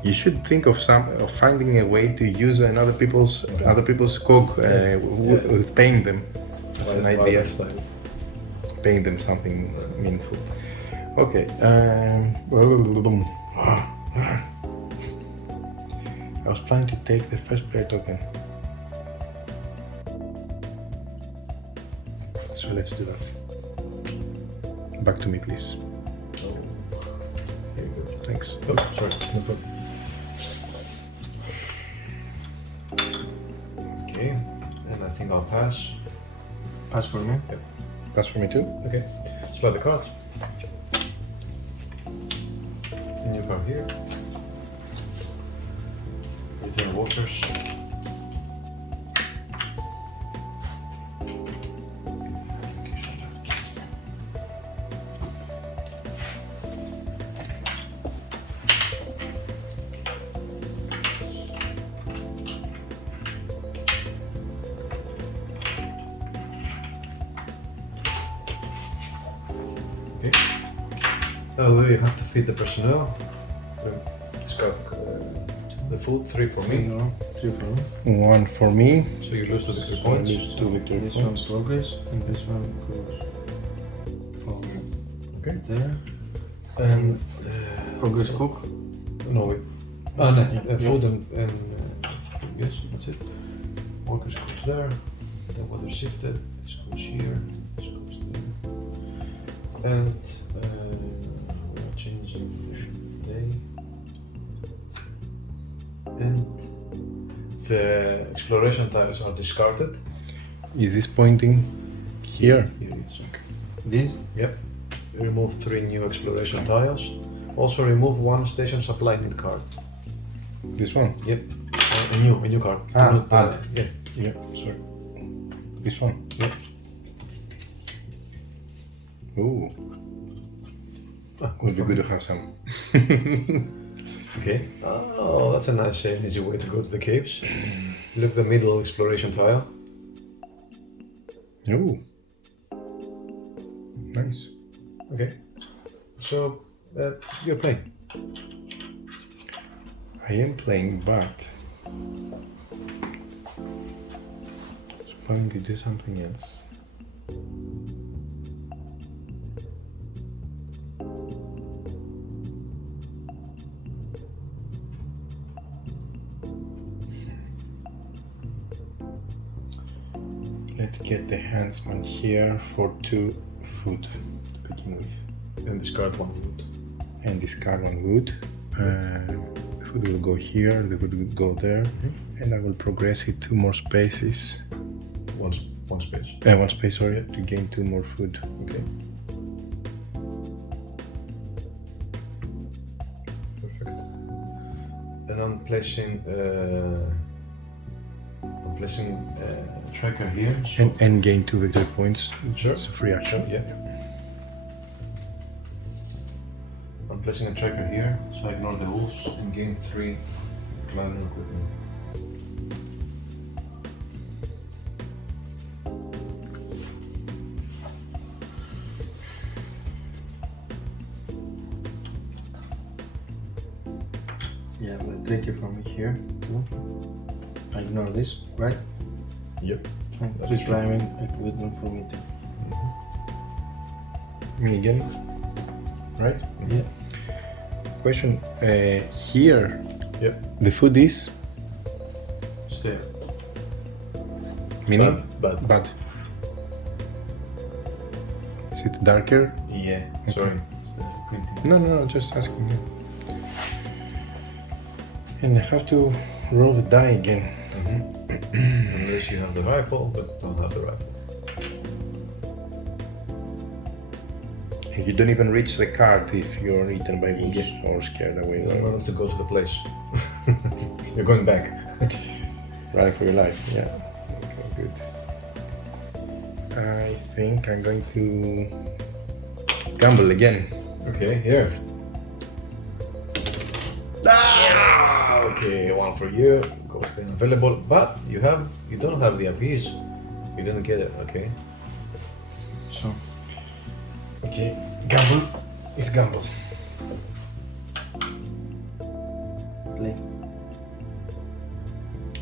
You should think of finding a way to use other people's cog with paying them. That's an idea. Paying them something meaningful. Okay. I was planning to take the first player token. So let's do that. Back to me, please. Oh, here you go. Thanks. Oh, sorry. No problem. Okay, and I think I'll pass. Pass for me. Yep. That's for me too. Okay, slide the cards. A new card here. Return walkers. We have to feed the personnel. Discard the food, 3 for me. No, 3 for me. 1 for me. So you lose 2 victory So I points. lose 2 victory This points. one progress and this one goes over Okay. there. And Progress cook. no, wait. No, Yeah. food and yes, that's it. Workers goes there. Then weather shifted. This goes here. This goes there. And we're changing day. And the exploration tiles are discarded. Is this pointing here? Here it is. Okay. This. Yep. Remove 3 new exploration tiles. Also remove 1 station supply need card. This one? Yep. A new card. Ah, Not, add. yeah. Yeah, sorry. This one? Yep. Ooh, Ah, would be good to have some. Okay. Oh, that's a nice and easy way to go to the caves. Look at the middle exploration tile. Ooh, nice. Okay. So you're playing. I am playing, but I was planning to do something else. Let's get the handsman here for 2 food to begin with. And discard 1 wood. And discard 1 wood. The food will go here, the wood will go there, and I will progress it 2 more spaces. One space. 1 space, sorry, to gain 2 more food. Okay. Perfect. And I'm placing tracker here. So And gain 2 victory points. Sure. It's a free action. Sure, yeah. I'm placing a tracker here, so I ignore the wolves and gain 3 climbing equipment. Yeah, but take it from here too. I ignore this, right? Yep. And That's 3 true. climbing equipment for me too. Me again, right? Yeah. Question, here, Yep. the food is, Stay. meaning? Bad. Bad. Is it darker? Yeah. Sorry. It's the printing. No, just asking you. And I have to roll the die again. Unless you have the rifle, but don't have the rifle. And you don't even reach the card if you're eaten by wolves Yeah. or scared away. You don't want to go to the place. You're going back. Running for your life, yeah. Okay, good. I think I'm going to gamble again. Okay, here. Ah! Okay, one for you. Cost unavailable, but you don't have the abyss. You didn't get it. Okay. So, Okay, gamble is gamble. play.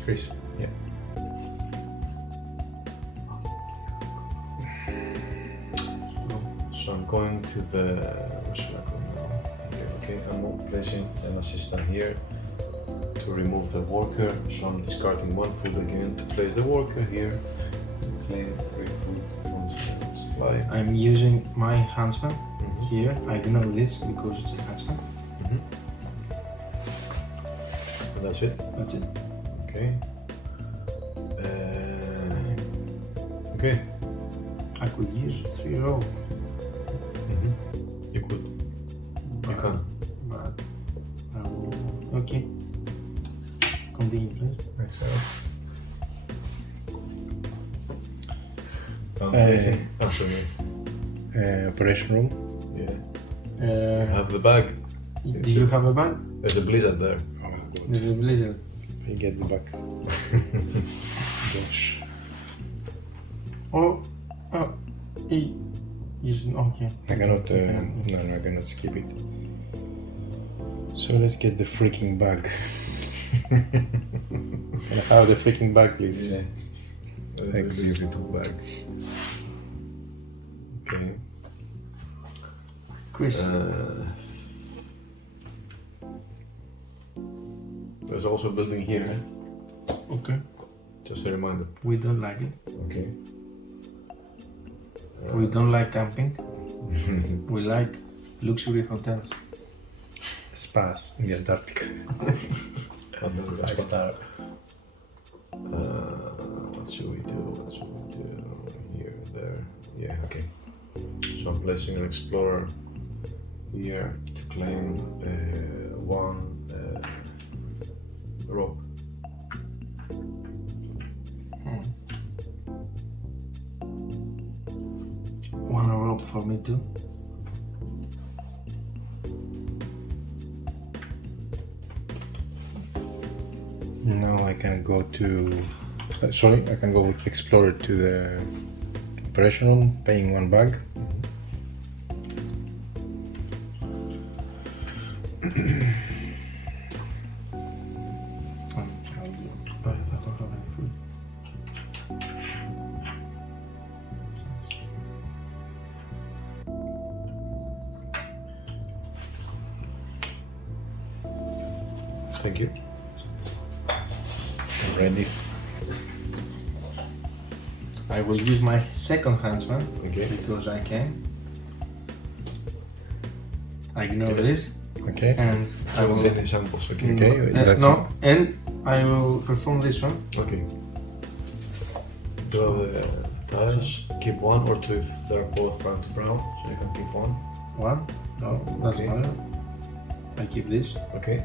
Chris. Yeah. So I'm going to the. Where should I go now? Here, okay, I'm placing an assistant here to remove the worker. So I'm discarding one food again to place the worker here. Claim 3 food from the supply. I'm using my huntsman here. I ignore this because it's a huntsman. And that's it. That's it. Okay. Okay. I could use 3 row, You could. You can. but I will. Okay. Continue, please. Nice. Answer me. Operation room. Yeah. Have the bag. Do you have a bag? There's a blizzard there. Oh my god. There's a blizzard. I get the back. Gosh. Oh, he is okay. I cannot, no, I cannot skip it. So let's get the freaking bag. Can I have the freaking bag, please? Yeah. Thanks. Beautiful bag. Okay. Chris, There's also a building here. Eh? okay. Just a reminder. We don't like it. Okay. We don't like camping. We like luxury hotels. Spas in the Antarctica. 5-star. What should we do? What should we do? Here, there. Yeah, okay. So I'm placing an explorer here to claim one rope. One rope for me too. Now I can go to. Sorry, I can go with Explorer to the operation room, paying 1 bag. I don't have any food. Thank you. I'm ready. I will use my second huntsman Okay. because I can. I ignore this Okay. and I will. Any samples, okay? Okay. That's No, and I will perform this one. Okay. Draw the tiles. Keep 1 or 2 if they're both brown to brown, so you can keep 1. One. No, doesn't Okay. matter. I keep this Okay.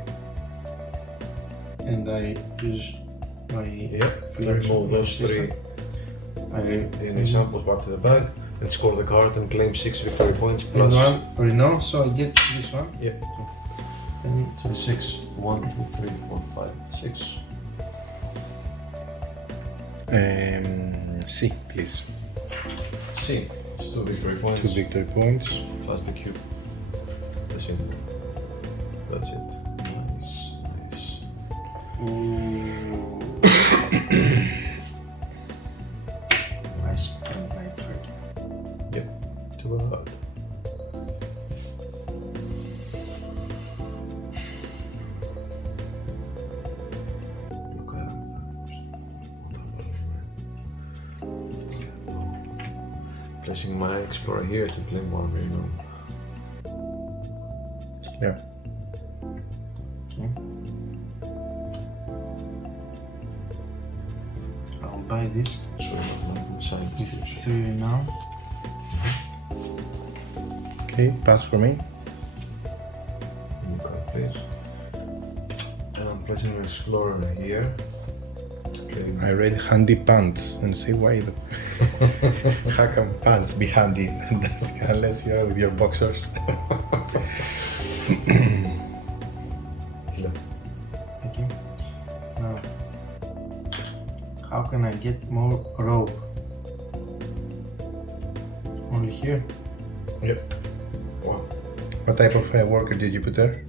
and I use my Yep. flash Remove those system. 3 I DNA samples back to the bag. Let's score the card and claim 6 victory points and plus. one Renault, so I get this one. Yep. And So 6. 1, 2, 3, 4, 5, 6. C, please. C. It's 2 victory points 2 victory points. plus the cube. The symbol. That's it. Nice. Nice. I spent my trick. Yep. 2 out. Look at placing my explorer here to claim 1 Renault. Yeah. Okay. I'll buy this So not side with 3 now. Okay, pass for me. please. And I'm placing an explorer here to claim. I read handy pants and say why the how can pants be handy unless you are with your boxers? Killer. Thank you. How can I get more rope? Only here? Yep. Wow. What type of worker did you put there?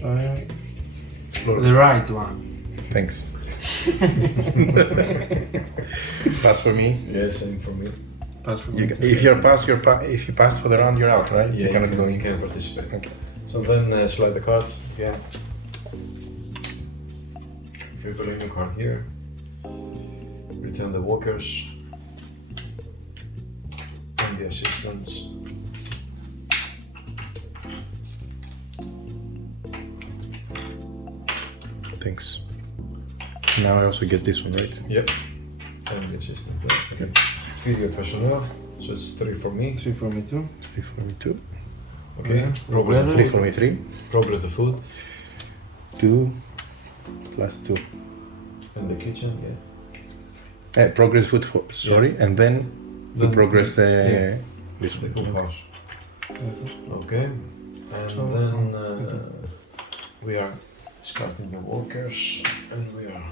The right one. Thanks. Pass for me. Yeah, same for me. Pass for You me can, too. if you're pass, if you pass for the round, you're out, right? Yeah, you cannot go in. you can participate. Okay. So then slide the cards again. If you put a new card here, return the walkers and the assistants. Thanks. Now I also get this one, right? Yep. And the assistant there. Okay. Feed your personnel. So it's 3 for me. 3 for me too. 3 for me, 2. Okay. Yeah. Progress the 3 food. for me, 3. Progress the food. 2 plus 2. And the kitchen, yeah. Progress food, sorry, and then we Then progress the yeah. this The one. cookhouse. Okay. And So, then okay. we are starting the walkers and we are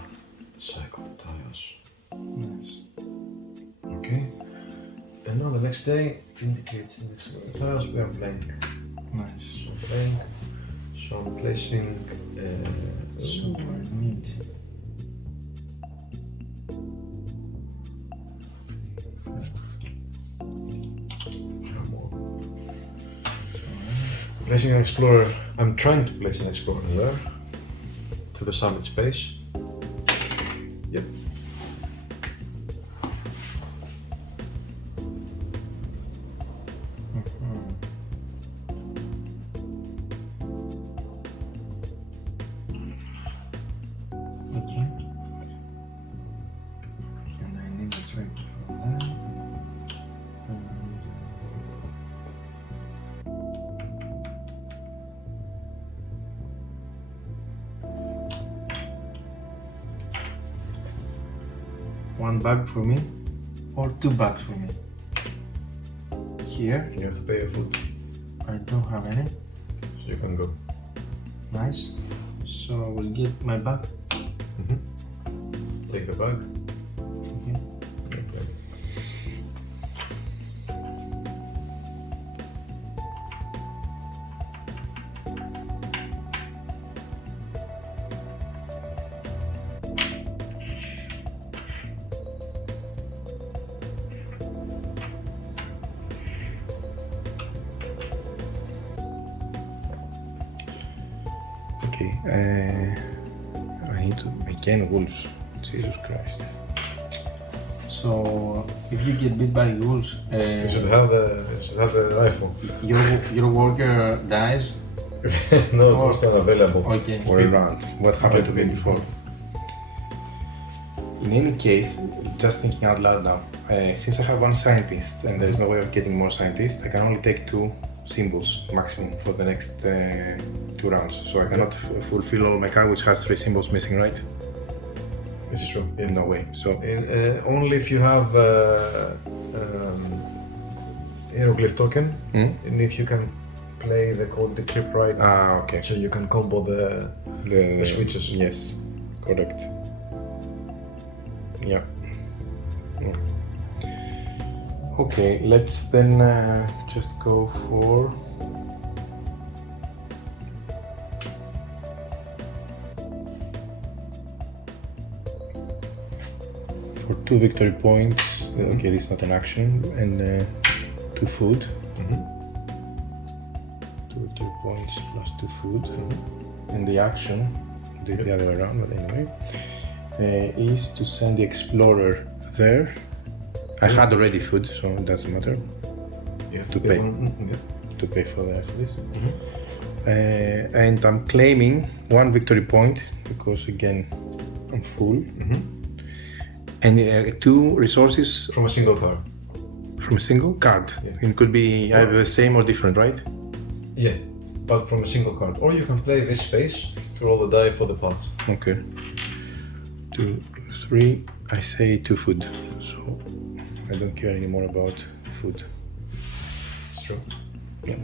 cycle the tiles. Nice. Okay. And now the next day indicates the next tiles we are blank. Nice. So blank. So I'm placing So I need placing an explorer. I'm trying to place an explorer there to the summit space. Yep. okay. And I need a track for that. And one bag for me or 2 bags for me. Here You have to pay your food, I don't have any. so you can go. Nice. So I will get my bag. Take the bag. Okay. Okay. Okay, I need to again wolves. Jesus Christ. So if you get bit by wolves, You should have the rifle. your worker dies. No, Or- it's not available. Okay. Or around. What happened to me before? In any case, just thinking out loud now, since I have one scientist and there is no way of getting more scientists, I can only take 2 symbols maximum for the next 2 rounds. So I cannot fulfill all my card, which has 3 symbols missing, right? This is true. In no way. So Only if you have hieroglyph token, and if you can play the code decrypt right, okay. so you can combo the switches. Yes, correct. Yeah. Okay, let's then just go for for 2 victory points. Okay, this is not an action, and 2 food. 2 victory points plus 2 food, and the action, the other way around, but anyway, is to send the explorer there. I had already food, so it doesn't matter You have To pay pay. one- to pay for this. And I'm claiming 1 victory point because again I'm full. And 2 resources From a single card. from a single card. Yeah. It could be either the same or different, right? Yeah, but from a single card. Or you can play this space to roll the die for the pots. Okay. 2, 3. I say 2 food, so I don't care anymore about food. It's true. Yeah.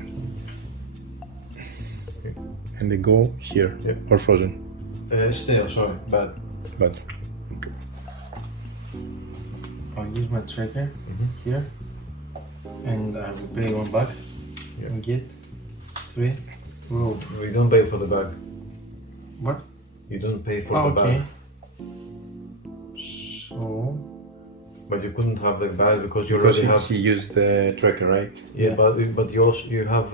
And they go here Yeah. or frozen, Stale, sorry, bad. but okay. I'll use my tracker here, and I will pay 1 bag and get 3 rope. We don't pay for the bag. What? You don't pay for the Okay. bag. So But you couldn't have the bag because you Because already have. he used the tracker, right? Yeah, but you also have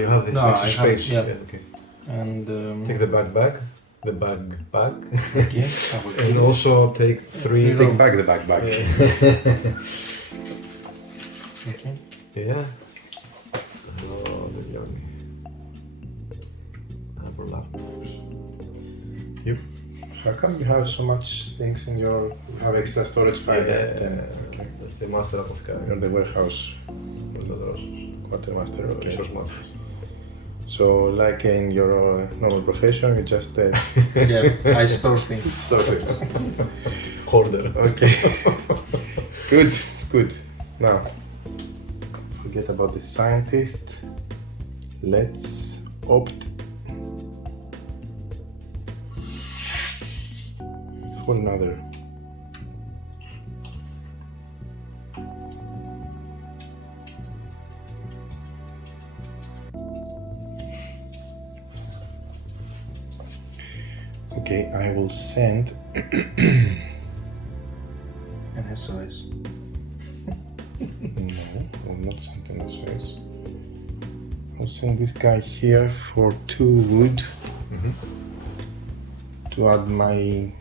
you have this No, extra I have- space. yeah. Okay. and Take the bag back. The bag back. okay, I will And keep also take 3. Take back the backpack. Okay. Yeah. Oh, the young. Yep. How come you have so much things in your? You have extra storage file Okay. That's the master apothecary. in the warehouse. What's that also? Quartermaster. Okay. Resource masters. So, like in your normal profession, you just Yeah, I store things. store things. Hoarder. Okay. Good. Good. Now, forget about the scientist. Let's opt. Whole another. Okay, I will send. And SOS. No, will not send an SOS. I'll send this guy here for 2 wood to add my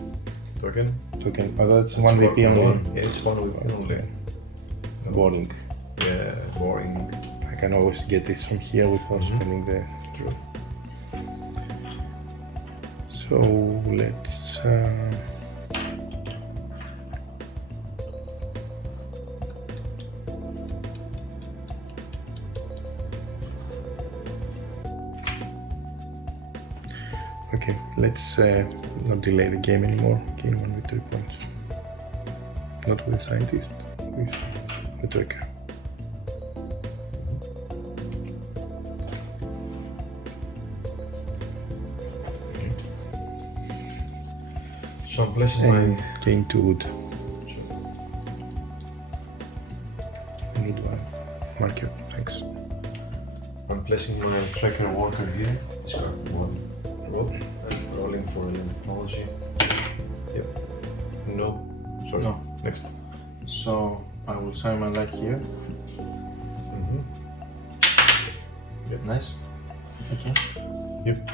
Token. token. Oh, that's 1 VP only. Yeah, it's 1 VP only. Boring. Yeah, boring. I can always get this from here without spending the draw. So let's. Okay, let's not delay the game anymore. Gain 1 victory point. Not with the scientist, with the tracker. So I'm placing And my. gain 2 wood. Sure. I need 1 marker, thanks. I'm placing my tracker worker here. Discard 1 rope. I'm rolling for technology. Yep. No. Sorry. No. Next. So I will sign my luck here. Yep. Nice. Okay. Yep.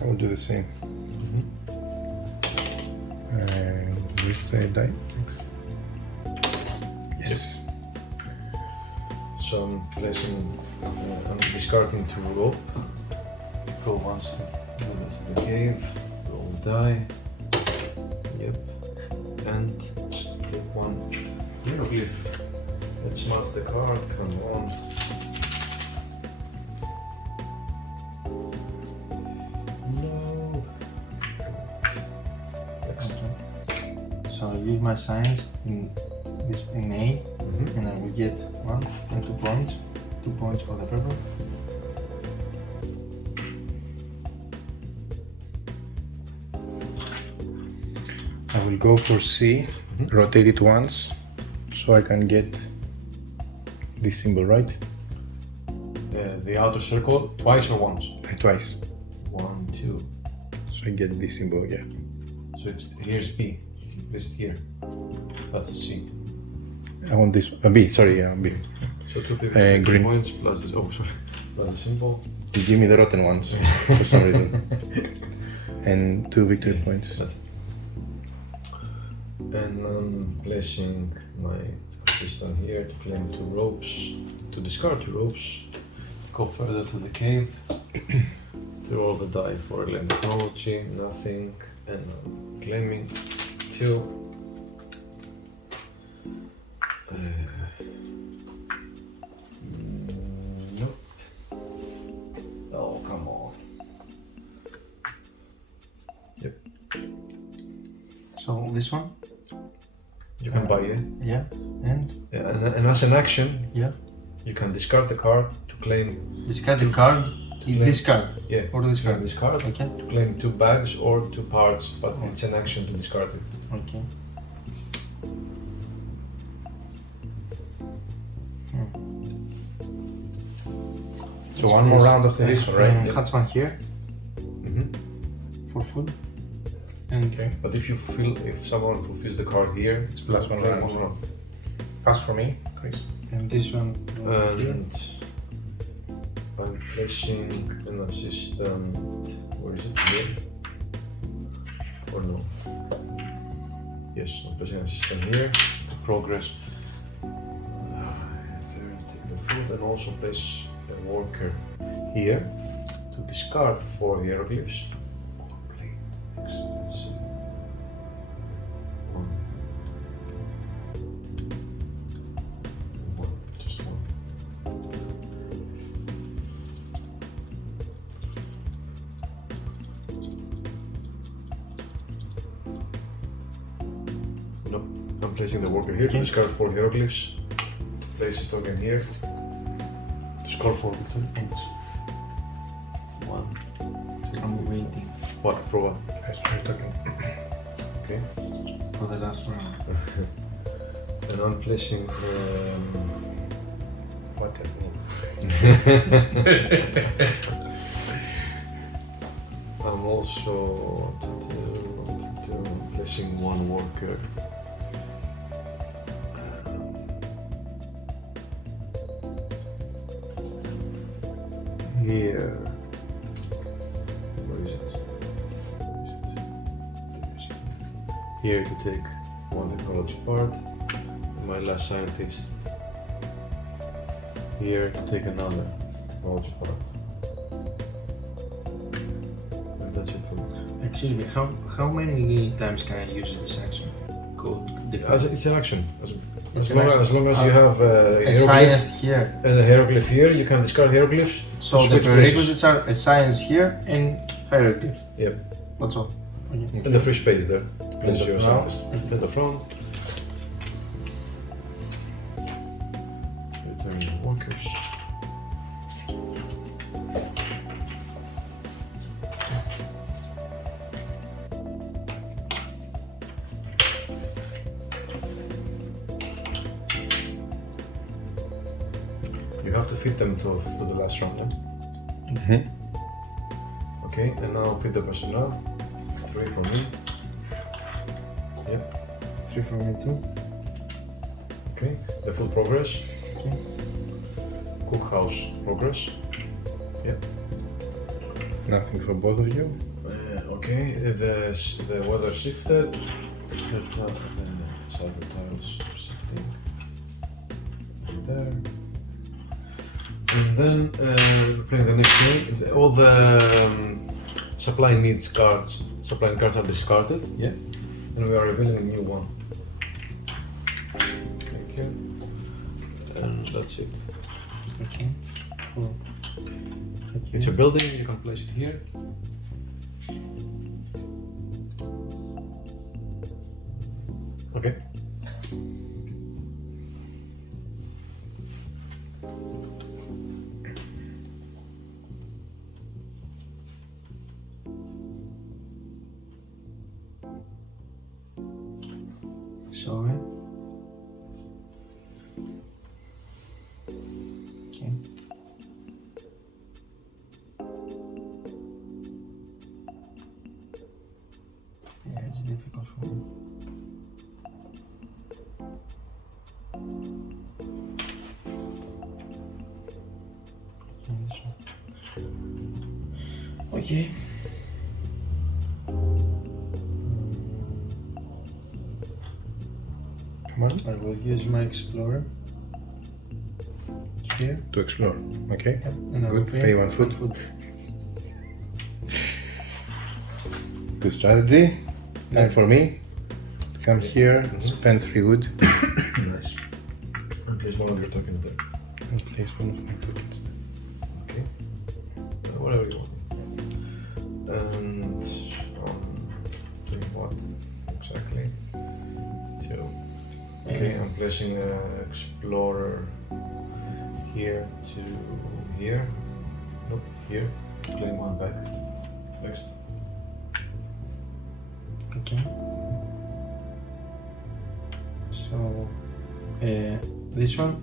I will do the same. And this die. Thanks. Yes. So I'm placing. I'm discarding 2 rope. Go 1 step to the cave. Roll die. Yep. And take 1 hieroglyph. Let's match the card. Come on. No. Next. Okay. So I use my science in this in A, and I will get 1 and 2 points. 2 points for the purple. I will go for C, rotate it once, so I can get this symbol, right? The outer circle twice or once? Twice. 1, 2. So I get this symbol, yeah. So it's here's B. Place it here. That's the C. I want this, B, sorry, yeah, B. So 2 green. points plus this. Oh, sorry. Plus the symbol. You give me the rotten ones, for some reason. And 2 victory points. That's it. And I'm placing my assistant here to claim 2 ropes, to discard 2 ropes, go further to the cave, to roll the die for alien technology, nothing, and I'm claiming 2. Nope. Oh, come on. Yep. So this one. You can buy it. Yeah. And Yeah, and as an action, yeah. you can discard the card to claim. Discard the card. Discard. Yeah. Or You discard. can discard Okay. to claim 2 bags or 2 parts, but it's an action to discard it. Okay. So one more round of this one, right? Huntsman here Mm-hmm. for food. And Okay. But if someone fulfills the card here, It's plus one play round. one round. Pass for me, Chris. and this one over here. And I'm placing an assistant. Where is it? Here? Or no? Yes, I'm placing an assistant here to progress. Take the food and also place a worker here to discard 4 hieroglyphs. Play next. Let's see. One. Just one. No, I'm placing the worker here to discard 4 hieroglyphs. To place a token here. To score 4 points. 1. I'm waiting What? For what? Yes, I'm talking. Okay. for the last round. And I'm placing. What does it mean? I'm also placing one worker. Here. Where is it? Here to take one technology part. And my last scientist. Here to take another technology part. And that's it for me. Excuse me, how many times can I use this action? Code the It's an action. It's As an long as you have a hieroglyph science here. and a hieroglyph here, you can discard hieroglyphs. So the switch prerequisites are a science here and hieroglyph. Yep. That's all. Okay. And the free space there to place the your front. scientist. In the front. Return workers. You have to fit them to the last round, yeah? Mm-hmm. Okay, and now fit the personnel. 3 for me. Yep. 3 for me too. Okay, the full progress. Okay. Cookhouse progress. Yep. Nothing for both of you. Okay, the weather shifted. The cyber tiles shifting. There. And then playing the next game. All the supply needs cards. Supply cards are discarded. Yeah. And we are revealing a new one. Thank you. And that's it. Okay. Cool. Thank you. It's a building, you can place it here. Okay. Sorry. Okay. Yeah, it's difficult for me. Okay, this one. Okay. Come on. I will use my explorer here. To explore. Okay. And I will Good. Pay 1 food. food. Good strategy. Time for me. Come here, spend 3 wood, Nice. And place one of your tokens there. and place one of my tokens. Okay. Whatever you want. And doing what exactly? So, okay, I'm placing an explorer here to here. Nope, here. Claim one back. Next. Okay. So this one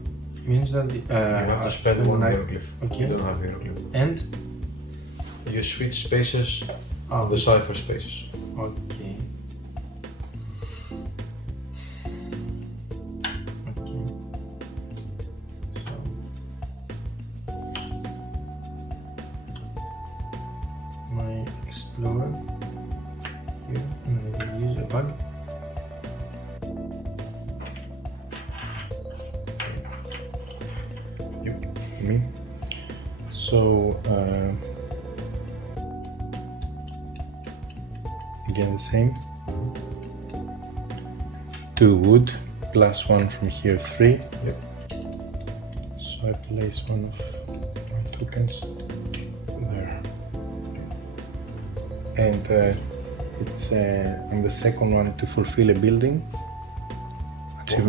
means that you have to spend one hieroglyph. Okay. You don't have hieroglyph. And You switch spaces on the cipher spaces. okay. Okay. So my explorer here, and I will use a bug. Me. So again the same. 2 wood plus 1 from here, 3. Yep. So I place one of my tokens there. And it's I'm the second one to fulfill a building.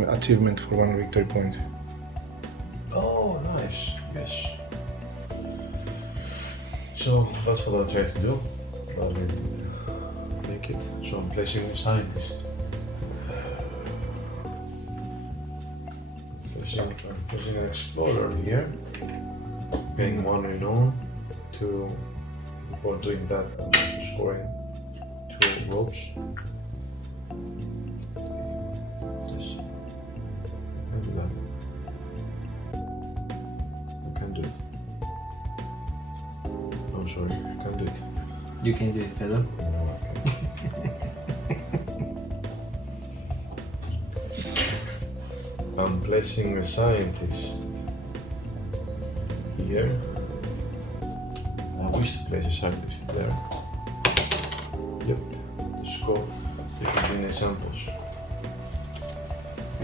Achievement for 1 victory point. Oh, nice. Yes. So that's what I try to do. Rather than make it. So I'm placing a scientist. Placing an explorer here. Paying 1 renown to. Before doing that, I'm also scoring 2 ropes. Yes. I'll do that. Do it. Oh, sorry, I can't do it. You can do it better. I'm placing a scientist here. I wish to place a scientist there. Yep, to score different examples.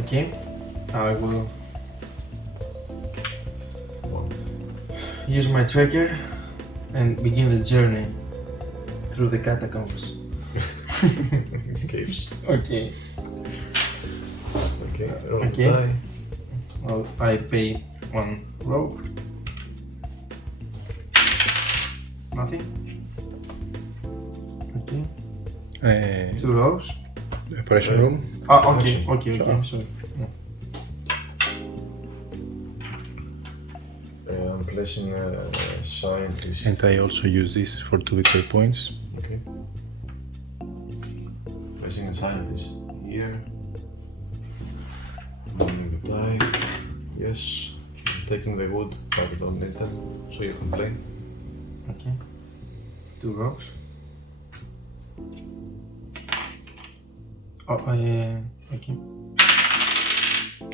Okay. I will use my tracker and begin the journey through the catacombs. Escapes. Okay. Okay, roll Okay. die. Well, I pay 1 rope. Nothing. Okay. 2 ropes. The operation room. Ah, okay, okay, okay. Sure. Sorry. Yeah. I'm placing a scientist. And I also use this for 2 victory points. Okay. Placing a scientist here. Rolling the die. Yes. I'm taking the wood, but I don't need them, so you can play. Okay. 2 ropes. Oh, okay.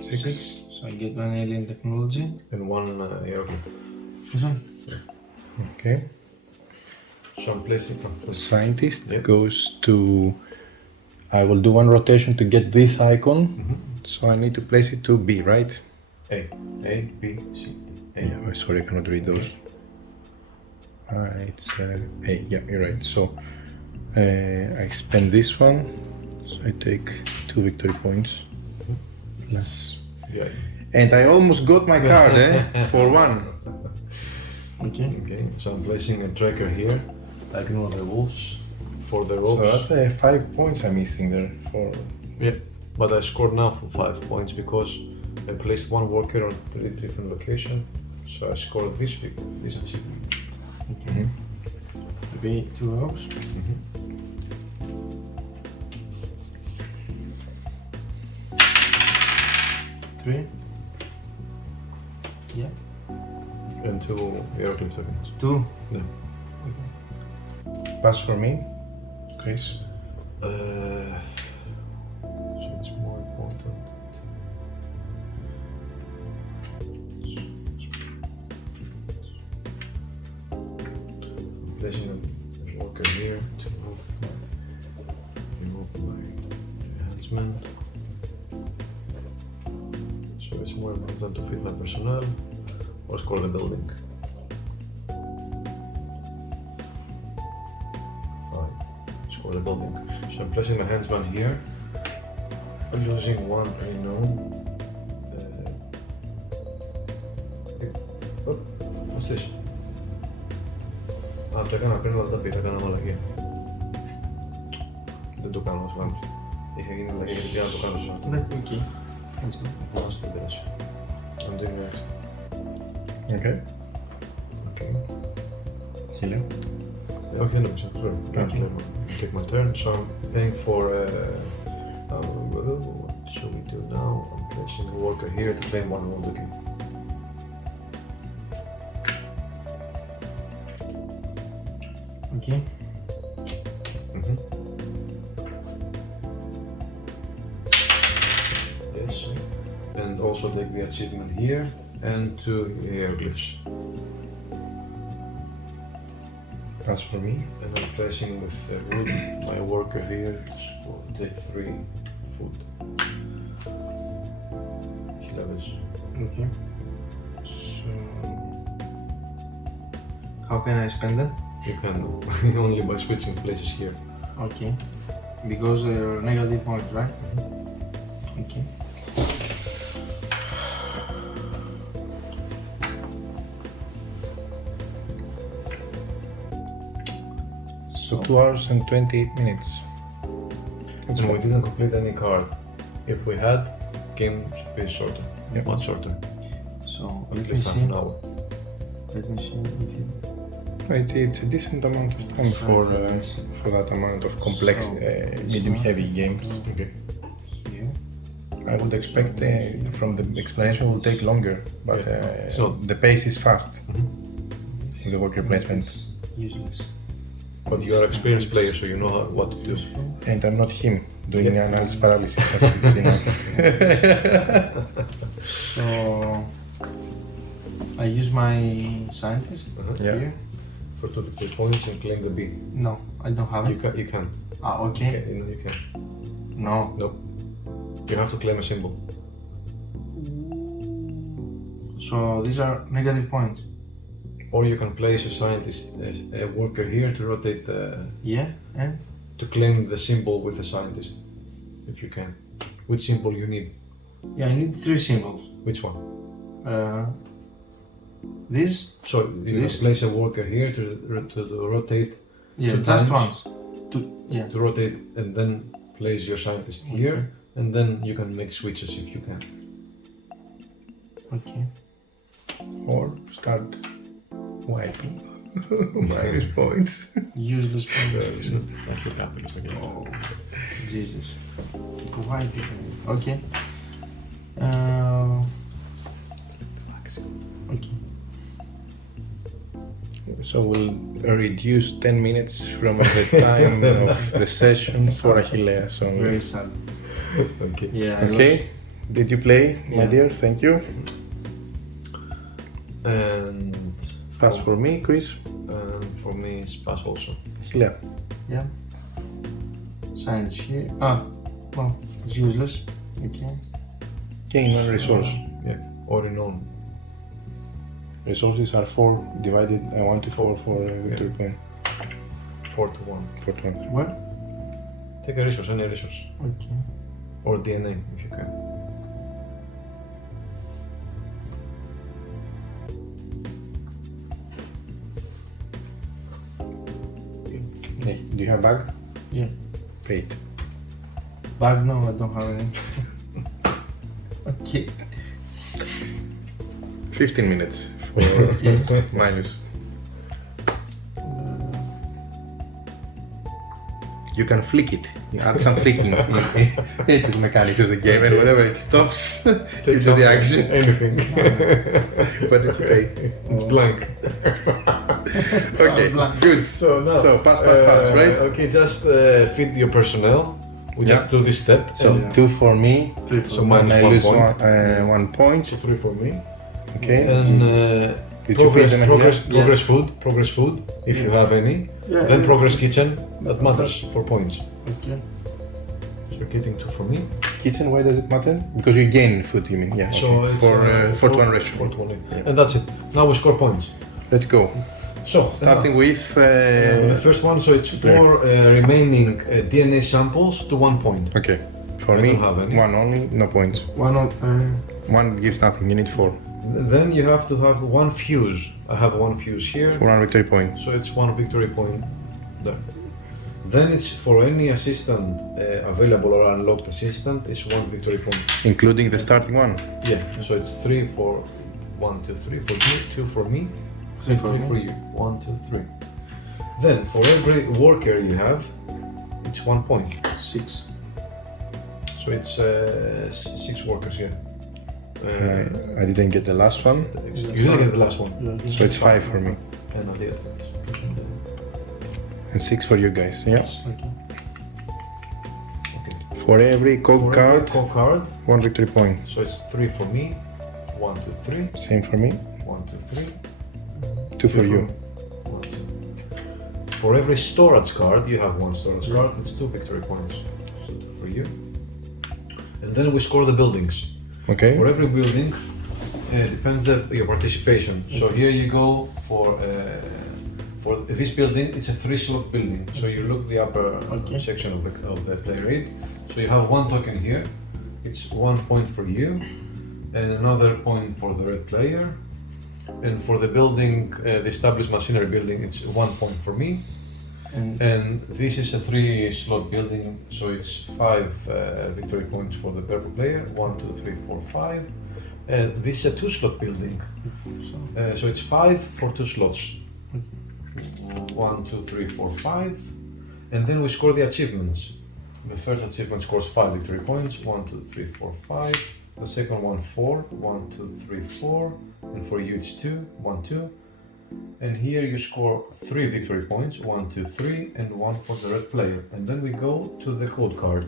6. So I get 1 alien technology. And 1 hieroglyph. This one? Okay. So I'm placing The scientist Yeah. goes to. I will do 1 rotation to get this icon. So I need to place it to B, right? A, B, C, A. Yeah, sorry, I cannot read those. It's A, yeah, you're right. So I spend this one, so I take 2 victory points. Plus. Yeah. And I almost got my card, for 1. Okay. Okay, so I'm placing a tracker here. I ignore the wolves for the ropes. So that's 5 points I'm missing there for. Yeah, but I scored now for 5 points because I placed 1 worker on 3 different locations. So I scored this achievement. Okay. Be 2 ropes. 3. Yeah. And 2 hieroglyph tokens. 2. Yeah. Pass for me, Chris. So it's more important. I'm placing a worker here to remove my enhancement. So it's more important to feed my personnel or score the building. For the building. So I'm placing my handsman here, losing 1 renown. What's this? Το έκανα πριν, αλλά δεν τα πήρα, έκανα μαλακία. Δεν το κάνω ως γάμος. Είχε γίνει μαλακία γιατί να το κάνω σε αυτό. Ναι, okay. Let's go. Vamos to finish. I'm doing next. Okay. Okay. Hello. Okay, no, sorry. Okay. Take my turn. So I'm paying for. What should we do now? I'm placing a worker here to claim one more booking. Okay. Yes. And also take the achievement here and 2 hieroglyphs. That's for me. And I'm placing with wood my worker here. So take 3 food. Kilometers. Okay. So How can I spend them? you can only by switching places here. Okay. Because they're negative points, right? Okay. So 2 hours and 28 minutes. That's And we fine. didn't complete any card. If we had, game should be shorter. Yeah. Much shorter. So At let me least half see. an hour. Let me see if it. It's a decent amount of time for that amount of complex, So, medium-heavy games. Okay. Here. I would expect from the explanation it will take longer, but Yeah. So- the pace is fast in the worker placement. It's useless. But you are an experienced player, so you know what to do. And I'm not him doing analysis paralysis, as you've seen. So I use my scientist Yeah. here. For 2 victory points and claim the B. No, I don't have You it. can. You can. Ah, okay. You can. No. No. You have to claim a symbol. So these are negative points. Or you can place a scientist, a worker here to rotate Yeah, and to claim the symbol with the scientist, if you can. Which symbol you need? yeah, I need 3 symbols. Which one? This? So you This? can place a worker here to rotate, Yeah, 2 just times. once. Yeah. to rotate, and then place your scientist here, and then you can make switches if you can. Okay. Or start wiping minus points. Useless points. That's what happens again. Oh, Jesus. Why did I? Okay. Okay. So we'll reduce 10 minutes from the time of the session for Achilleas only. Very sad. Okay. Yeah. I Okay, lost. did you play, my Yeah. dear? Thank you. And Pass for me, Chris. for me, it's pass also. Achillea. Yeah. Science here. Ah, well, it's useless. Okay. Gain one resource. Yeah. Or in on. Resources are 4 divided 1 to 4 for a victory point. 4 to 1. 4 to 1. What? Take a resource, any resource. Okay. Or DNA if you can. Hey, do you have bag? Yeah. Pay it. Bag? No, I don't have any. Okay. 15 minutes for minus. You can flick it. You add some flicking to the mechanics of the game, and whenever it stops, you do the action. Anything. What did you take? It's blank. Okay, good. So now. So pass, right? Okay, just feed your personnel. We just do this step. So and 2 for me, 3 for So me. minus and I 1 lose point. 1 point. 3 for me. Okay. And Did you feed them progress food, if you have any. Yeah, Then yeah. progress kitchen, that matters for points. Okay. So you're getting 2 for me. Kitchen, why does it matter? Because you gain food, you mean? Yeah. So okay. it's for 4 to 1 ratio. 4 to 1. And that's it. Now we score points. Let's go. So Starting with the first one, so it's 4 remaining DNA samples to 1 point. okay. For I me, don't have any. 1 only, no points. One on. 1 gives nothing. You need 4 Then you have to have 1 fuse. I have 1 fuse here, for 1 victory point. so it's 1 victory point there. Then it's for any assistant available or unlocked assistant, it's 1 victory point. Including the starting one? Yeah, so it's 3 for 1, 2, 3 for you, 2 for me, 3 for you. 1, 2, 3. Then for every worker you have, it's 1 point. 6. So it's 6 workers here. I didn't get the last one, You didn't get the last one. so it's 5 for me. And I did. And 6 for you guys, yeah? Okay. For every code For card, every code card, 1 victory point. so it's 3 for me, 1, 2, 3, Same for me, 1, 2, 3. 2 for you. 1, 2. For every storage card, you have 1 storage card, it's 2 victory points. So 2 for you. And then we score the buildings. Okay, For every building, depends your participation. So here you go for this building. It's a 3-slot building. So you look the upper section of the player aid. So you have 1 token here. It's 1 point for you, and another point for the red player. And for the building, the established machinery building, it's 1 point for me. And this is a 3-slot building, so it's 5 victory points for the purple player. 1, 2, 3, 4, 5. And this is a 2-slot building, so it's 5 for 2 slots. 1, 2, 3, 4, 5. And then we score the achievements. The first achievement scores 5 victory points. 1, 2, 3, 4, 5. The second one 4. 1, 2, 3, 4. And for you it's 2. 1, 2. And here you score 3 victory points, 1, 2, 3, and 1 for the red player. And then we go to the code card.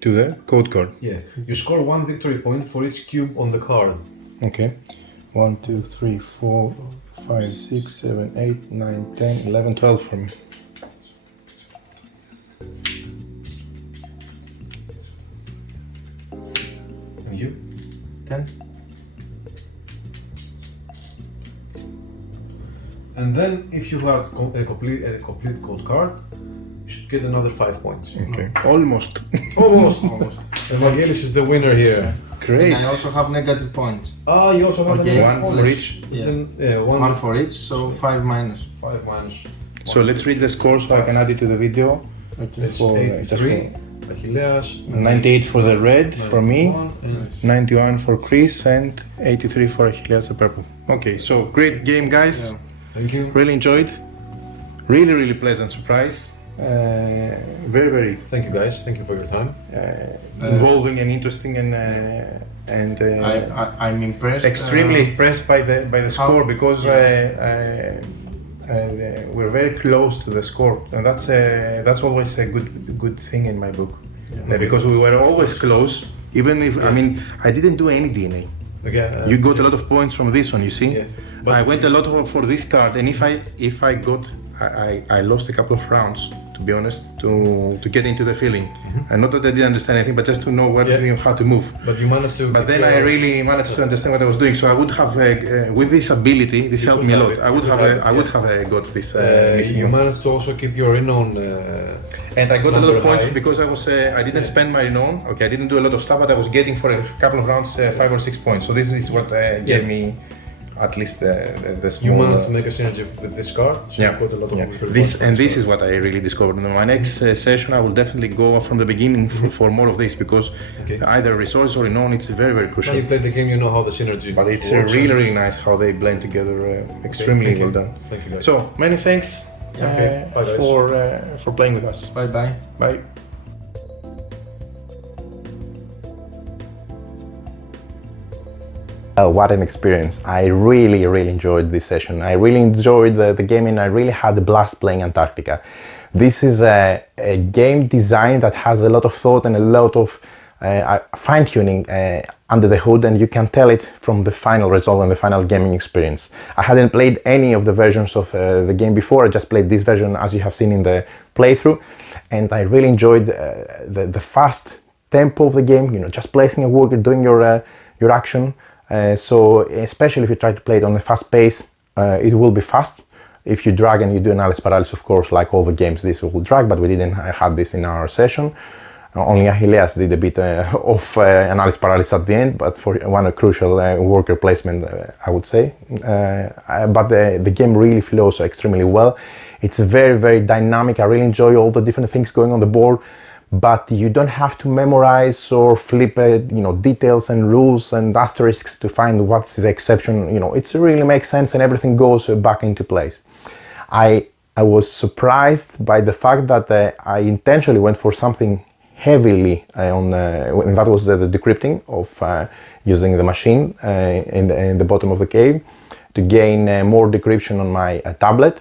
to the code card. Yeah, you score 1 victory point for each cube on the card. Okay, 1, 2, 3, 4, 5, 6, 7, 8, 9, 10, 11, 12 for me. And you? 10. And then if you have a complete code card, you should get another 5 points. Okay, almost. Almost. Evangelis is the winner here. Great. And I also have negative points. Ah, you also have Okay. another One point. for each. Yeah. Then, yeah, One for each, so 5 minus. 5 minus. So let's read the score so I can add it to the video. Okay. It's For, 83. Achilleas. 98 for the red for me, 91, 91 for Chris, and 83 for Achilles the purple. Okay, so great game, guys. Yeah. Thank you. Really enjoyed. Really pleasant surprise. Very Thank you guys. Thank you for your time. involving and interesting and I'm impressed. extremely impressed by the score because we're very close to the score, and that's always a good thing in my book. Because we were always close, even if I mean I didn't do any DNA. Okay. You got a lot of points from this one, you see. Yeah. But I went a lot for this card, and if I got, I lost a couple of rounds, to be honest, to get into the feeling. And not that I didn't understand anything, but just to know how to move. But you managed to. But then I really managed to understand what I was doing. So I would have, with this ability, this helped me a lot. I would have got this missing. You managed to also keep your renown. And I got a lot of points high. because I didn't spend my renown. Okay, I didn't do a lot of stuff, but I was getting for a couple of rounds 5 or 6 points. So this is what gave me at least the small. You managed to make a synergy with this card, so you got a lot of victory This points. this is what I really discovered. In my next session, I will definitely go from the beginning for more of this because either resource or renown, it's very crucial. Now you played the game, you know how the synergy But it's works. really nice how they blend together. Extremely well done. Thank you guys. So many thanks Bye, guys. for playing with us. Bye bye. Bye. What an experience. I really enjoyed this session. I really enjoyed the game and I really had a blast playing Antarctica. This is a game design that has a lot of thought and a lot of fine-tuning under the hood, and you can tell it from the final result and the final gaming experience. I hadn't played any of the versions of the game before. I just played this version as you have seen in the playthrough, and I really enjoyed the fast tempo of the game, you know, just placing a worker, doing your action. So especially if you try to play it on a fast pace, it will be fast. If you drag and you do analysis paralysis, of course, like all the games, this will drag, but we didn't have this in our session. Only Achilleas did a bit of analysis paralysis at the end, but for one crucial worker placement, I would say. But the game really flows extremely well. It's very, very dynamic. I really enjoy all the different things going on the board, but you don't have to memorize or flip details and rules and asterisks to find what's the exception. It really makes sense and everything goes back into place. I was surprised by the fact that I intentionally went for something heavily and that was the decrypting of using the machine in the bottom of the cave to gain more decryption on my tablet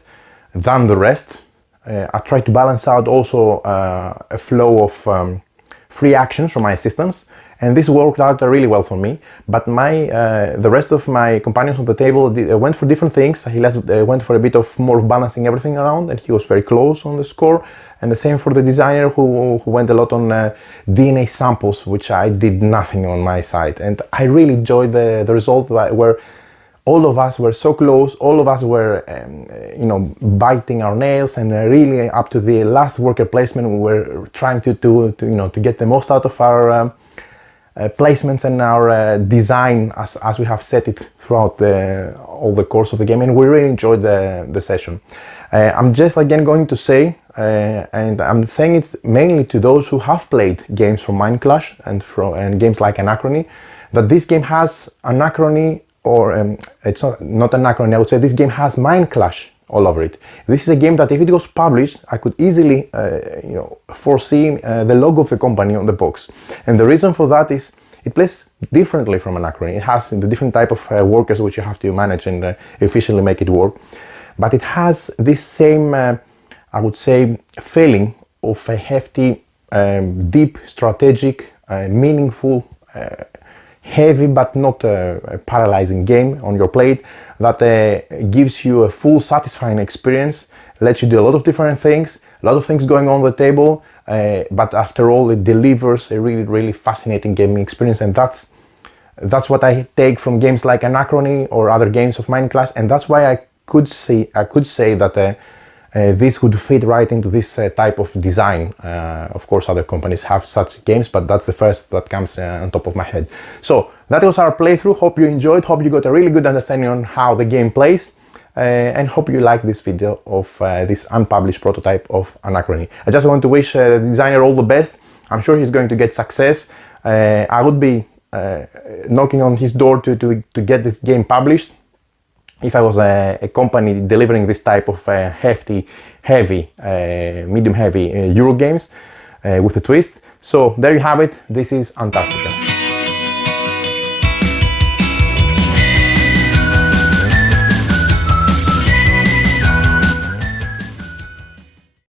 than the rest. I tried to balance out also a flow of free actions from my assistants, and this worked out really well for me. But the rest of my companions on the table went for different things. He went for a bit of more balancing everything around, and he was very close on the score. And the same for the designer, who went a lot on DNA samples, which I did nothing on my side. And I really enjoyed the result where all of us were so close, all of us were, biting our nails, and really up to the last worker placement, we were trying to get the most out of our placements and our design as we have set it throughout all the course of the game, and we really enjoyed the session. I'm just again going to say, and I'm saying it mainly to those who have played games from Mind Clash and games like Anachrony, that this game has Anachrony. Or it's not Anachrony, I would say this game has Mind Clash all over it. This is a game that if it was published, I could easily foresee the logo of the company on the box. And the reason for that is it plays differently from Anachrony. It has the different type of workers which you have to manage and efficiently make it work. But it has this same, I would say, feeling of a hefty, deep, strategic, meaningful, heavy but not a paralyzing game on your plate that gives you a full satisfying experience, lets you do a lot of different things, a lot of things going on the table, but after all it delivers a really, really fascinating gaming experience. And that's what I take from games like Anachrony or other games of Mind Clash, and that's why I could say that this would fit right into this type of design. Of course, other companies have such games, but that's the first that comes on top of my head. So that was our playthrough. Hope you enjoyed. Hope you got a really good understanding on how the game plays, and hope you like this video of this unpublished prototype of Anachrony. I just want to wish the designer all the best. I'm sure he's going to get success. I would be knocking on his door to get this game published. If I was a company delivering this type of hefty, heavy, medium-heavy Euro games with a twist. So there you have it. This is Antarctica.